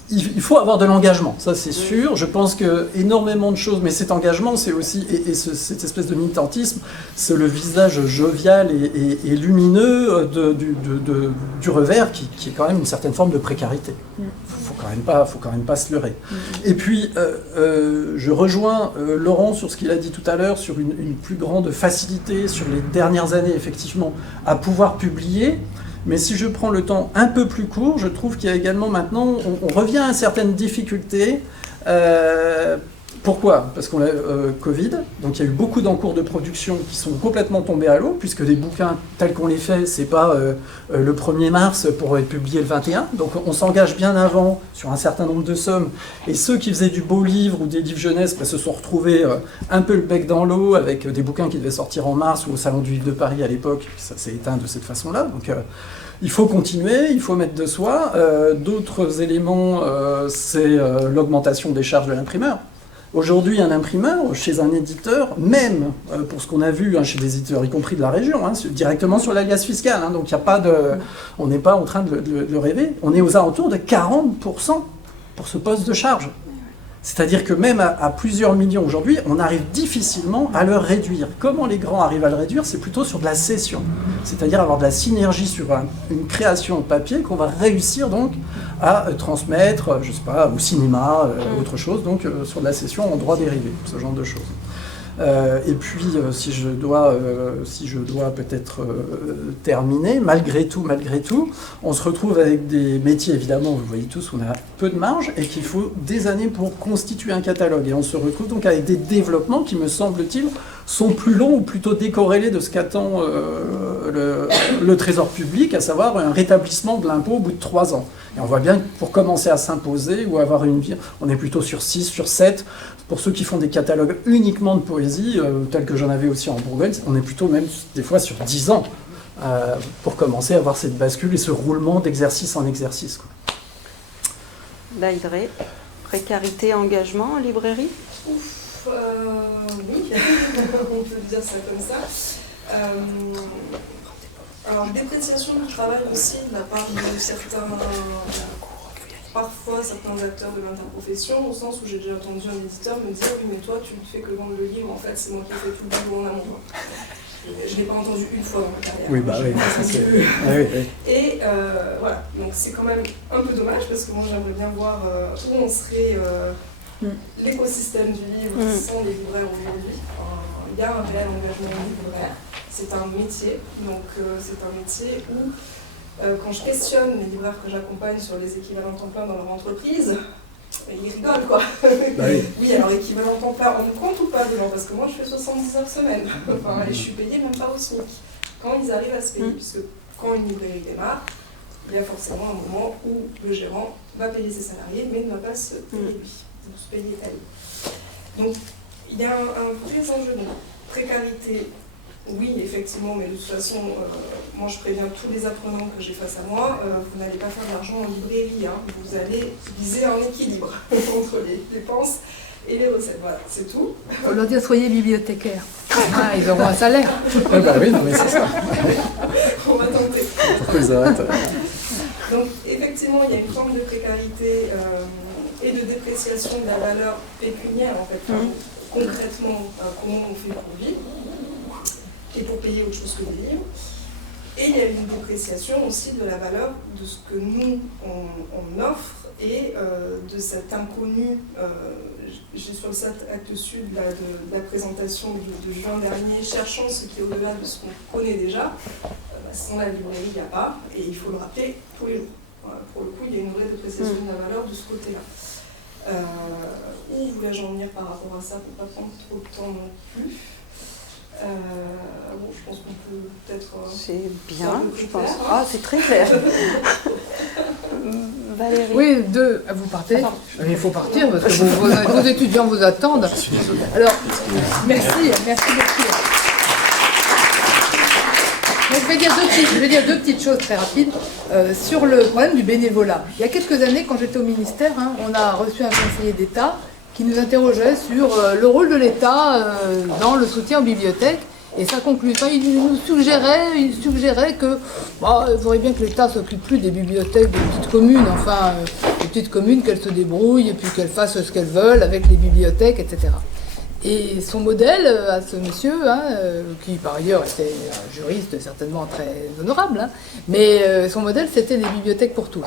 Il faut avoir de l'engagement, ça c'est sûr. Je pense que énormément de choses, mais cet engagement, c'est aussi, cette espèce de militantisme, c'est le visage jovial et lumineux du revers qui est quand même une certaine forme de précarité. Faut quand même pas se leurrer. Et puis, je rejoins Laurent sur ce qu'il a dit tout à l'heure, sur une plus grande facilité sur les dernières années, effectivement, à pouvoir publier. Mais si je prends le temps un peu plus court, je trouve qu'il y a également maintenant, on revient à certaines difficultés. Pourquoi ? Parce qu'on a Covid, donc il y a eu beaucoup d'encours de production qui sont complètement tombés à l'eau, puisque les bouquins tels qu'on les fait, c'est pas le 1er mars pour être publié le 21. Donc on s'engage bien avant sur un certain nombre de sommes. Et ceux qui faisaient du beau livre ou des livres jeunesse se sont retrouvés un peu le bec dans l'eau avec des bouquins qui devaient sortir en mars ou au Salon du Livre de Paris à l'époque. Ça s'est éteint de cette façon-là. Donc il faut continuer, il faut mettre de soi. D'autres éléments, c'est l'augmentation des charges de l'imprimeur. Aujourd'hui, un imprimeur, chez un éditeur, même pour ce qu'on a vu chez des éditeurs, y compris de la région, directement sur l'alias fiscal, donc il n'y a pas de, on n'est pas en train de le rêver, on est aux alentours de 40% pour ce poste de charge. C'est-à-dire que même à plusieurs millions aujourd'hui, on arrive difficilement à le réduire. Comment les grands arrivent à le réduire? C'est plutôt sur de la cession. C'est-à-dire avoir de la synergie sur une création papier qu'on va réussir donc à transmettre, je sais pas, au cinéma, autre chose, donc sur de la cession en droit dérivé, ce genre de choses. Et puis, si je dois peut-être terminer, malgré tout, on se retrouve avec des métiers, évidemment, vous voyez tous, on a peu de marge et qu'il faut des années pour constituer un catalogue. Et on se retrouve donc avec des développements qui, me semble-t-il, sont plus longs ou plutôt décorrélés de ce qu'attend le Trésor public, à savoir un rétablissement de l'impôt au bout de 3 ans. Et on voit bien que pour commencer à s'imposer ou avoir une vie, on est plutôt sur 6, sur 7. Pour ceux qui font des catalogues uniquement de poésie, tels que j'en avais aussi en Bourgogne, on est plutôt même des fois sur 10 ans pour commencer à avoir cette bascule et ce roulement d'exercice en exercice. Laïdré, précarité, engagement en librairie? Oui, on peut dire ça comme ça. Alors, dépréciation du travail aussi de la part de certains acteurs de l'interprofession, au sens où j'ai déjà entendu un éditeur me dire « Oui, mais toi, tu ne fais que vendre le livre, en fait, c'est moi qui fais tout le boulot en amont. » Je ne l'ai pas entendu une fois dans ma carrière. Oui, bah oui, ça c'est... oui. Et voilà, donc c'est quand même un peu dommage, parce que moi, j'aimerais bien voir où on serait l'écosystème du livre sans les libraires aujourd'hui. Il y a un réel engagement libraire, c'est un métier, donc c'est un métier où quand je questionne les libraires que j'accompagne sur les équivalents temps plein dans leur entreprise, ils rigolent quoi. Bah oui. Oui, alors équivalent temps plein, on me compte ou pas dedans? Parce que moi je fais 70 heures semaine, et je suis payée même pas au SMIC. Quand ils arrivent à se payer, puisque quand une librairie démarre, il y a forcément un moment où le gérant va payer ses salariés, mais ne va pas se payer lui, se payer elle. Donc il y a un vrai enjeu de précarité. Oui, effectivement, mais de toute façon, moi je préviens tous les apprenants que j'ai face à moi, vous n'allez pas faire de l'argent en librairie, vous allez viser un équilibre entre les dépenses et les recettes. Voilà, c'est tout. On leur dit soyez bibliothécaire. Ils auront un salaire. Bah oui, non mais c'est ça. On va tenter. Pourquoi ils arrêtent? Donc effectivement, il y a une forme de précarité et de dépréciation de la valeur pécuniaire en fait. Concrètement, comment on fait pour vivre et pour payer autre chose que des livres. Et il y a une dépréciation aussi de la valeur de ce que nous, on offre et de cet inconnu. J'ai sur le site Actes Sud de la présentation de juin dernier, cherchant ce qui est au-delà de ce qu'on connaît déjà. Sans la librairie, il n'y a pas, et il faut le rappeler tous les jours. Voilà, pour le coup, il y a une vraie dépréciation de la valeur de ce côté-là. Où voulais-je en venir par rapport à ça pour ne pas prendre trop de temps non plus? Bon, je pense qu'on peut peut-être... c'est bien, je pense. Ah, c'est très clair. Valérie. Oui, vous partez. Il faut partir parce que vos étudiants vous attendent. Alors, merci beaucoup. Donc, je vais dire deux petites choses très rapides sur le problème du bénévolat. Il y a quelques années, quand j'étais au ministère, on a reçu un conseiller d'État qui nous interrogeait sur le rôle de l'État dans le soutien aux bibliothèques. Et sa conclusion, il nous suggérait que il faudrait bien que l'État ne s'occupe plus des bibliothèques des petites communes, enfin, les petites communes, qu'elles se débrouillent et puis qu'elles fassent ce qu'elles veulent avec les bibliothèques, etc. Et son modèle à ce monsieur, qui par ailleurs était un juriste certainement très honorable, mais son modèle c'était les bibliothèques pour tous.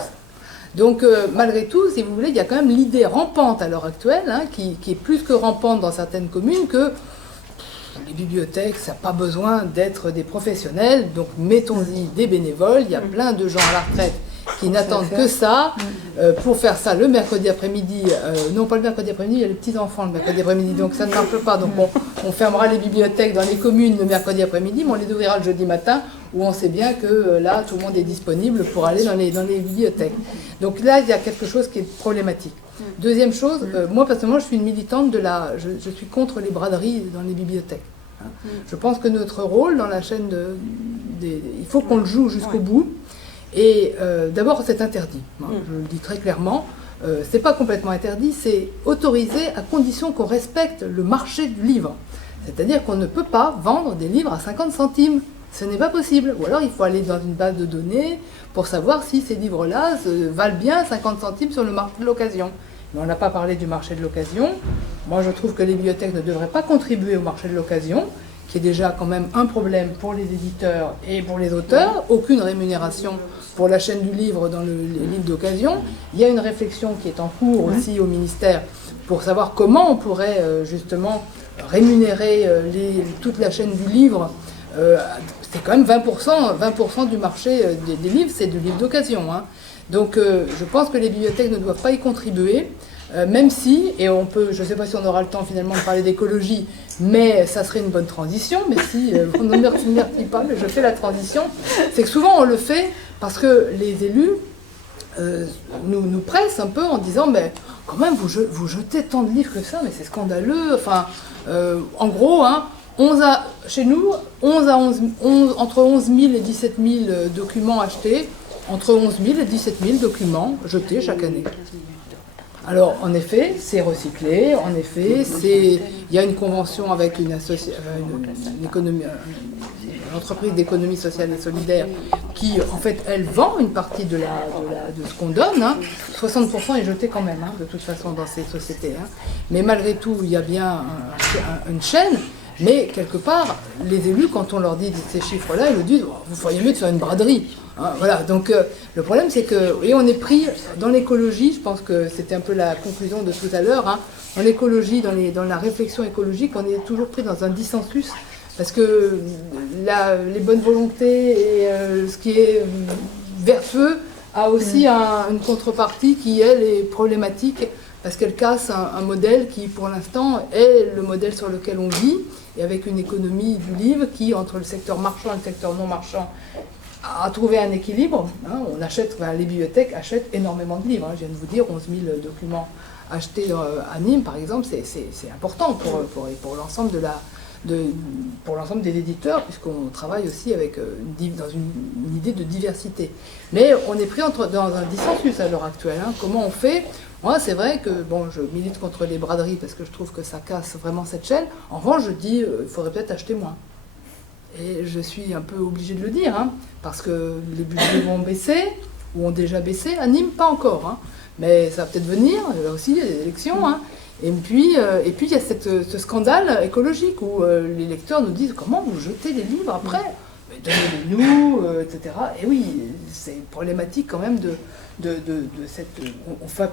Donc malgré tout, si vous voulez, il y a quand même l'idée rampante à l'heure actuelle, qui est plus que rampante dans certaines communes, que les bibliothèques, ça n'a pas besoin d'être des professionnels, donc mettons-y des bénévoles, il y a plein de gens à la retraite qui n'attendent que ça, pour faire ça le mercredi après-midi, non pas le mercredi après-midi, il y a les petits-enfants le mercredi après-midi, donc ça ne marche pas, donc on fermera les bibliothèques dans les communes le mercredi après-midi, mais on les ouvrira le jeudi matin, où on sait bien que là, tout le monde est disponible pour aller dans les bibliothèques. Donc là, il y a quelque chose qui est problématique. Deuxième chose, moi personnellement, je suis une militante je suis contre les braderies dans les bibliothèques. Je pense que notre rôle dans la chaîne il faut qu'on le joue jusqu'au bout. Et d'abord, c'est interdit. Je le dis très clairement. c'est pas complètement interdit, c'est autorisé à condition qu'on respecte le marché du livre. C'est-à-dire qu'on ne peut pas vendre des livres à 50 centimes. Ce n'est pas possible. Ou alors il faut aller dans une base de données pour savoir si ces livres-là valent bien 50 centimes sur le marché de l'occasion. Mais on n'a pas parlé du marché de l'occasion. Moi, je trouve que les bibliothèques ne devraient pas contribuer au marché de l'occasion, qui est déjà quand même un problème pour les éditeurs et pour les auteurs. Aucune rémunération pour la chaîne du livre dans les livres d'occasion. Il y a une réflexion qui est en cours aussi au ministère pour savoir comment on pourrait justement rémunérer toute la chaîne du livre. C'est quand même 20% du marché des livres, c'est du livre d'occasion. Hein. Donc je pense que les bibliothèques ne doivent pas y contribuer, même si, et on peut, je ne sais pas si on aura le temps finalement de parler d'écologie, mais ça serait une bonne transition, mais si on ne m'y remercie pas, mais je fais la transition, c'est que souvent on le fait parce que les élus nous pressent un peu en disant, mais quand même vous jetez tant de livres que ça, mais c'est scandaleux, enfin, en gros, hein, chez nous, entre 11 000 et 17 000 documents achetés, entre 11 000 et 17 000 documents jetés chaque année. Alors, en effet, c'est recyclé, en effet, il y a une convention avec une entreprise d'économie sociale et solidaire qui, en fait, elle vend une partie de ce qu'on donne. Hein. 60% est jeté quand même, hein, de toute façon, dans ces sociétés. Hein. Mais malgré tout, il y a bien une chaîne. Mais quelque part, les élus, quand on leur dit ces chiffres-là, ils nous disent oh, vous feriez mieux de faire une braderie. Hein, voilà. Donc le problème, c'est que, et on est pris dans l'écologie, je pense que c'était un peu la conclusion de tout à l'heure, hein, dans l'écologie, dans la réflexion écologique, on est toujours pris dans un dissensus, parce que les bonnes volontés et ce qui est vertueux a aussi une contrepartie qui, elle, est problématique, parce qu'elle casse un modèle qui, pour l'instant, est le modèle sur lequel on vit, et avec une économie du livre qui, entre le secteur marchand et le secteur non marchand, a trouvé un équilibre. Hein, les bibliothèques achètent énormément de livres. Hein, je viens de vous dire, 11 000 documents achetés à Nîmes, par exemple, c'est important pour l'ensemble pour l'ensemble des éditeurs, puisqu'on travaille aussi dans une idée de diversité. Mais on est pris dans un dissensus à l'heure actuelle. Hein. Comment on fait ? Moi, c'est vrai que je milite contre les braderies parce que je trouve que ça casse vraiment cette chaîne. En revanche, je dis il faudrait peut-être acheter moins. Et je suis un peu obligée de le dire, hein, parce que les budgets vont baisser, ou ont déjà baissé. À Nîmes, pas encore. Hein. Mais ça va peut-être venir, là aussi, il y a des élections. Hein. Et puis il y a ce scandale écologique où les lecteurs nous disent comment vous jetez les livres après ? Donnez-les-nous, etc. Et oui, c'est problématique quand même de cette... On fait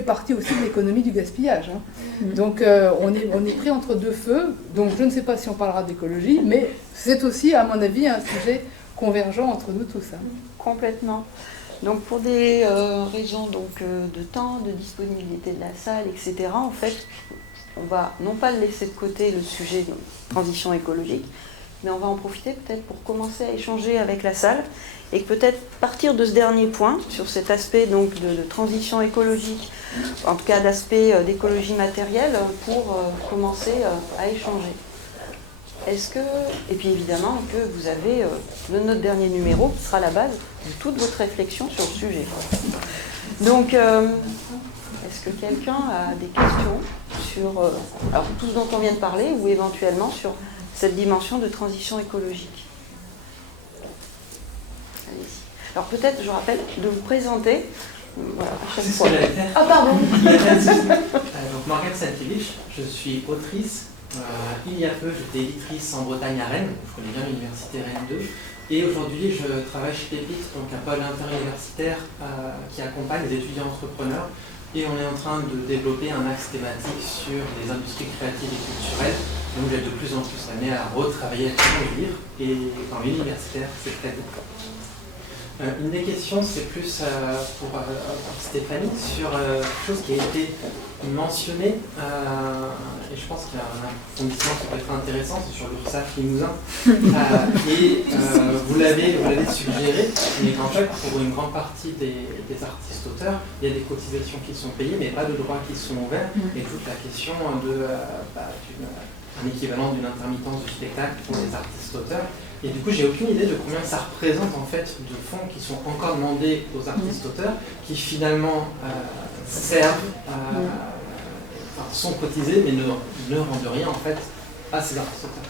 partie aussi de l'économie du gaspillage. Hein. Donc on est pris entre deux feux. Donc je ne sais pas si on parlera d'écologie, mais c'est aussi, à mon avis, un sujet convergent entre nous tous. Hein. Complètement. Donc pour des raisons de temps, de disponibilité de la salle, etc., en fait, on va non pas laisser de côté le sujet de transition écologique, mais on va en profiter peut-être pour commencer à échanger avec la salle et peut-être partir de ce dernier point, sur cet aspect donc, de transition écologique, en tout cas d'aspect d'écologie matérielle, pour commencer à échanger. Et puis évidemment que vous avez notre dernier numéro qui sera la base de toute votre réflexion sur le sujet. Donc, est-ce que quelqu'un a des questions sur alors, tout ce dont on vient de parler ou éventuellement sur cette dimension de transition écologique? Allez-y. Alors peut-être, je rappelle, de vous présenter. Voilà, à chaque fois. Ah pardon. Donc Morgane Sankiewicz, je suis autrice. Il y a peu, j'étais éditrice en Bretagne à Rennes, je connais bien l'université Rennes 2, et aujourd'hui je travaille chez Pépite, donc un pôle interuniversitaire qui accompagne les étudiants entrepreneurs, et on est en train de développer un axe thématique sur les industries créatives et culturelles, donc j'ai de plus en plus amené à retravailler avec le livre, et dans l'universitaire c'est très bien. Une des questions, c'est plus pour Stéphanie sur quelque chose qui a été mentionné, et je pense qu'il y a un approfondissement qui peut être intéressant, c'est sur l'URSSAF Limousin. Vous l'avez suggéré, mais qu'en fait, pour une grande partie des artistes-auteurs, il y a des cotisations qui sont payées, mais pas de droits qui sont ouverts, et toute la question d'un équivalent d'une intermittence du spectacle pour les artistes-auteurs. Et du coup, j'ai aucune idée de combien ça représente en fait de fonds qui sont encore demandés aux artistes-auteurs, qui finalement servent, sont cotisés, mais ne rendent rien en fait à ces artistes-auteurs.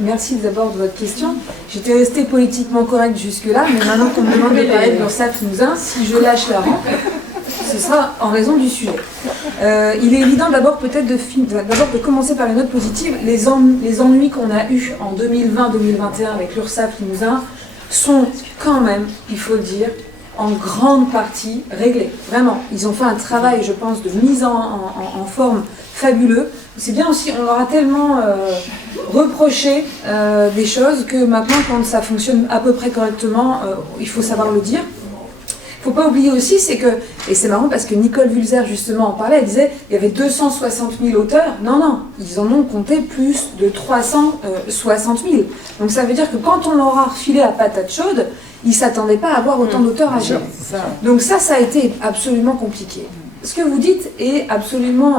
Merci d'abord de votre question. J'étais restée politiquement correcte jusque-là, mais maintenant qu'on me demande de parler de l'URSSAF Limousin, si je lâche la rampe, ce sera en raison du sujet. Il est évident d'abord peut-être de commencer par les notes positives. Les ennuis qu'on a eus en 2020-2021 avec l'URSSAF Limousin sont quand même, il faut le dire, en grande partie réglés. Vraiment, ils ont fait un travail, je pense, de mise en forme fabuleux. C'est bien aussi, on leur a tellement reproché des choses que maintenant, quand ça fonctionne à peu près correctement, il faut savoir le dire. Il ne faut pas oublier aussi, c'est que, et c'est marrant parce que Nicole Vulzer justement en parlait, elle disait il y avait 260 000 auteurs. Non, ils en ont compté plus de 360 000. Donc ça veut dire que quand on leur a refilé la patate chaude, ils ne s'attendaient pas à avoir autant d'auteurs à gérer. Donc ça a été absolument compliqué. Ce que vous dites est absolument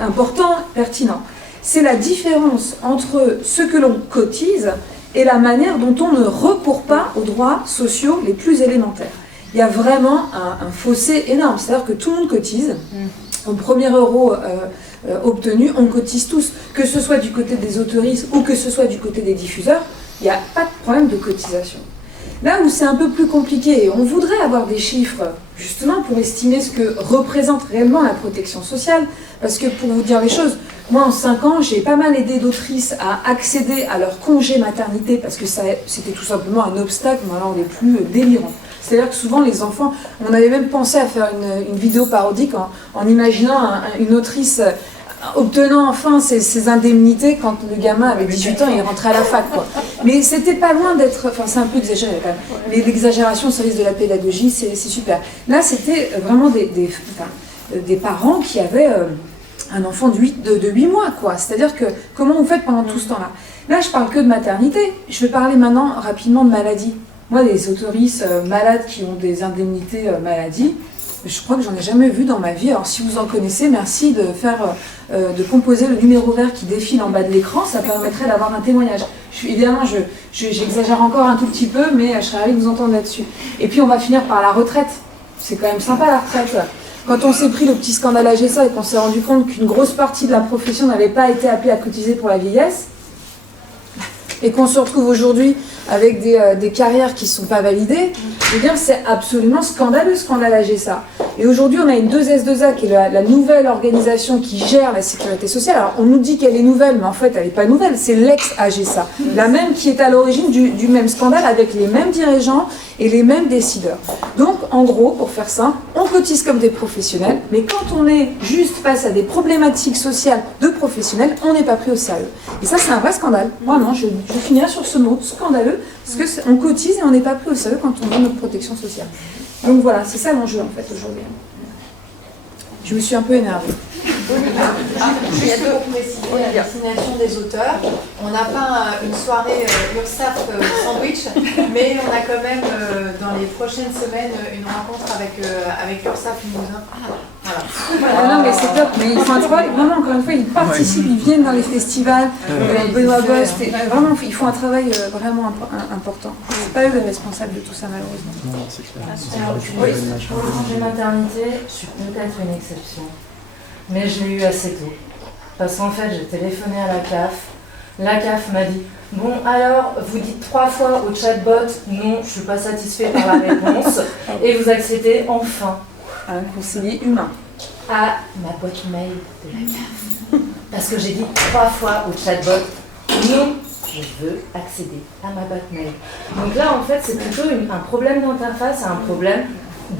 important, pertinent. C'est la différence entre ce que l'on cotise et la manière dont on ne recourt pas aux droits sociaux les plus élémentaires. Il y a vraiment un fossé énorme. C'est-à-dire que tout le monde cotise. Au premier euro obtenu, on cotise tous. Que ce soit du côté des autoristes ou que ce soit du côté des diffuseurs, il n'y a pas de problème de cotisation. Là où c'est un peu plus compliqué, et on voudrait avoir des chiffres justement pour estimer ce que représente réellement la protection sociale, parce que pour vous dire les choses, moi en 5 ans, j'ai pas mal aidé d'autrices à accéder à leur congé maternité, parce que c'était tout simplement un obstacle, mais alors les plus délirants. C'est-à-dire que souvent les enfants, on avait même pensé à faire une vidéo parodique en imaginant une autrice obtenant enfin ses indemnités quand le gamin avait 18 ans et il rentrait à la fac, quoi. Mais c'était pas loin d'être, enfin c'est un peu exagéré quand même, mais l'exagération au service de la pédagogie, c'est super. Là c'était vraiment des parents qui avaient un enfant de 8 mois, quoi. C'est-à-dire que comment vous faites pendant tout ce temps-là? Là je parle que de maternité, je vais parler maintenant rapidement de maladie. Moi des autoristes malades qui ont des indemnités maladie, je crois que j'en ai jamais vu dans ma vie. Alors si vous en connaissez, merci de composer le numéro vert qui défile en bas de l'écran, ça permettrait d'avoir un témoignage. Évidemment, j'exagère encore un tout petit peu, mais je serais ravie de vous entendre là-dessus. Et puis on va finir par la retraite. C'est quand même sympa la retraite. Quand on s'est pris le petit scandale AGSA et qu'on s'est rendu compte qu'une grosse partie de la profession n'avait pas été appelée à cotiser pour la vieillesse, et qu'on se retrouve aujourd'hui avec des carrières qui ne sont pas validées, je veux dire, c'est absolument scandaleux, scandale AGSA. Et aujourd'hui, on a une 2S2A qui est la nouvelle organisation qui gère la sécurité sociale. Alors, on nous dit qu'elle est nouvelle, mais en fait, elle n'est pas nouvelle, c'est l'ex-AGSA. La même qui est à l'origine du même scandale, avec les mêmes dirigeants et les mêmes décideurs. Donc, en gros, pour faire simple, on cotise comme des professionnels, mais quand on est juste face à des problématiques sociales de professionnels, on n'est pas pris au sérieux. Et ça, c'est un vrai scandale. Vraiment, je finirai sur ce mot, scandaleux, parce qu'on cotise et on n'est pas pris au sérieux quand on donne notre protection sociale. Donc voilà, c'est ça l'enjeu en fait aujourd'hui. Je me suis un peu énervée. Juste pour préciser la destination des auteurs, on n'a pas une soirée URSSAF sandwich, mais on a quand même dans les prochaines semaines une rencontre avec l'URSSAF Limousin. Voilà. Non mais c'est top, mais ils font un travail, vraiment encore une fois, ils participent, ils viennent dans les festivals, Benoît Bost, vraiment ils font un travail vraiment important. C'est pas eux les responsables de tout ça malheureusement. Non, c'est clair. Oui, pour le congé maternité, je suis peut-être une exception. Mais je l'ai eu assez tôt. Parce qu'en fait, j'ai téléphoné à la CAF. La CAF m'a dit « Bon, alors, vous dites 3 fois au chatbot « Non, je ne suis pas satisfait par la réponse. » Et vous accédez enfin à un conseiller humain. À ma boîte mail de la CAF. Parce que j'ai dit 3 fois au chatbot « Non, je veux accéder à ma boîte mail. » Donc là, en fait, c'est plutôt un problème d'interface, un problème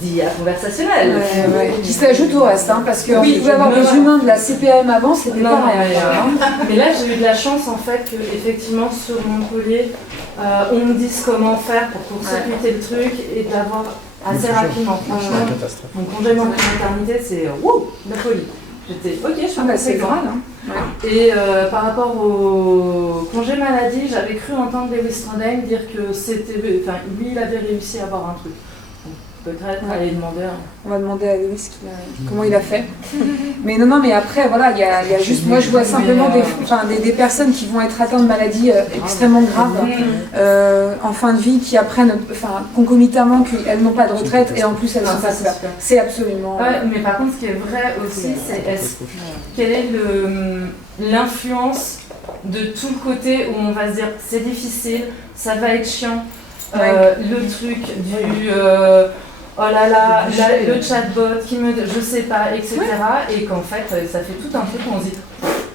d'IA conversationnel. Qui s'ajoute au reste, hein, parce que oui, vous pouvez avoir des humains de la CPAM avant, c'était pas pareil. Mais là, j'ai eu de la chance en fait que effectivement sur Montpellier, on me dise comment faire pour court-circuiter le truc et d'avoir assez rapidement. Franchement, mon congé maternité, c'est la folie. J'étais ok, je suis c'est grave. Et par rapport au congé maladie, j'avais cru entendre Lewis Trondheim dire que c'était, lui, il avait réussi à avoir un truc. Peut-être aller demander. On va demander à Louis comment il a fait. Mais non, mais après, voilà, il y a juste, moi je vois simplement des personnes qui vont être atteintes de maladies extrêmement graves en fin de vie, qui apprennent, concomitamment qu'elles n'ont pas de retraite et en plus elles sont pas peur. C'est absolument... Ouais, mais par contre, ce qui est vrai aussi, c'est quelle est l'influence de tout le côté où on va se dire c'est difficile, ça va être chiant, le truc du... oh là là, le chatbot qui me... je sais pas, etc. Et qu'en fait, ça fait tout un truc où on se dit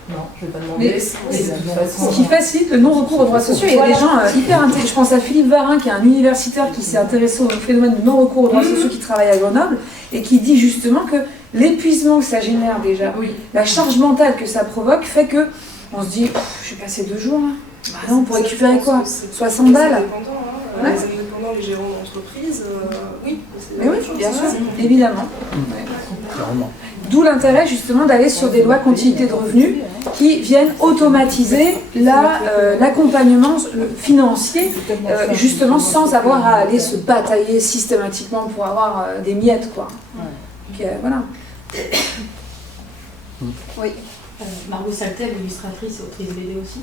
non, je vais pas demander. Ce qui facilite le non-recours aux droits sociaux. Il y a des gens hyper intelligents. Je pense à Philippe Varin, qui est un universitaire qui s'est intéressé au phénomène de non-recours aux droits sociaux, qui travaille à Grenoble, et qui dit justement que l'épuisement que ça génère déjà, la charge mentale que ça provoque, fait que on se dit, je vais passer 2 jours, là. Non, pour récupérer quoi 60 balles. Les indépendants, les gérants d'entreprise, oui. Mais oui, bien sûr, évidemment. D'où l'intérêt justement d'aller sur des lois continuité de revenus qui viennent automatiser l'accompagnement financier, justement sans avoir à aller se batailler systématiquement pour avoir des miettes, quoi. Donc, voilà. Oui. Margot Saltel, illustratrice et autrice BD aussi.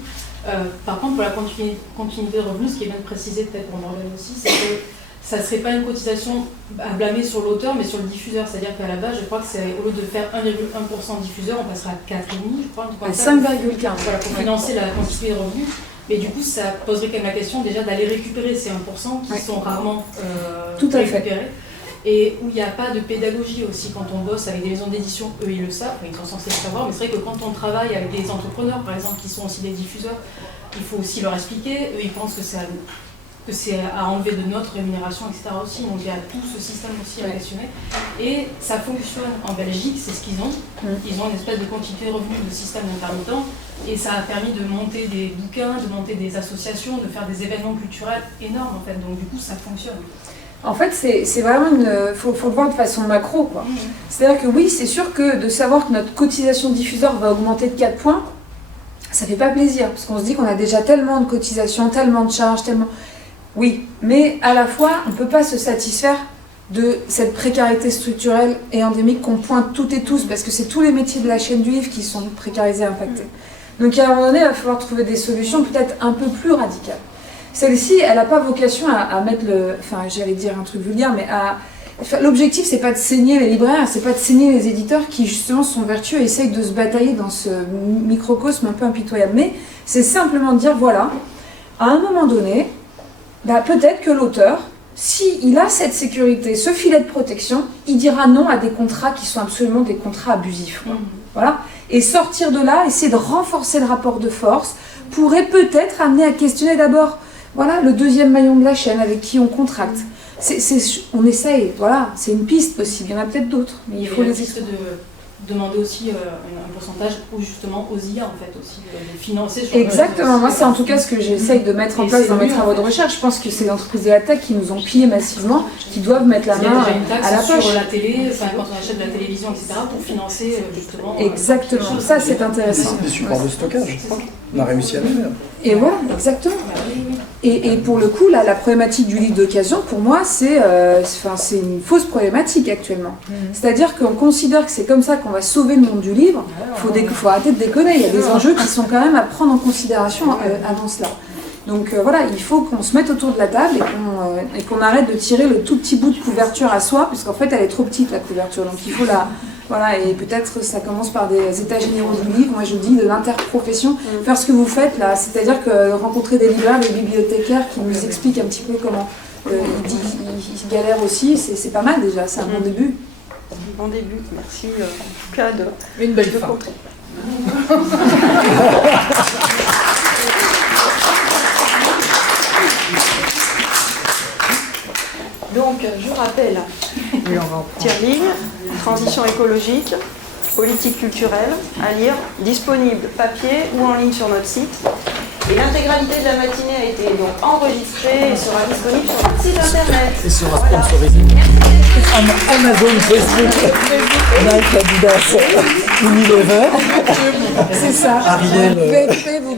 Par contre, pour la continuité de revenus, ce qui est bien de préciser peut-être pour Morgane aussi, c'est que ça ne serait pas une cotisation à blâmer sur l'auteur, mais sur le diffuseur. C'est-à-dire qu'à la base, je crois que c'est au lieu de faire 1,1% diffuseur, on passera à 4,5%, je crois. À 5,15%. Voilà, pour financer la continuité de revenus. Mais du coup, ça poserait quand même la question déjà d'aller récupérer ces 1% qui sont rarement récupérés. Et où il n'y a pas de pédagogie aussi quand on bosse avec des maisons d'édition, eux ils le savent, ils sont censés le savoir, mais c'est vrai que quand on travaille avec des entrepreneurs par exemple qui sont aussi des diffuseurs, il faut aussi leur expliquer, eux ils pensent que c'est à enlever de notre rémunération, etc. aussi, donc il y a tout ce système aussi à questionner. Et ça fonctionne en Belgique, c'est ce qu'ils ont, ils ont une espèce de continuité de revenus, de système d'intermittent, et ça a permis de monter des bouquins, de monter des associations, de faire des événements culturels énormes en fait, donc du coup ça fonctionne. En fait, c'est vraiment faut le voir de façon macro, quoi. C'est-à-dire que oui, c'est sûr que de savoir que notre cotisation de diffuseur va augmenter de 4 points, ça fait pas plaisir, parce qu'on se dit qu'on a déjà tellement de cotisations, tellement de charges, tellement... Oui, mais à la fois, on ne peut pas se satisfaire de cette précarité structurelle et endémique qu'on pointe toutes et tous, parce que c'est tous les métiers de la chaîne du livre qui sont précarisés et impactés. Donc à un moment donné, il va falloir trouver des solutions peut-être un peu plus radicales. Celle-ci, elle n'a pas vocation à mettre j'allais dire un truc vulgaire, mais l'objectif, c'est pas de saigner les libraires, c'est pas de saigner les éditeurs qui, justement, sont vertueux et essayent de se batailler dans ce microcosme un peu impitoyable. Mais c'est simplement de dire, voilà, à un moment donné, peut-être que l'auteur, s'il a cette sécurité, ce filet de protection, il dira non à des contrats qui sont absolument des contrats abusifs. Voilà. Et sortir de là, essayer de renforcer le rapport de force, pourrait peut-être amener à questionner d'abord le deuxième maillon de la chaîne avec qui on contracte. On essaye, voilà, c'est une piste possible, il y en a peut-être d'autres, mais il faut les essayer de demander aussi un pourcentage justement aux IA en fait aussi, de financer. Exactement, moi c'est en tout cas ce que j'essaye de mettre en place dans mes travaux de recherche. Je pense que c'est les entreprises de la tech qui nous ont pillé massivement, qui doivent mettre la main à la poche. Sur la télé, quand on achète de la télévision, etc., pour financer justement... Exactement, ça c'est intéressant. Des supports de stockage, on a réussi à le faire. Et voilà, exactement. Et pour le coup, là, la problématique du livre d'occasion, pour moi, c'est une fausse problématique actuellement. C'est-à-dire qu'on considère que c'est comme ça qu'on va sauver le monde du livre. Il faut arrêter de déconner. Il y a des enjeux qui sont quand même à prendre en considération avant cela. Donc voilà, il faut qu'on se mette autour de la table et qu'on arrête de tirer le tout petit bout de couverture à soi, puisqu'en fait, elle est trop petite, la couverture. Donc il faut la... Voilà, et peut-être ça commence par des états généraux du livre, moi je dis de l'interprofession, faire ce que vous faites là, c'est-à-dire que rencontrer des libraires, des bibliothécaires qui nous expliquent un petit peu comment ils galèrent aussi, c'est pas mal déjà, c'est un bon début. Bon début, merci en tout cas de... Une belle fin. Donc, je rappelle, Tire-Ligne, transition écologique, politique culturelle, à lire, disponible papier ou en ligne sur notre site. Et l'intégralité de la matinée a été donc enregistrée et sera disponible sur notre site internet. Et sera sponsorisé. Amazon, Facebook, Nike, Adidas, Unilever. C'est ça. Ariel. Vous pouvez vous